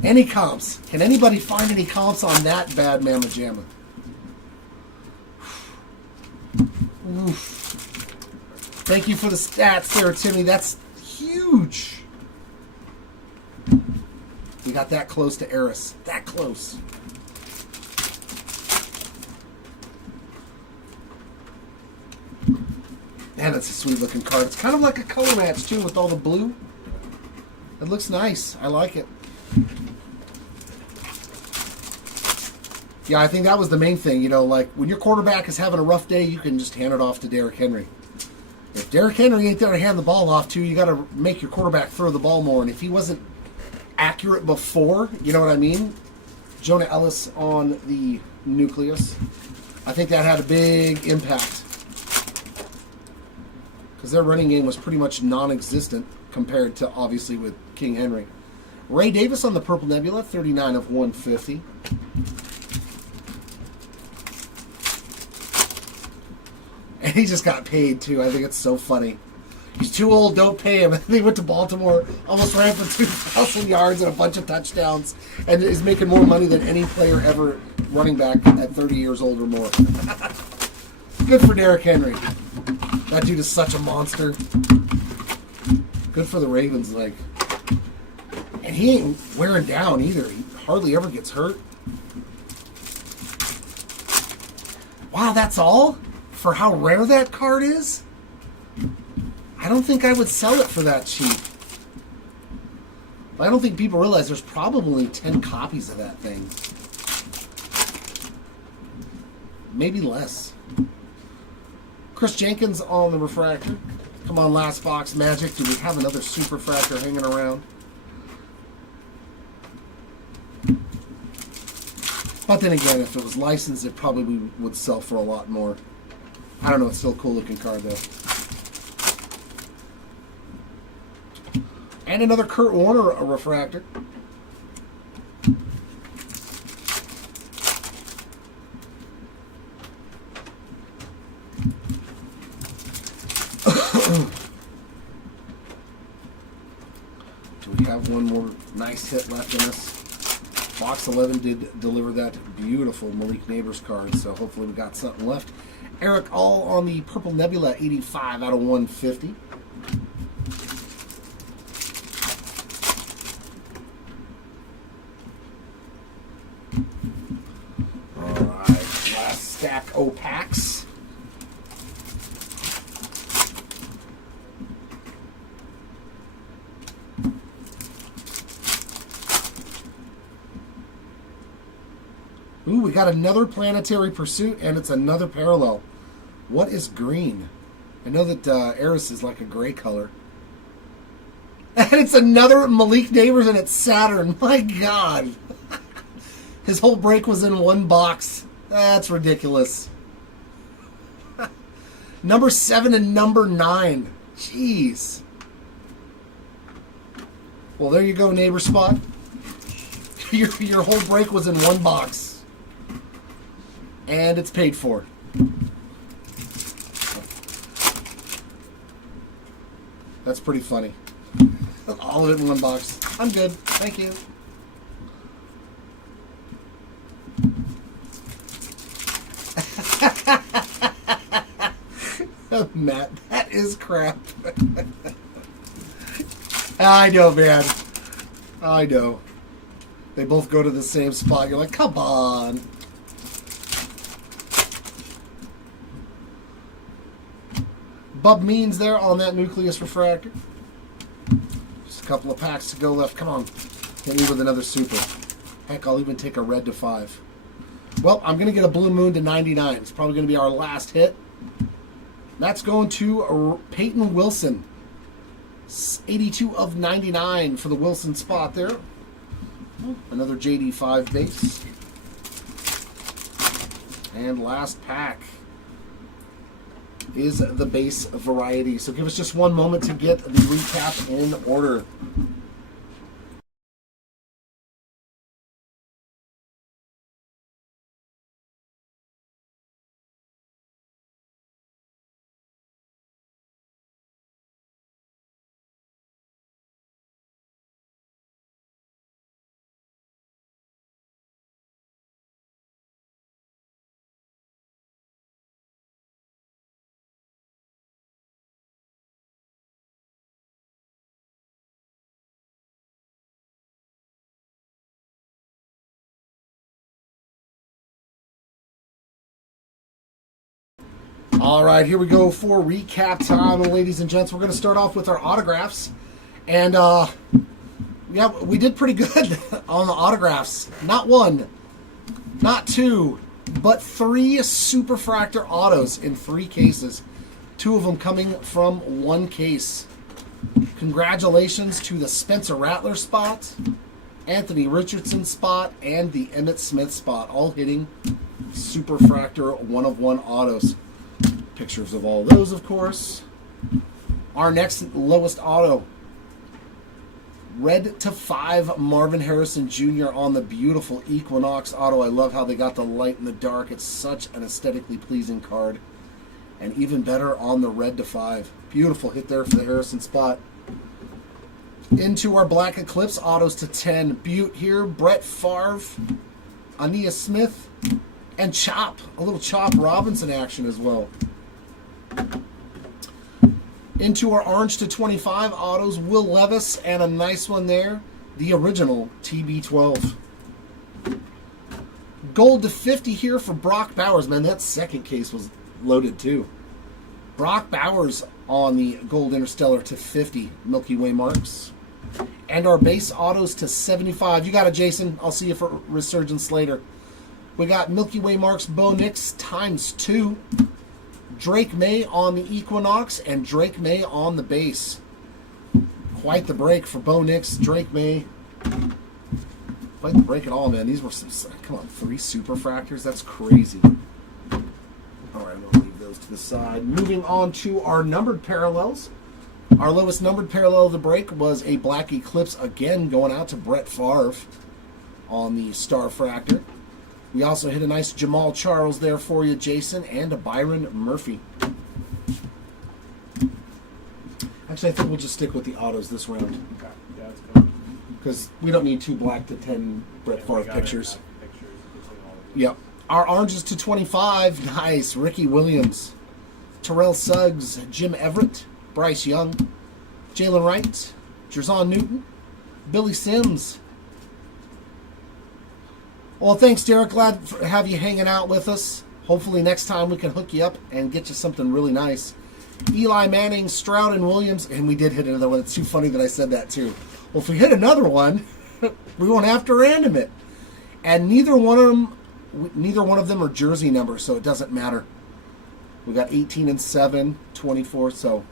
Any comps? Can anybody find any comps on that bad Mamma Jamma? Oof. Thank you for the stats there, Timmy. That's huge. We got that close to Eris. That close. Man, that's a sweet looking card. It's kind of like a color match too with all the blue. It looks nice. I like it. Yeah, I think that was the main thing. Like when your quarterback is having a rough day, you can just hand it off to Derrick Henry. If Derrick Henry ain't there to hand the ball off to, you got to make your quarterback throw the ball more. And if he wasn't accurate before, you know what I mean? Jonah Ellis on the nucleus. I think that had a big impact. Because their running game was pretty much non-existent compared to, obviously, with King Henry. Ray Davis on the Purple Nebula, 39 of 150. And he just got paid, too. I think it's so funny. He's too old, don't pay him. And he went to Baltimore, almost ran for 2,000 yards and a bunch of touchdowns, and is making more money than any player ever running back at 30 years old or more. Good for Derrick Henry. That dude is such a monster. Good for the Ravens, and he ain't wearing down either. He hardly ever gets hurt. Wow, that's all? For how rare that card is? I don't think I would sell it for that cheap. I don't think people realize there's probably 10 copies of that thing. Maybe less. Chris Jenkins on the refractor. Come on, last box magic. Do we have another super fractor hanging around? But then again, if it was licensed, it probably would sell for a lot more. I don't know. It's still a cool looking card, though. And another Kurt Warner refractor. Do we have one more nice hit left in us? Box 11 did deliver that beautiful Malik Neighbors card, so hopefully we got something left. Eric All on the Purple Nebula, 85 out of 150. Alright, last stack opaques. Ooh, we got another Planetary Pursuit, and it's another parallel. What is green? I know that Eris is like a gray color. And it's another Malik Neighbors, and it's Saturn. My God. His whole break was in one box. That's ridiculous. Number 7 and number 9. Jeez. Well, there you go, neighbor spot. Your whole break was in one box. And it's paid for. That's pretty funny. All of it in one box. I'm good. Thank you. Matt, that is crap. I know, man. I know. They both go to the same spot. You're like, come on. Bub Means there on that Nucleus Refractor. Just a couple of packs to go left. Come on. Hit me with another super. Heck, I'll even take a red to 5. Well, I'm going to get a Blue Moon to 99. It's probably going to be our last hit. That's going to Peyton Wilson. 82 of 99 for the Wilson spot there. Another JD5 base. And last pack is the base variety. So give us just one moment to get the recap in order. All right, here we go for recap time, ladies and gents. We're going to start off with our autographs. And, yeah, we did pretty good on the autographs. Not one, not two, but 3 Superfractor autos in 3 cases. 2 of them coming from 1 case. Congratulations to the Spencer Rattler spot, Anthony Richardson spot, and the Emmitt Smith spot, all hitting Superfractor 1 of 1 autos. Pictures of all those, of course. Our next lowest auto, red to 5 Marvin Harrison Jr. on the beautiful Equinox auto. I love how they got the light and the dark. It's such an aesthetically pleasing card. And even better on the red to 5. Beautiful hit there for the Harrison spot. Into our Black Eclipse autos to 10. Butte here, Brett Favre, Ania Smith, and Chop. A little Chop Robinson action as well. Into our orange to 25 autos, Will Levis, and a nice one there, the original TB12. Gold to 50 here for Brock Bowers. Man, that second case was loaded too. Brock Bowers on the Gold Interstellar to 50 Milky Way marks. And our base autos to 75. You got it, Jason. I'll see you for Resurgence later. We got Milky Way marks Bo Nix times 2. Drake May on the Equinox and Drake May on the base. Quite the break for Bo Nix, Drake May. Quite the break at all, man. These were some, come on, 3 Superfractors? That's crazy. All right, we'll leave those to the side. Moving on to our numbered parallels. Our lowest numbered parallel of the break was a Black Eclipse, again going out to Brett Favre on the Starfractor. We also hit a nice Jamal Charles there for you, Jason, and a Byron Murphy. Actually, I think we'll just stick with the autos this round. Okay. Yeah, that's good. Because we don't need 2 black to 10 Brett Yeah, Favre we got pictures. pictures between all of these. Yep. Our oranges to 25. Nice. Ricky Williams, Terrell Suggs, Jim Everett, Bryce Young, Jalen Wright, Jerzon Newton, Billy Sims. Well, thanks, Derek. Glad to have you hanging out with us. Hopefully next time we can hook you up and get you something really nice. Eli Manning, Stroud, and Williams. And we did hit another one. It's too funny that I said that, too. Well, if we hit another one, we won't have to random it. And neither one of them are jersey numbers, so it doesn't matter. We got 18 and 7, 24, so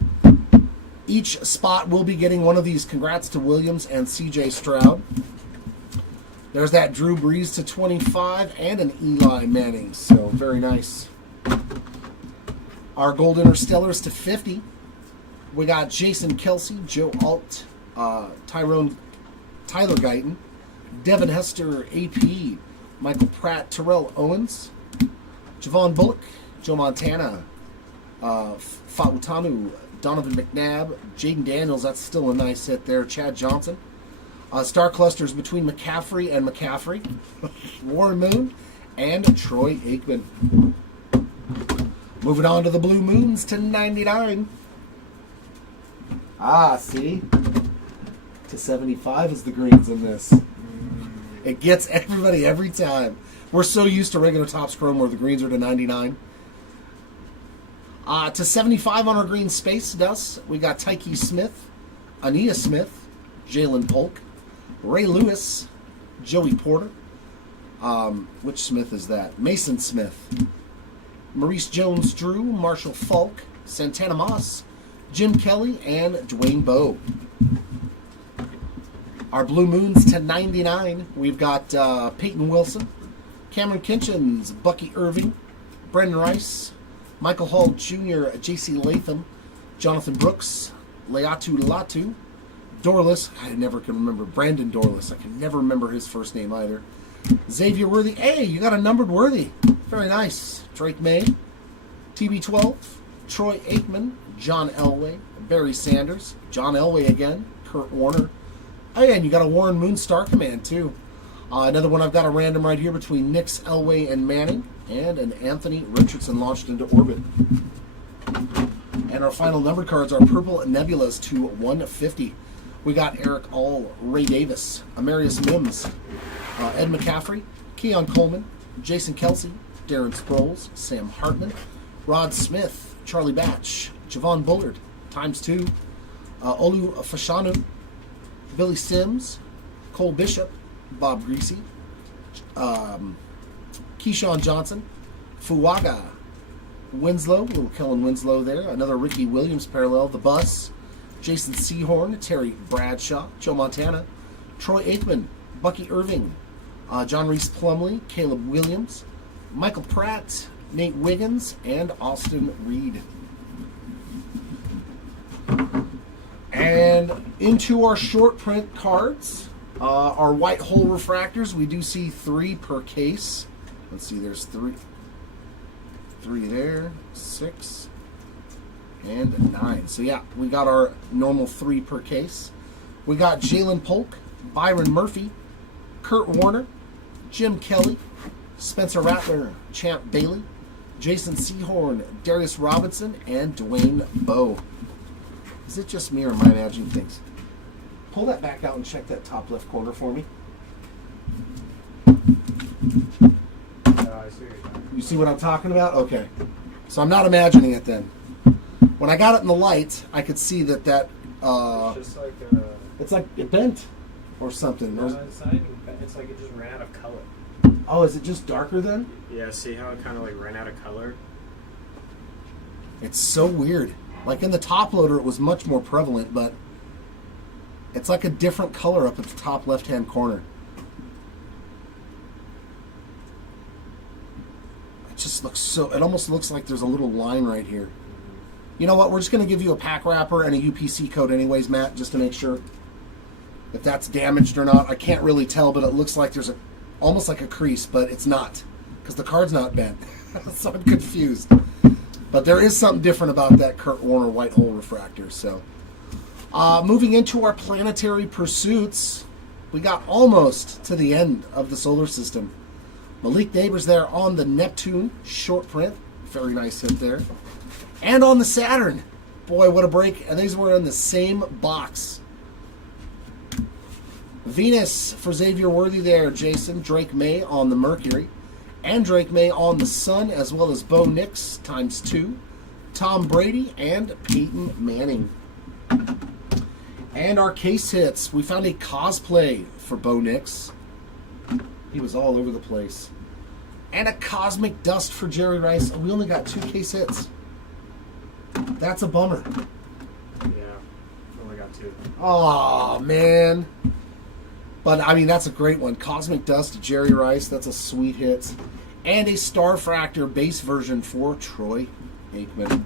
each spot will be getting one of these. Congrats to Williams and CJ Stroud. There's that Drew Brees to 25 and an Eli Manning, so very nice. Our Gold Interstellars to 50. We got Jason Kelsey, Joe Alt, Tyler Guyton, Devin Hester, AP, Michael Pratt, Terrell Owens, Javon Bullock, Joe Montana, Fa'utamu, Donovan McNabb, Jaden Daniels, that's still a nice hit there, Chad Johnson. Star clusters between McCaffrey and McCaffrey, Warren Moon, and Troy Aikman. Moving on to the Blue Moons to 99. Ah, see? To 75 is the greens in this. It gets everybody every time. We're so used to regular Topps Chrome where the greens are to 99. To 75 on our green Space Dust, we got Tyke Smith, Ania Smith, Jalen Polk, Ray Lewis, Joey Porter. Which Smith is that? Mason Smith. Maurice Jones-Drew, Marshall Falk, Santana Moss, Jim Kelly, and Dwayne Bowe. Our Blue Moons to 99, we've got Peyton Wilson, Cameron Kinchins, Bucky Irving, Brendan Rice, Michael Hall Jr., J.C. Latham, Jonathan Brooks, Leatu Latu, Dorless, I never can remember, Brandon Dorless, I can never remember his first name either. Xavier Worthy, hey, you got a numbered Worthy, very nice. Drake May, TB12, Troy Aikman, John Elway, Barry Sanders, John Elway again, Kurt Warner. Oh yeah, and you got a Warren Moon Star Command too. Another one I've got a random right here between Nix, Elway, and Manning, and an Anthony Richardson launched into orbit. And our final numbered cards are Purple Nebulas to 150. We got Eric All, Ray Davis, Amarius Mims, Ed McCaffrey, Keon Coleman, Jason Kelsey, Darren Sproles, Sam Hartman, Rod Smith, Charlie Batch, Javon Bullard, ×2, Olu Fashanu, Billy Sims, Cole Bishop, Bob Greasy, Keyshawn Johnson, Fuaga, Winslow, little Kellen Winslow there, another Ricky Williams parallel, The Bus, Jason Sehorn, Terry Bradshaw, Joe Montana, Troy Aikman, Bucky Irving, John Reese Plumley, Caleb Williams, Michael Pratt, Nate Wiggins, and Austin Reed. And into our short print cards, our white hole refractors, we do see 3 per case. Let's see, there's 3 there, 6, and 9. So yeah, we got our normal 3 per case. We got Jalen Polk, Byron Murphy, Kurt Warner, Jim Kelly, Spencer Rattler, Champ Bailey, Jason Sehorn, Darius Robinson, and Dwayne Bowe. Is it just me or am I imagining things? Pull that back out and check that top left corner for me. I see what you're talking You see what I'm talking about? Okay. So I'm not imagining it then. When I got it in the light, I could see that about. It's just like it's like it bent or something. no, it's not even. It's like it just ran out of color. Oh, is it just darker then? Yeah, see how it kind of like ran out of color? It's so weird. Like in the top loader, it was much more prevalent, but it's like a different color up at the top left-hand corner. It just looks so, it almost looks like there's a little line right here. You know what, we're just going to give you a pack wrapper and a UPC code anyways, Matt, just to make sure if that's damaged or not. I can't really tell, but it looks like there's almost like a crease, but it's not, because the card's not bent. So I'm confused. But there is something different about that Kurt Warner white hole refractor. So, moving into our planetary pursuits, we got almost to the end of the solar system. Malik Neighbors there on the Neptune short print, very nice hit there, and on the Saturn. Boy, what a break! And these were in the same box. Venus for Xavier Worthy there, Jason. Drake May on the Mercury. And Drake May on the Sun, as well as Bo Nix ×2, Tom Brady, and Peyton Manning. And our case hits. We found a cosplay for Bo Nix. He was all over the place. And a Cosmic Dust for Jerry Rice. We only got 2 case hits. That's a bummer. Yeah, only got 2. Oh, man. But, I mean, that's a great one. Cosmic Dust to Jerry Rice. That's a sweet hit. And a Starfractor base version for Troy Aikman.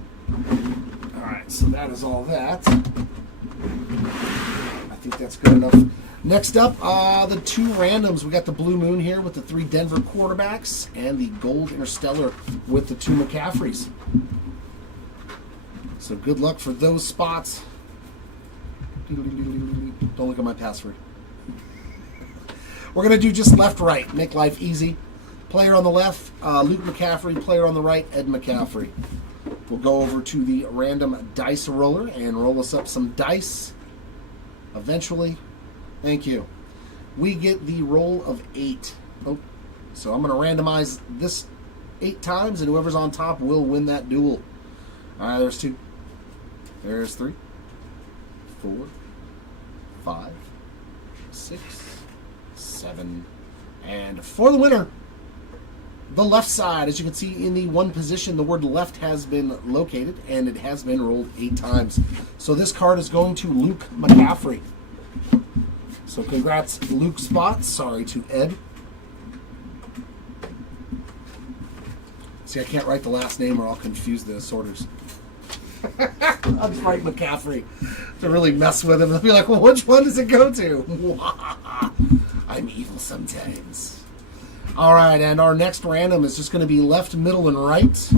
All right, so that is all that. I think that's good enough. Next up, the 2 randoms. We got the Blue Moon here with the 3 Denver quarterbacks and the Gold Interstellar with the 2 McCaffreys. So good luck for those spots. Don't look at my password. We're going to do just left-right, make life easy. Player on the left, Luke McCaffrey. Player on the right, Ed McCaffrey. We'll go over to the random dice roller and roll us up some dice. Eventually, thank you. We get the roll of 8. Oh, so I'm going to randomize this 8 times, and whoever's on top will win that duel. All right, there's 2. There's 3, 4, 5, 6, 7, and for the winner, the left side. As you can see in the 1 position, the word left has been located, and it has been rolled 8 times. So this card is going to Luke McCaffrey. So congrats, Luke Spot. Sorry to Ed. See, I can't write the last name or I'll confuse the sorters. I'll just write McCaffrey to really mess with him. They'll be like, well, which one does it go to? I'm evil sometimes. All right, and our next random is just going to be left, middle, and right.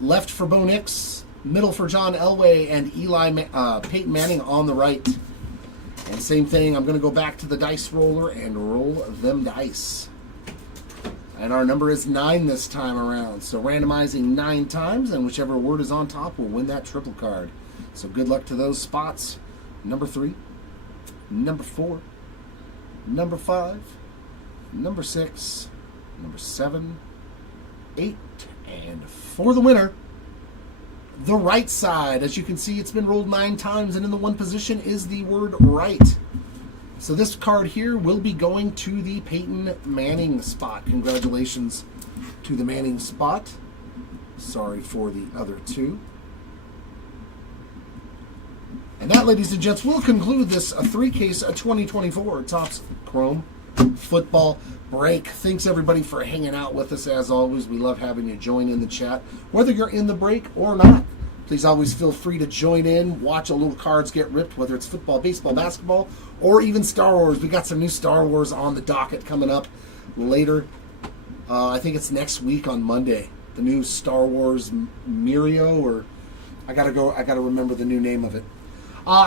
Left for Bo Nix, middle for John Elway, and Peyton Manning on the right. And same thing, I'm going to go back to the dice roller and roll them dice. And our number is 9 this time around. So randomizing 9 times, and whichever word is on top will win that triple card. So good luck to those spots. Number 3, number 4, number 5, number 6, number 7, 8, and for the winner, the right side. As you can see, it's been rolled 9 times, and in the 1 position is the word right. So this card here will be going to the Peyton Manning spot. Congratulations to the Manning spot. Sorry for the other 2. And that, ladies and gents, will conclude this 3-case 2024 Topps Chrome Football Break. Thanks, everybody, for hanging out with us. As always, we love having you join in the chat. Whether you're in the break or not, please always feel free to join in, watch a little cards get ripped, whether it's football, baseball, basketball, or even Star Wars. We got some new Star Wars on the docket coming up later. I think it's next week on Monday. The new Star Wars Mirio, or I gotta remember the new name of it.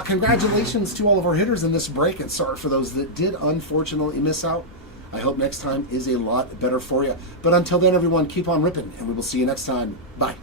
Congratulations to all of our hitters in this break, and sorry for those that did unfortunately miss out. I hope next time is a lot better for you. But until then, everyone, keep on ripping, and we will see you next time. Bye.